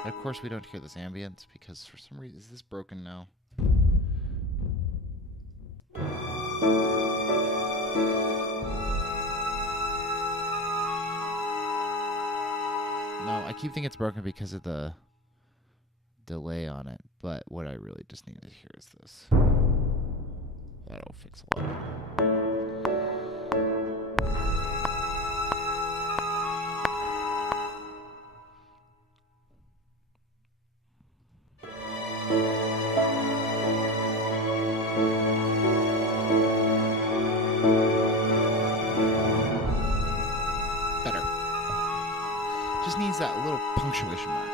Of course, we don't hear this ambience because for some reason, is this broken now? No, I keep thinking it's broken because of the delay on it, but what I really just need to hear is this. That'll fix a lot of it. Better. Just needs that little punctuation mark.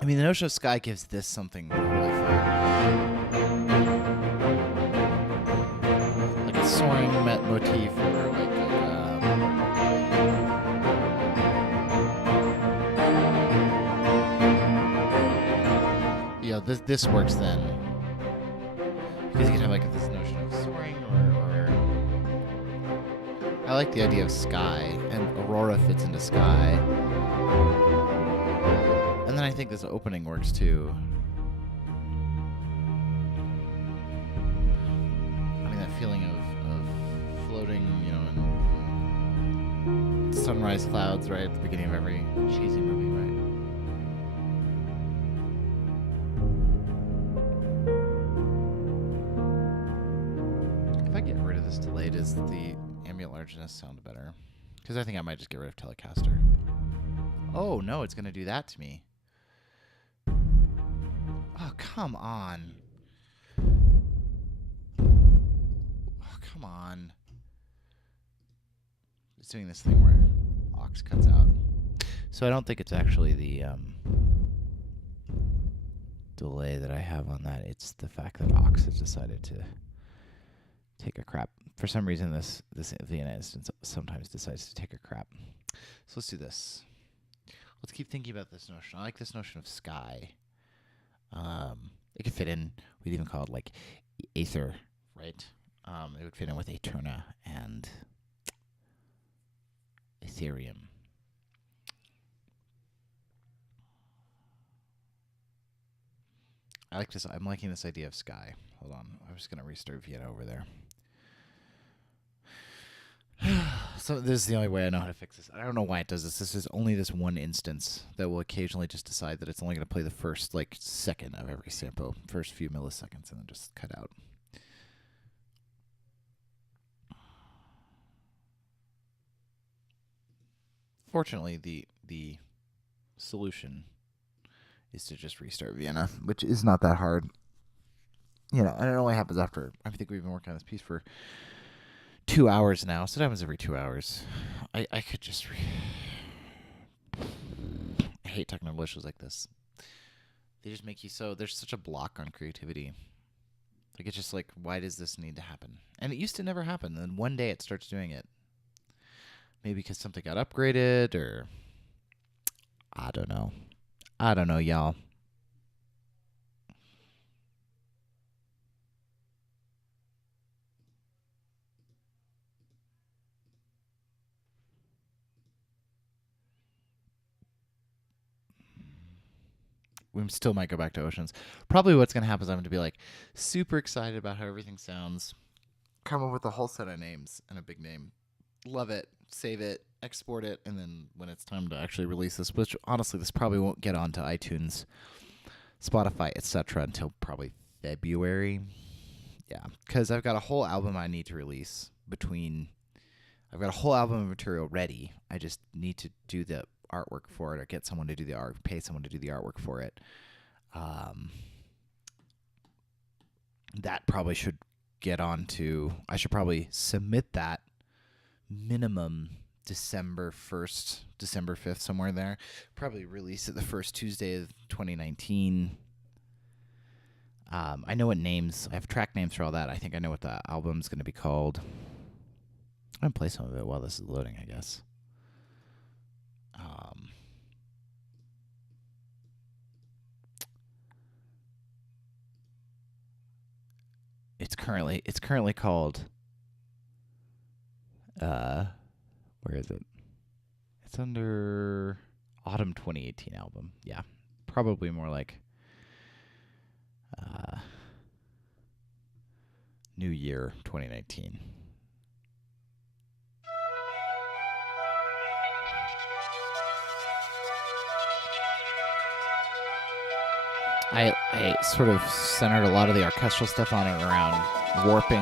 I mean, the notion of sky gives this something really fun. Like a soaring motif or like this works then. Because you can have like this notion of soaring or I like the idea of sky, and Aurora fits into sky. And then I think this opening works too. I mean, that feeling of floating, you know, in sunrise clouds, right, at the beginning of every cheesy movie, right? If I get rid of this delay, does the ambient largeness sound better? Because I think I might just get rid of Telecaster. Oh, no, it's going to do that to me. Oh, come on. Oh, come on. It's doing this thing where aux cuts out. So I don't think it's actually the delay that I have on that. It's the fact that aux has decided to take a crap. For some reason, this Vienna instance sometimes decides to take a crap. So let's do this. Let's keep thinking about this notion. I like this notion of sky. It could fit in. We'd even call it like Aether, right? It would fit in with Eterna and Ethereum. I like this. I'm liking this idea of sky. Hold on. I'm just going to restart Vienna over there. So this is the only way I know how to fix this. I don't know why it does this. This is only this one instance that will occasionally just decide that it's only going to play the first like second of every sample, first few milliseconds, and then just cut out. Fortunately, the solution is to just restart Vienna, which is not that hard. You know, and it only happens after. I think we've been working on this piece for 2 hours now, so it happens every 2 hours. I could just... I hate talking about issues like this. They just make you so... There's such a block on creativity. Like, it's just like, why does this need to happen? And it used to never happen. Then one day it starts doing it. Maybe because something got upgraded, or... I don't know. I don't know, y'all. We still might go back to Oceans. Probably what's going to happen is I'm going to be like super excited about how everything sounds. Come up with a whole set of names and a big name. Love it. Save it. Export it. And then when it's time to actually release this, which honestly, this probably won't get onto iTunes, Spotify, etc. until probably February. Yeah. Because I've got a whole album I need to release I've got a whole album of material ready. I just need to do the artwork for it, or get someone to do the art, pay someone to do the artwork for it. that probably should get on to. I should probably submit that minimum December 1st, December 5th, somewhere there. Probably release it the first Tuesday of 2019. I know what names. I have track names for all that. I think I know what the album's going to be called. I'm going to play some of it while this is loading, I guess. It's currently called where is it? It's under Autumn 2018 album. Yeah. Probably more like New Year 2019. I sort of centered a lot of the orchestral stuff on it around warping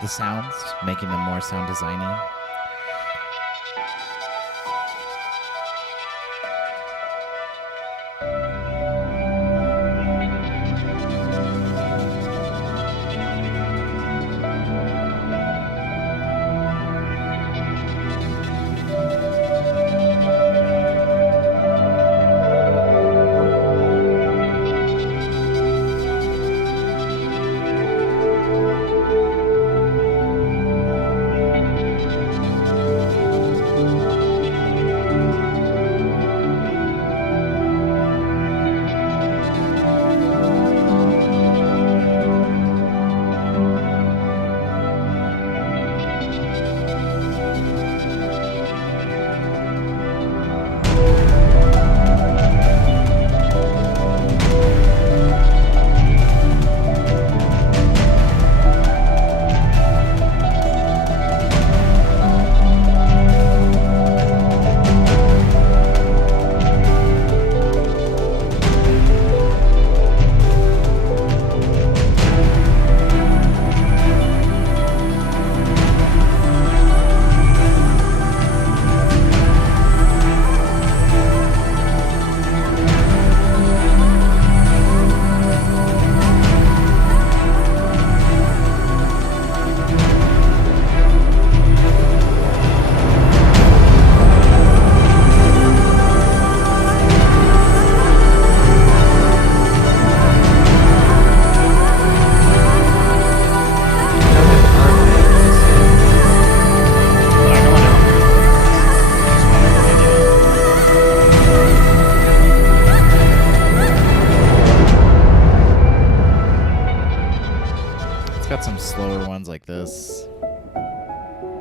the sounds, making them more sound designy. Like this.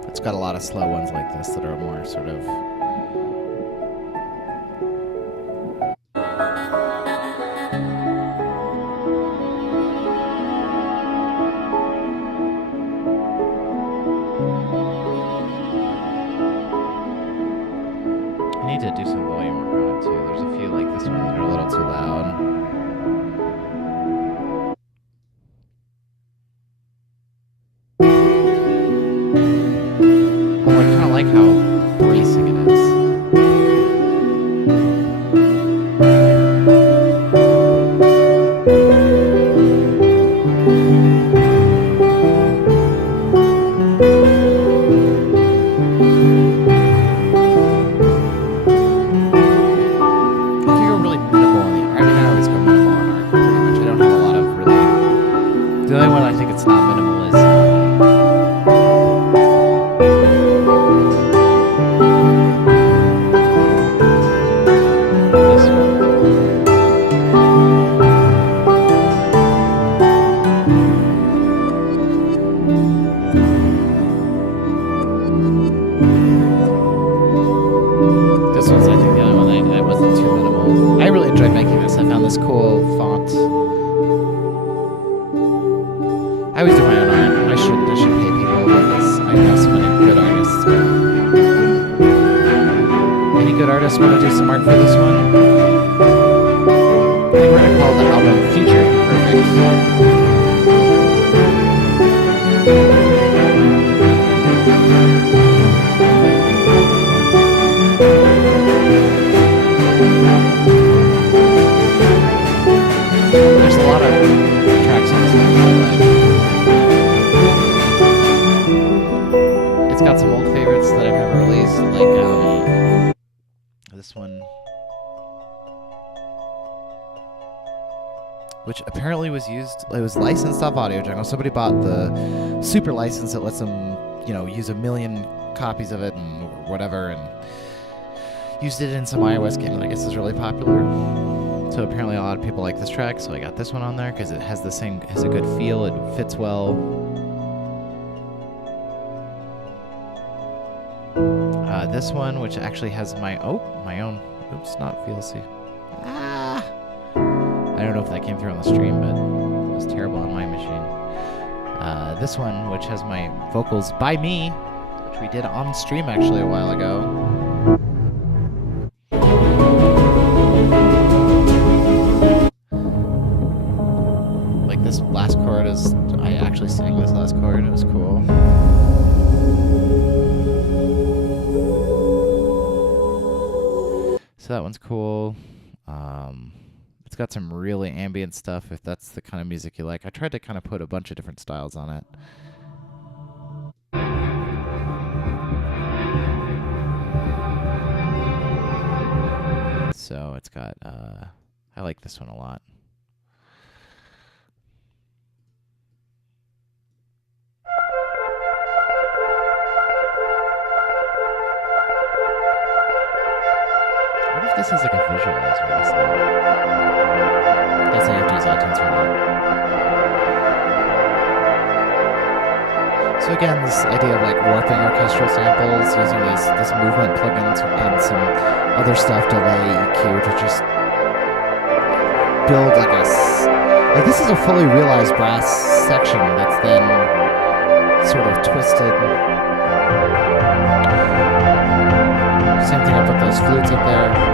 It's got a lot of slow ones like this that are more sort of I need to do some volume work on it too. There's a few like this one that are a little too loud. There's a lot of tracks on this one. these, like this one, which apparently was used. It was licensed off Audio Jungle. Somebody bought the super license that lets them, use 1 million copies of it and whatever, and used it in some iOS game that I guess is really popular. So apparently a lot of people like this track, so I got this one on there because it has a good feel, it fits well. This one, which actually has my own, oops, not VLC. I don't know if that came through on the stream, but it was terrible on my machine. This one, which has my vocals by me, which we did on stream actually a while ago. This last chord I actually sang this last chord. It was cool. So that one's cool. It's got some really ambient stuff if that's the kind of music you like. I tried to kind of put a bunch of different styles on it. So it's got, I like this one a lot. What if this is like a visualizer? I guess I have to use iTunes for that. So again, this idea of like warping orchestral samples, using this movement plugin and some other stuff, delay, EQ, to just build like this is a fully realized brass section that's then sort of twisted. Same thing, I put those flutes up there.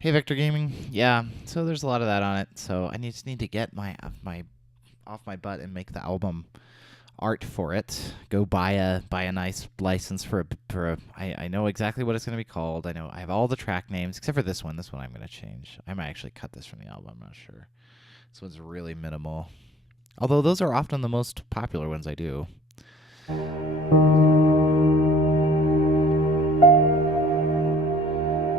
Hey, Vector Gaming. Yeah, so there's a lot of that on it. So I just need to get my off my butt and make the album art for it. Go buy a nice license for a I know exactly what it's going to be called. I have all the track names except for this one. This one I'm going to change. I might actually cut this from the album. I'm not sure. This one's really minimal. Although those are often the most popular ones I do. I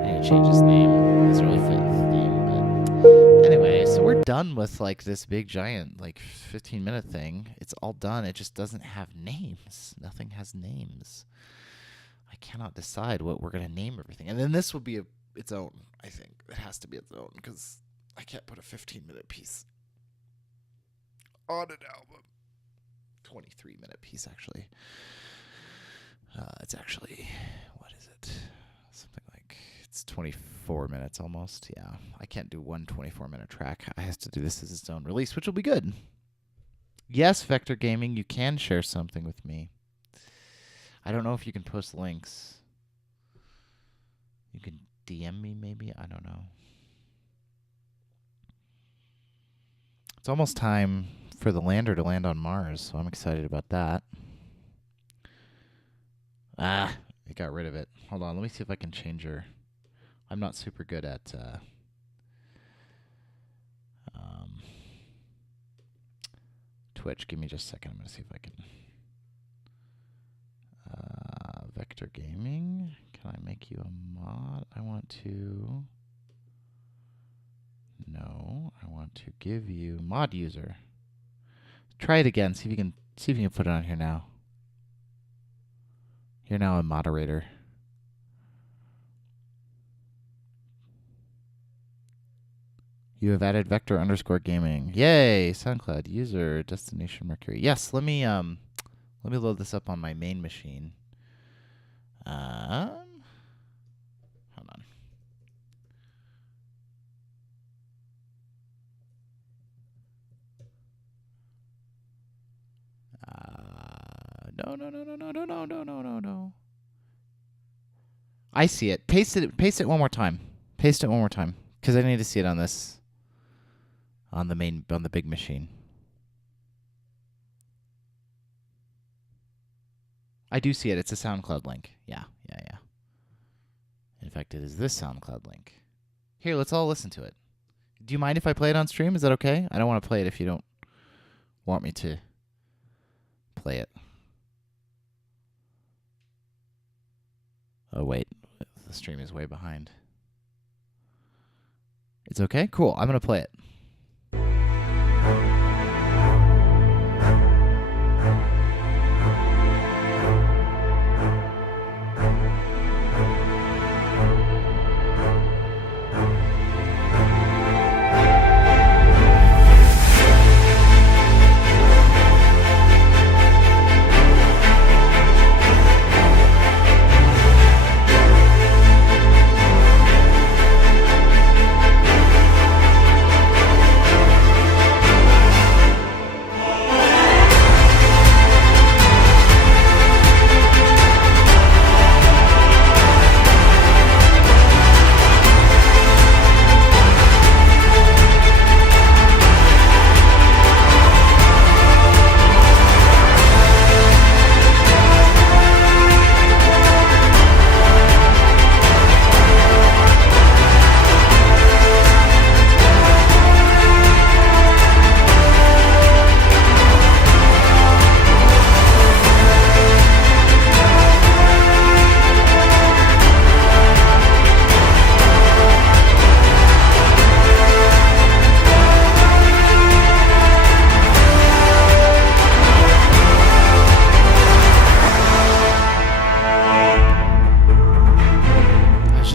need to change his name. It's really fit the theme, but anyway, so we're done with like this big giant 15-minute thing. It's all done. It just doesn't have names. Nothing has names. I cannot decide what we're gonna name everything. And then this will be its own. I think it has to be its own because I can't put a 15-minute piece on an album. 23-minute piece actually. It's actually, what is it? Something like, it's 24 minutes almost. Yeah, I can't do one 24-minute track. I have to do this as its own release, which will be good. Yes, Vector Gaming, you can share something with me. I don't know if you can post links. You can DM me maybe? I don't know. It's almost time for the lander to land on Mars, so I'm excited about that. It got rid of it. Hold on, let me see if I can change her. I'm not super good at Twitch. Give me just a second. I'm going to see if I can. Vector Gaming. Can I make you a mod? I want to. No, I want to give you mod user. Try it again. See if you can put it on here now. You're now a moderator. You have added Vector _ Gaming. Yay! SoundCloud user destination Mercury. Yes, let me load this up on my main machine. Hold on. No. I see it. Paste it one more time. Paste it one more time, because I need to see it on this. On the big machine. I do see it. It's a SoundCloud link. Yeah. In fact, it is this SoundCloud link. Here, let's all listen to it. Do you mind if I play it on stream? Is that okay? I don't want to play it if you don't want me to play it. Oh, wait. The stream is way behind. It's okay? Cool. I'm going to play it.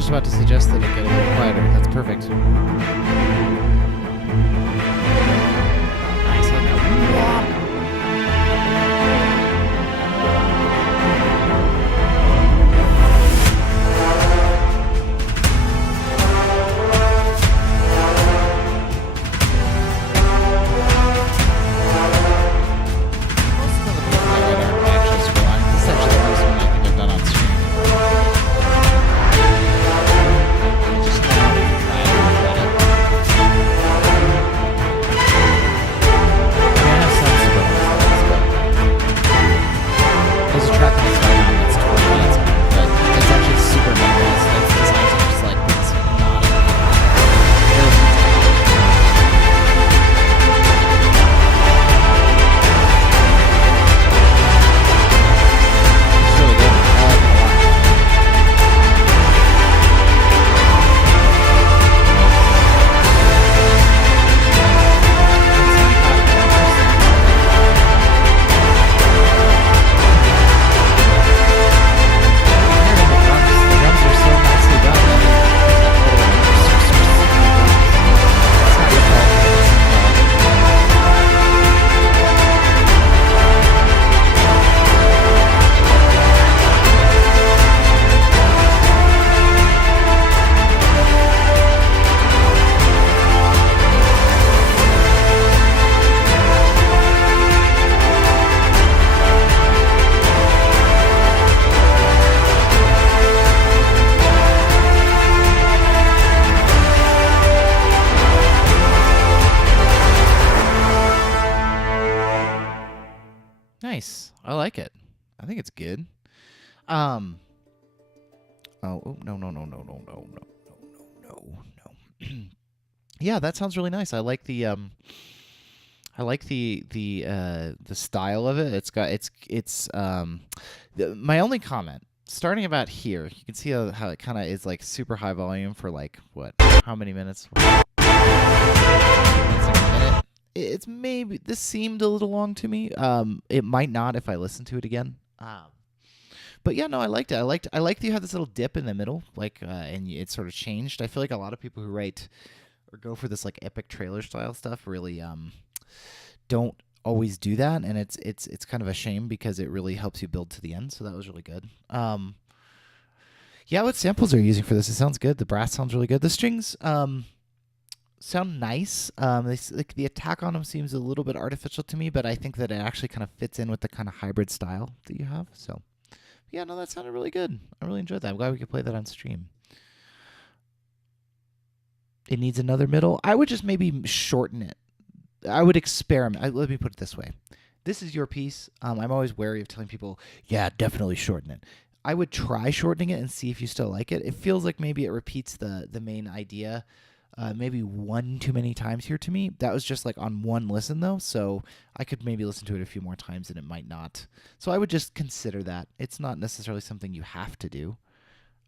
About to suggest that it get a little quieter. That's perfect. Nice. Like that. Most of the people I read aren't actually scrolling. This is actually the first one I think I've done on stream. There's a track on this right now that's 20 minutes, but it's actually super minimalist. It's designed to just like put some not It's really good. I like it a lot. The drums are so nicely done. It's not your fault. Nice. I like it. I think it's good. Oh, no, no, no, no, no, no, no, no, no. Yeah, that sounds really nice. I like the style of it. My only comment starting about here, you can see how it kind of is like super high volume for like what? How many minutes? It's like a minute. It's maybe this seemed a little long to me. It might not if I listen to it again. But yeah, no, I liked it. I liked that you have this little dip in the middle, like, and it sort of changed. I feel like a lot of people who write or go for this like epic trailer style stuff really don't always do that, and it's kind of a shame because it really helps you build to the end. So that was really good. Yeah, what samples are you using for this? It sounds good. The brass sounds really good. The strings sound nice. Like the attack on them seems a little bit artificial to me, but I think that it actually kind of fits in with the kind of hybrid style that you have. So yeah, no, that sounded really good. I really enjoyed that. I'm glad we could play that on stream. It needs another middle. I would just maybe shorten it. I would experiment. Let me put it this way. This is your piece. I'm always wary of telling people, yeah, definitely shorten it. I would try shortening it and see if you still like it. It feels like maybe it repeats the main idea maybe one too many times here to me. That was just like on one listen, though, so I could maybe listen to it a few more times and it might not. So I would just consider that. It's not necessarily something you have to do.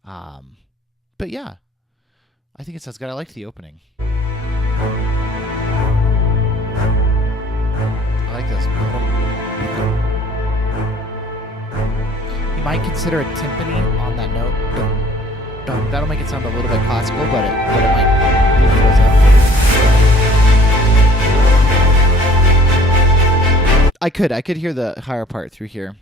But yeah, I think it sounds good. I liked the opening. I like this. You might consider a timpani on that note. That'll make it sound a little bit classical, but it might be close up. I could hear the higher part through here.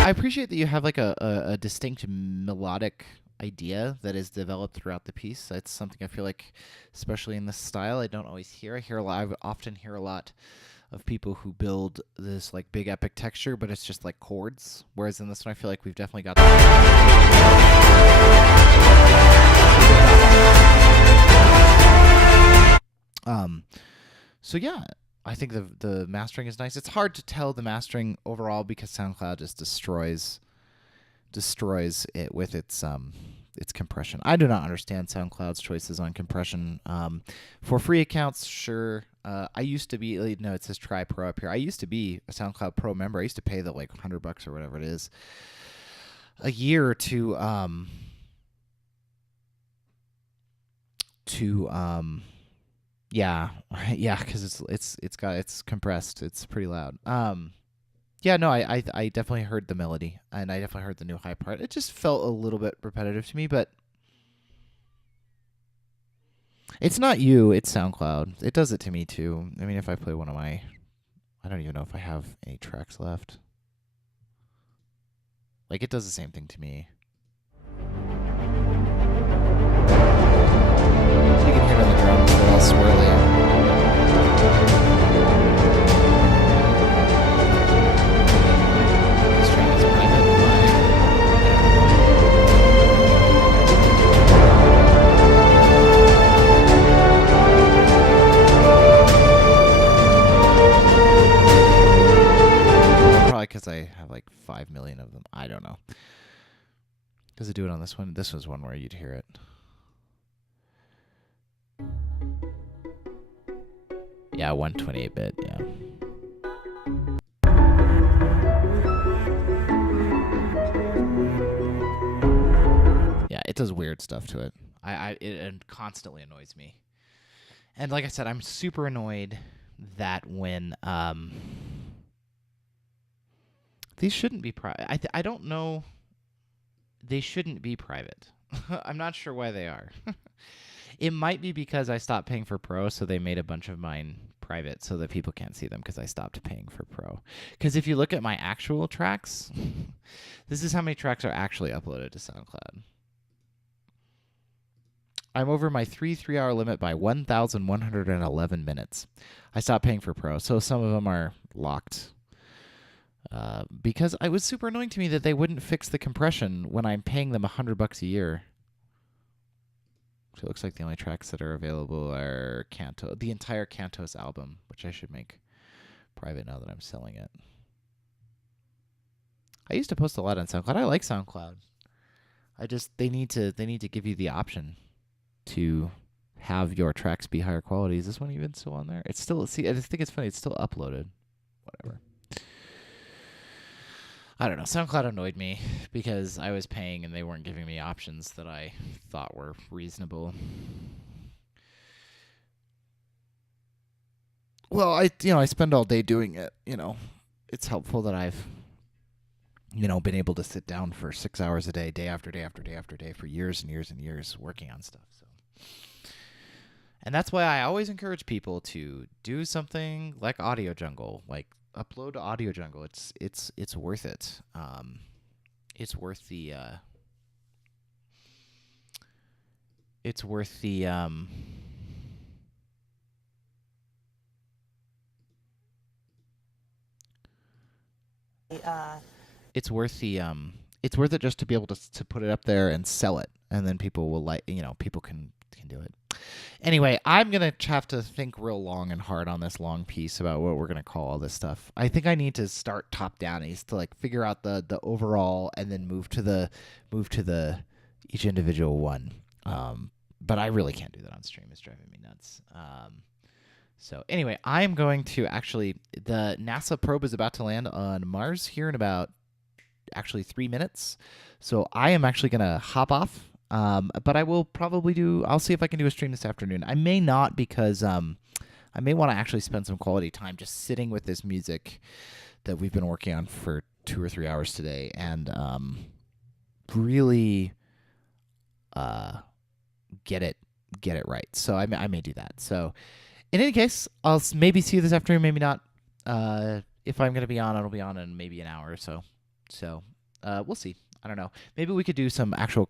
I appreciate that you have like a distinct melodic idea that is developed throughout the piece. That's something I feel like, especially in this style, I don't always hear. I often hear a lot of people who build this like big epic texture, but it's just like chords. Whereas in this one, I feel like we've definitely got so yeah, I think the mastering is nice. It's hard to tell the mastering overall because SoundCloud just destroys it with its compression. I do not understand SoundCloud's choices on compression. For free accounts, sure. I used to be, no, it says try pro up here. I used to be a SoundCloud Pro member. I used to pay the like $100 or whatever it is a year to yeah, because it's compressed. It's pretty loud. Yeah, no, I definitely heard the melody, and I definitely heard the new high part. It just felt a little bit repetitive to me, but it's not you, it's SoundCloud. It does it to me, too. I mean, if I play one of my... I don't even know if I have any tracks left. Like, it does the same thing to me. You can hear the drums, they're all swirly. Because I have like 5 million of them. I don't know. Does it do it on this one? This was one where you'd hear it. Yeah, 128-bit, yeah. Yeah, it does weird stuff to it. It constantly annoys me. And like I said, I'm super annoyed that when these shouldn't be private. I don't know. They shouldn't be private. I'm not sure why they are. It might be because I stopped paying for Pro, so they made a bunch of mine private so that people can't see them because I stopped paying for Pro. Because if you look at my actual tracks, this is how many tracks are actually uploaded to SoundCloud. I'm over my 3-hour limit by 1,111 minutes. I stopped paying for Pro, so some of them are locked. Because it was super annoying to me that they wouldn't fix the compression when I'm paying them $100 a year. So it looks like the only tracks that are available are Canto, the entire Cantos album, which I should make private now that I'm selling it. I used to post a lot on SoundCloud. I like SoundCloud. They need to give you the option to have your tracks be higher quality. Is this one even still on there? It's still, see, I just think it's funny. It's still uploaded. Whatever. I don't know. SoundCloud annoyed me because I was paying and they weren't giving me options that I thought were reasonable. Well, I spend all day doing it. It's helpful that I've been able to sit down for 6 hours a day, day after day after day after day for years and years and years working on stuff. So, and that's why I always encourage people to do something like Audio Jungle, like upload to Audio Jungle. It's worth it. It's worth the it's worth the it's worth it just to be able to put it up there and sell it, and then people will people can do it. Anyway, I'm gonna have to think real long and hard on this long piece about what we're gonna call all this stuff. I think I need to start top down. I need to figure out the overall, and then move to the each individual one. But I really can't do that on stream. It's driving me nuts. So anyway, I'm going to the NASA probe is about to land on Mars here in about 3 minutes. So I am actually going to hop off. But I will probably I'll see if I can do a stream this afternoon. I may not, because I may want to actually spend some quality time just sitting with this music that we've been working on for 2 or 3 hours today, and really get it right. So I may do that. So in any case, I'll maybe see you this afternoon, maybe not. If I'm going to be on, I'll be on in maybe an hour or so. So we'll see. I don't know. Maybe we could do some actual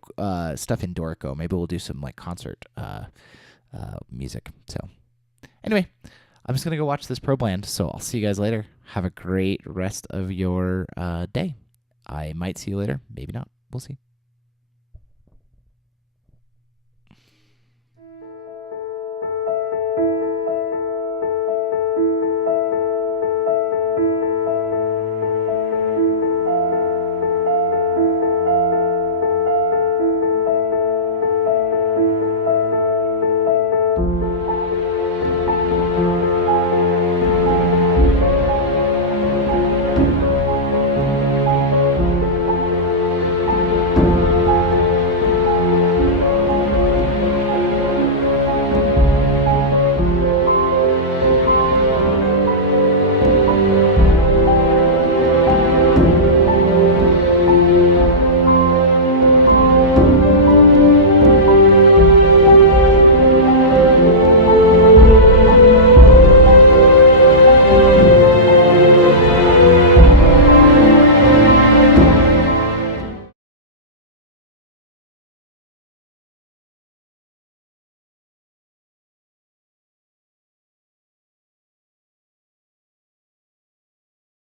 stuff in Dorico. Maybe we'll do some concert music. So anyway, I'm just going to go watch this probe land. So I'll see you guys later. Have a great rest of your day. I might see you later. Maybe not. We'll see.